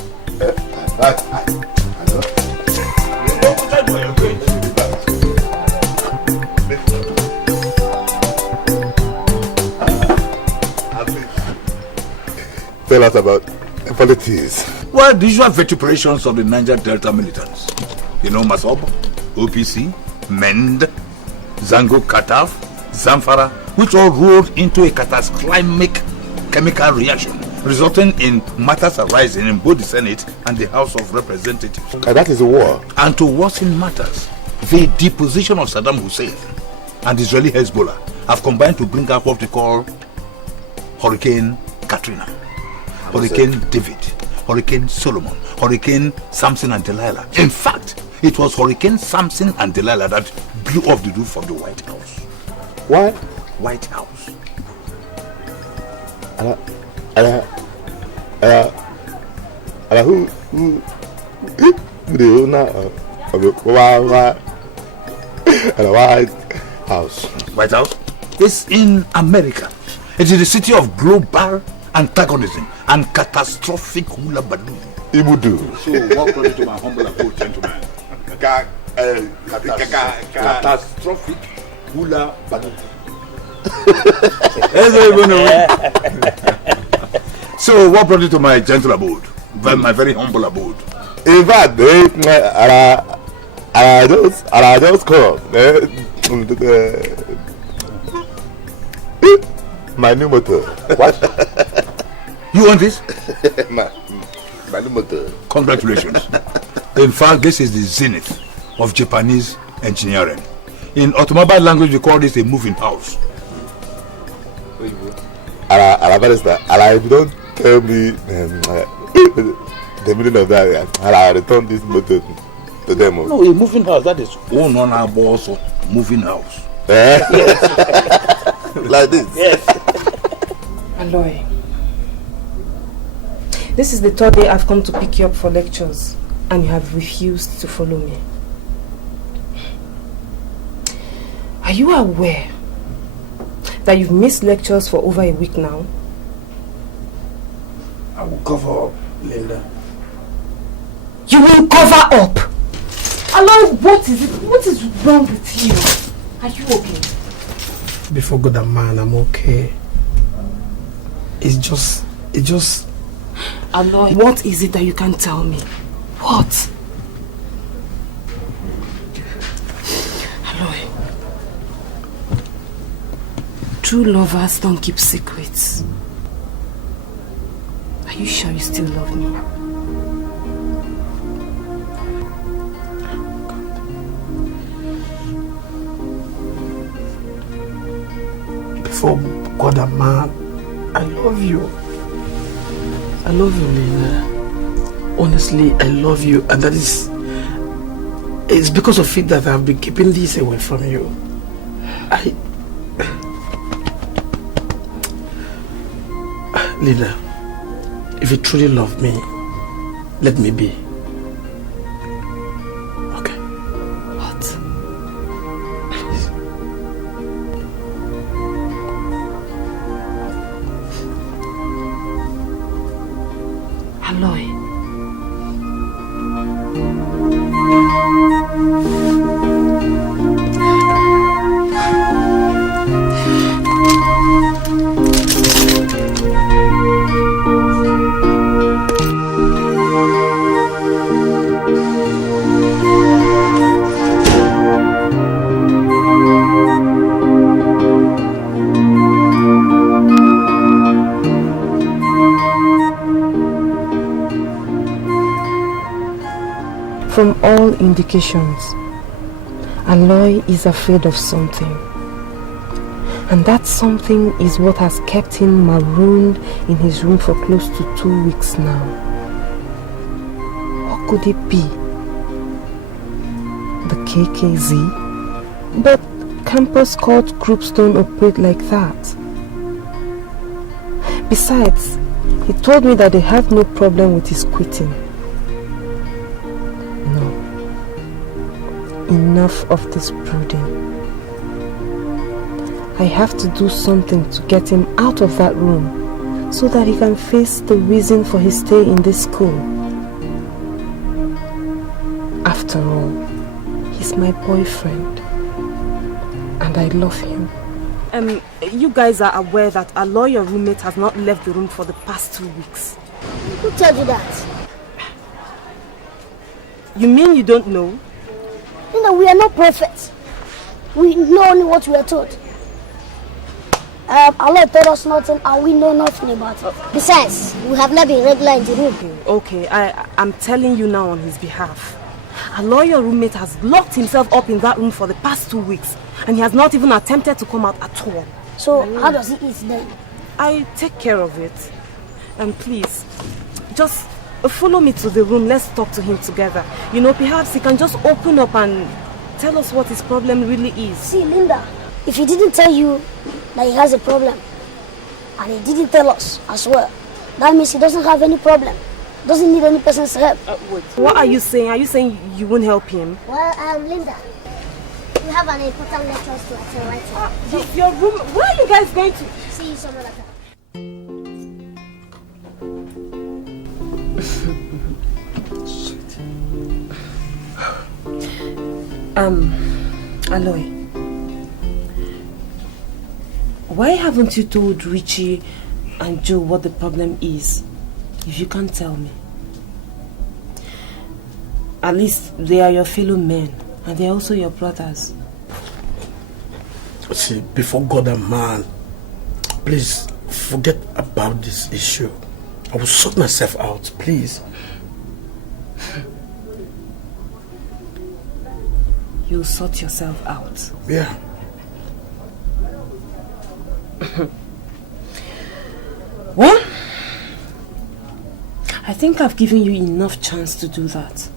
Tell us about politics. Well, the usual vituperations of the Niger Delta militants. You know, Masob, OPC, Mend, Zango Kataf, Zamfara, which all rolled into a cataclysmic chemical reaction, resulting in matters arising in both the Senate and the House of Representatives. That is a war. And to worsen matters, the deposition of Saddam Hussein and Israeli Hezbollah have combined to bring out what we call Hurricane Katrina, Hurricane David, Hurricane Solomon, Hurricane Samson and Delilah. In fact, it was Hurricane Samson and Delilah that blew off the roof of the White House. What? White House. Who the owner of the White House? White House is in America. It is the city of global antagonism and catastrophic hula balloon. Ibudu. So, what brought you to my humble abode, gentlemen? Catastrophic hula balloon. So, what brought you to my gentle abode? My very humble abode. In fact, I just called. My new motor. What? You want this? my new motor. Congratulations. In fact, this is the zenith of Japanese engineering. In automobile language, we call this a moving house. If you don't tell me the meaning of that, I'll return this motor to them. No, a moving house, that is on our boss, moving house. Like this? Yes. Aloy, this is the third day I've come to pick you up for lectures and you have refused to follow me. Are you aware that you've missed lectures for over a week now? I will cover up, Linda. You will cover up? Aloy, what is it? What is wrong with you? Are you okay? Before God and man, I'm okay. It's just... Aloy, what is it that you can't tell me? What? Aloy. True lovers don't keep secrets. Are you sure you still love me? Before God and man, I love you. I love you, Lena. Honestly, I love you, and that is... It's because of it that I've been keeping this away from you. Lena, if you truly love me, let me be. Okay? What? Please. Aloy. From all indications, Aloy is afraid of something. And that something is what has kept him marooned in his room for close to 2 weeks now. What could it be? The KKZ? But campus cult groups don't operate like that. Besides, he told me that they have no problem with his quitting. Enough of this brooding. I have to do something to get him out of that room so that he can face the reason for his stay in this school. After all, he's my boyfriend and I love him. You guys are aware that Aloy, your roommate, has not left the room for the past 2 weeks. Who told you that? You mean you don't know? You know, we are not prophets. We know only what we are told. Allah told us nothing and we know nothing about it. Besides, we have not been regular in the room. Okay, I'm telling you now on his behalf. Aloy, your roommate, has locked himself up in that room for the past 2 weeks and he has not even attempted to come out at all. So, how does he eat then? I take care of it. And please, just follow me to the room. Let's talk to him together. You know, perhaps he can just open up and tell us what his problem really is. See, Linda, if he didn't tell you that he has a problem, and he didn't tell us as well, that means he doesn't have any problem. Doesn't need any person's help. Wait. What are you saying? Are you saying you won't help him? Well, Linda, we have an important lecture to attend right now. Your room? Where are you guys going to? See you some other time. Aloy, why haven't you told Richie and Joe what the problem is? If you can't tell me. At least they are your fellow men and they are also your brothers. See, before God and man, please forget about this issue. I will sort myself out, please. You'll sort yourself out. Yeah. Well, I think I've given you enough chance to do that.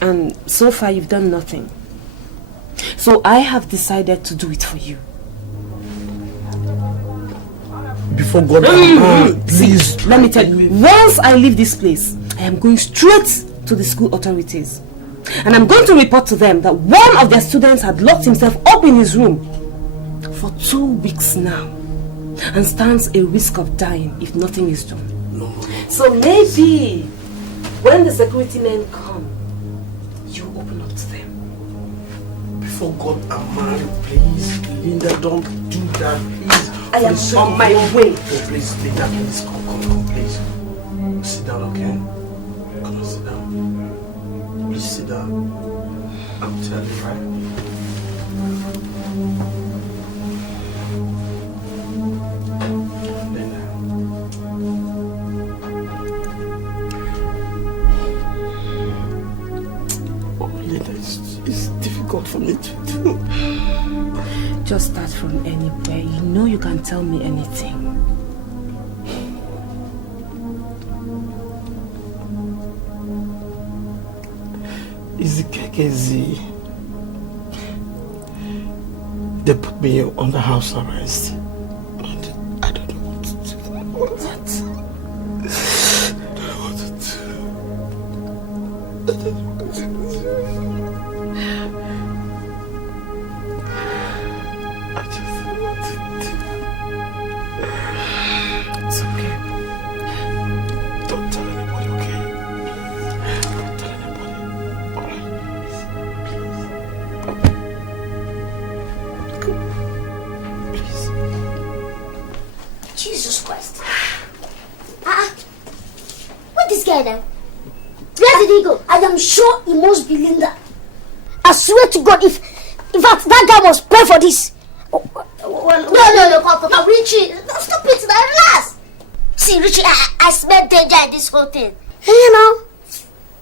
And so far you've done nothing. So I have decided to do it for you. Before God and man, please. See, let me tell you, once I leave this place, I am going straight to the school authorities. And I'm going to report to them that one of their students had locked himself up in his room for 2 weeks now and stands a risk of dying if nothing is done. So maybe when the security men come, you open up to them. Before God and man, please, Linda, don't do that, please. I am on my way. Oh, please, Linda, please, come, please. Sit down, okay? Come on, sit down. Please sit down. I'm telling you, right? It's difficult for me to do. Just start from anywhere. You know you can tell me anything. Is it KKZ? They put me under house arrest. And I don't know what to do. What? I don't know what to do. I don't know what to do. I just don't know what to do. It's okay. Don't tell anybody, okay? Don't tell anybody. Jesus Christ. Where's this guy now? Where did he go? I am sure it must be Linda. I swear to God, if in fact that guy must pay for this. No, come, Richie. No, stop it now, relax. See, Richie, I smell danger in this whole thing. You know,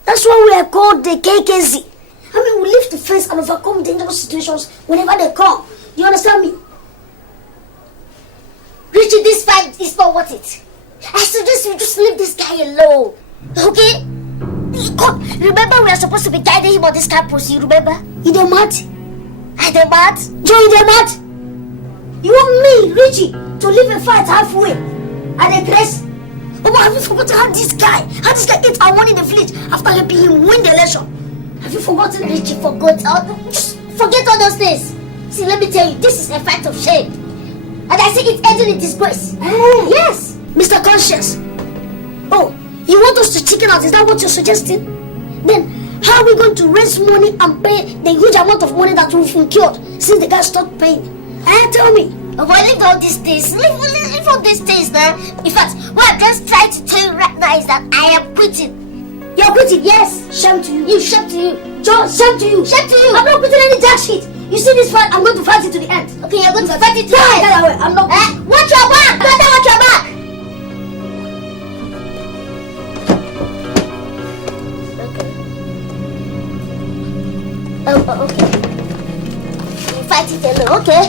that's why we are called the KKZ. I mean, we live to face and overcome dangerous situations whenever they come. You understand me? Richie, this fight is not worth it. I suggest you just leave this guy alone. Okay? God, remember we are supposed to be guiding him on this campus, you remember? You dey mad? I dey mad? Joe, you dey mad? You want me, Richie, to leave a fight halfway? And then Grace? Oh, but have you forgotten how this guy ate our money in the village after helping him win the election? Have you forgotten, Richie? Just forget all those things. See, let me tell you, this is a fight of shame. And I say it's ending in disgrace. Yes, Mr. Conscience. Oh, you want us to chicken out? Is that what you're suggesting? Then how are we going to raise money and pay the huge amount of money that we've incurred since the guy stopped paying? Tell me. Oh, boy, leave all these things. Leave all these things now. In fact, what I'm just trying to tell you right now is that I am quitting. You're quitting? Yes. Shame to you. Shame to you. John, shame to you. Shame to you. I'm not quitting any jack shit. You see this fight, I'm going to fight it to the end. Okay, you're going to fight it to the end. I'm not. Watch your back. Better watch your back. Okay. You fight it alone, okay?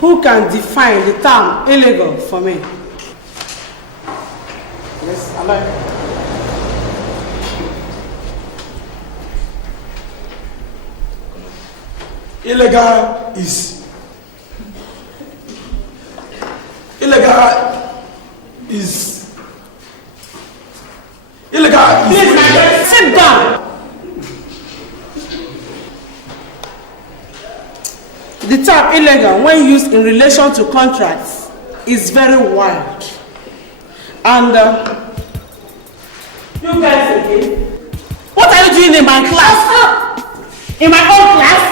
Who can define the term illegal for me? Yes, I like it. Illegal is Please, sit down. The term illegal, when used in relation to contracts, is very wide. And you guys again? What are you doing in my class? Shut up! In my own class?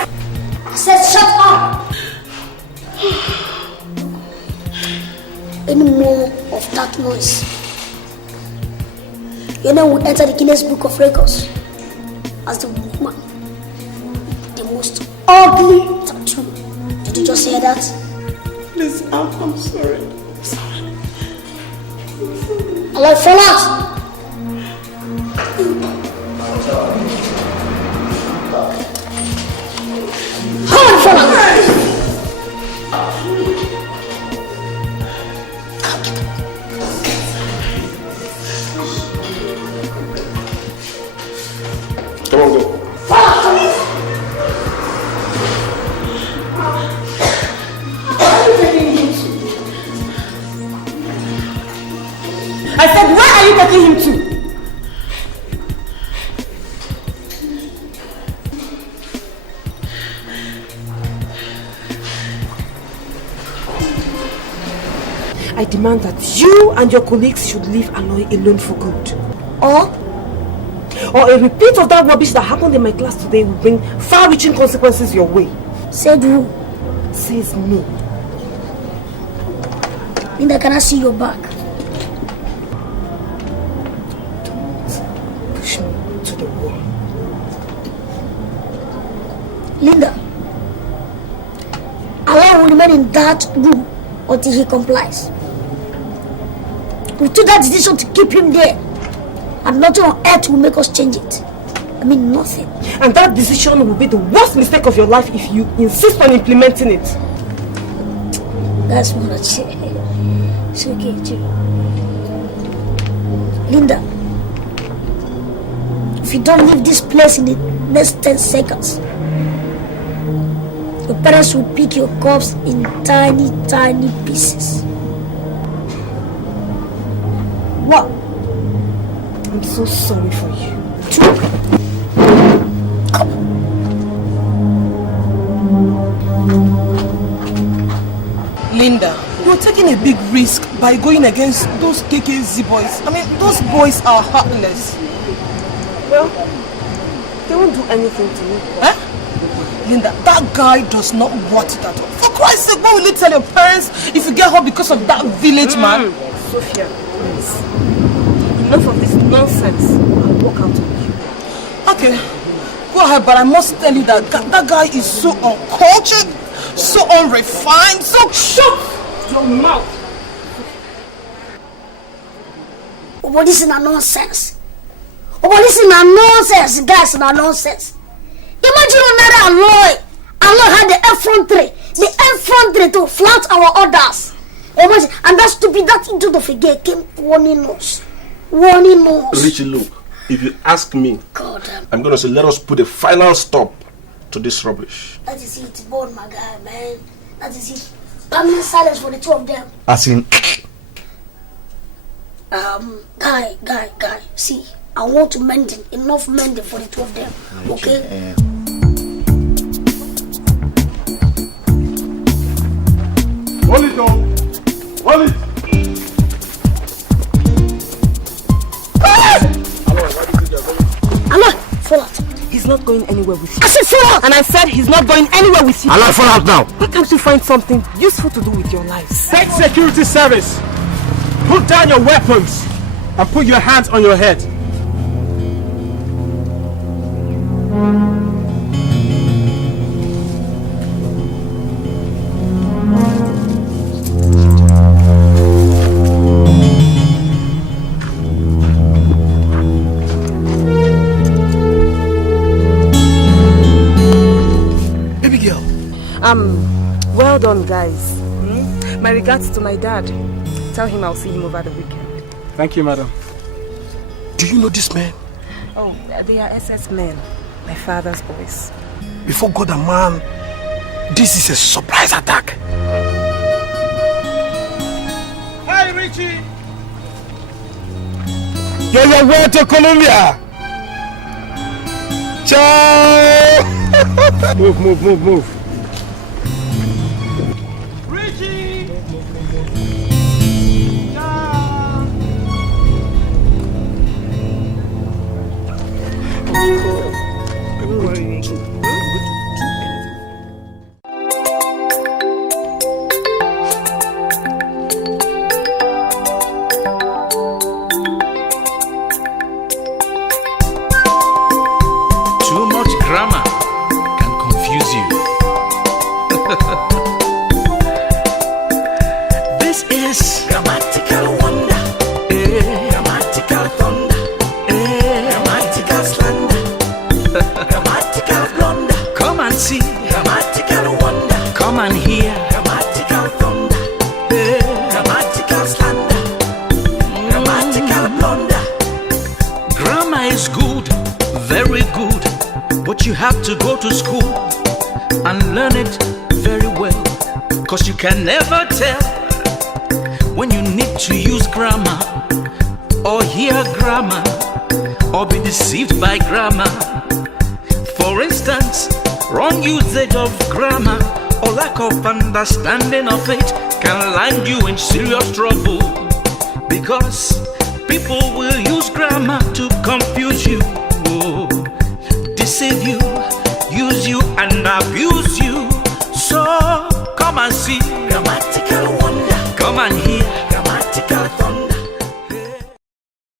I said shut up! Any more of that noise, your name will enter the Guinness Book of Records as the woman with the most ugly tattoo. Did you just hear that? Please, I'm sorry. I'm sorry. Allah, fall out! Come on, fall out! Come on, go. I said, where are you taking him to? I demand that you and your colleagues should leave Aloy alone for good. Or a repeat of that rubbish that happened in my class today will bring far-reaching consequences your way. Said who? Says me. Linda, can I see your back? Don't push me to the wall. Linda, Aloy will remain in that room until he complies. We took that decision to keep him there, and nothing on earth will make us change it. I mean, nothing. And that decision will be the worst mistake of your life if you insist on implementing it. That's what I say. It's okay, too. Linda, if you don't leave this place in the next 10 seconds, your parents will pick your corpse in tiny, tiny pieces. What? I'm so sorry for you. Linda, you're taking a big risk by going against those KKZ boys. I mean, those boys are heartless. Well, they won't do anything to me. Eh? Linda, that guy does not want it at all. For Christ's sake, what will you tell your parents if you get hurt because of that village man? Sophia, please. Enough of this nonsense. I'll walk out on you. Okay, go ahead, but I must tell you that that guy is so uncultured, so unrefined, so... Shut your mouth! Oh, but this is not nonsense. Oh, but this is not nonsense, guys, not nonsense. Imagine another Aloy had the effrontery to flout our orders. Imagine, and that stupid, that idiot of a girl came warning us. Richie, look, if you ask me, God, I'm gonna say let us put a final stop to this rubbish. that is it, born my guy, man. That is it. Permanent silence for the two of them. As in, Guy, see, I want to mend enough mending for the two of them. Okay? Hold it on. Hold it. Aloy, fall out. He's not going anywhere with you. I said fall out! And I said he's not going anywhere with you. Aloy, fall out now. Why can't you find something useful to do with your lives? State Security Service, put down your weapons and put your hands on your head. Well done, guys. My regards to my dad. Tell him I'll see him over the weekend. Thank you, madam. Do you know this man? Oh, they are SS men. My father's boys. Before God and man, this is a surprise attack. Hi, Richie. You're on your way to Colombia. Ciao. Move. Too much grammar can confuse you. This is grammatical wonder, grammatical thunder, grammatical slander, grammatical blunder. Come and see grammatical wonder. Come and hear grammatical thunder, grammatical slander, grammatical blunder. Grammar is good, very good, but you have to go to school and learn it very well, 'cause you can never tell when you need to use grammar or hear grammar or be deceived by grammar. For instance, wrong usage of grammar or lack of understanding of it can land you in serious trouble, because people will use grammar to confuse you, deceive you.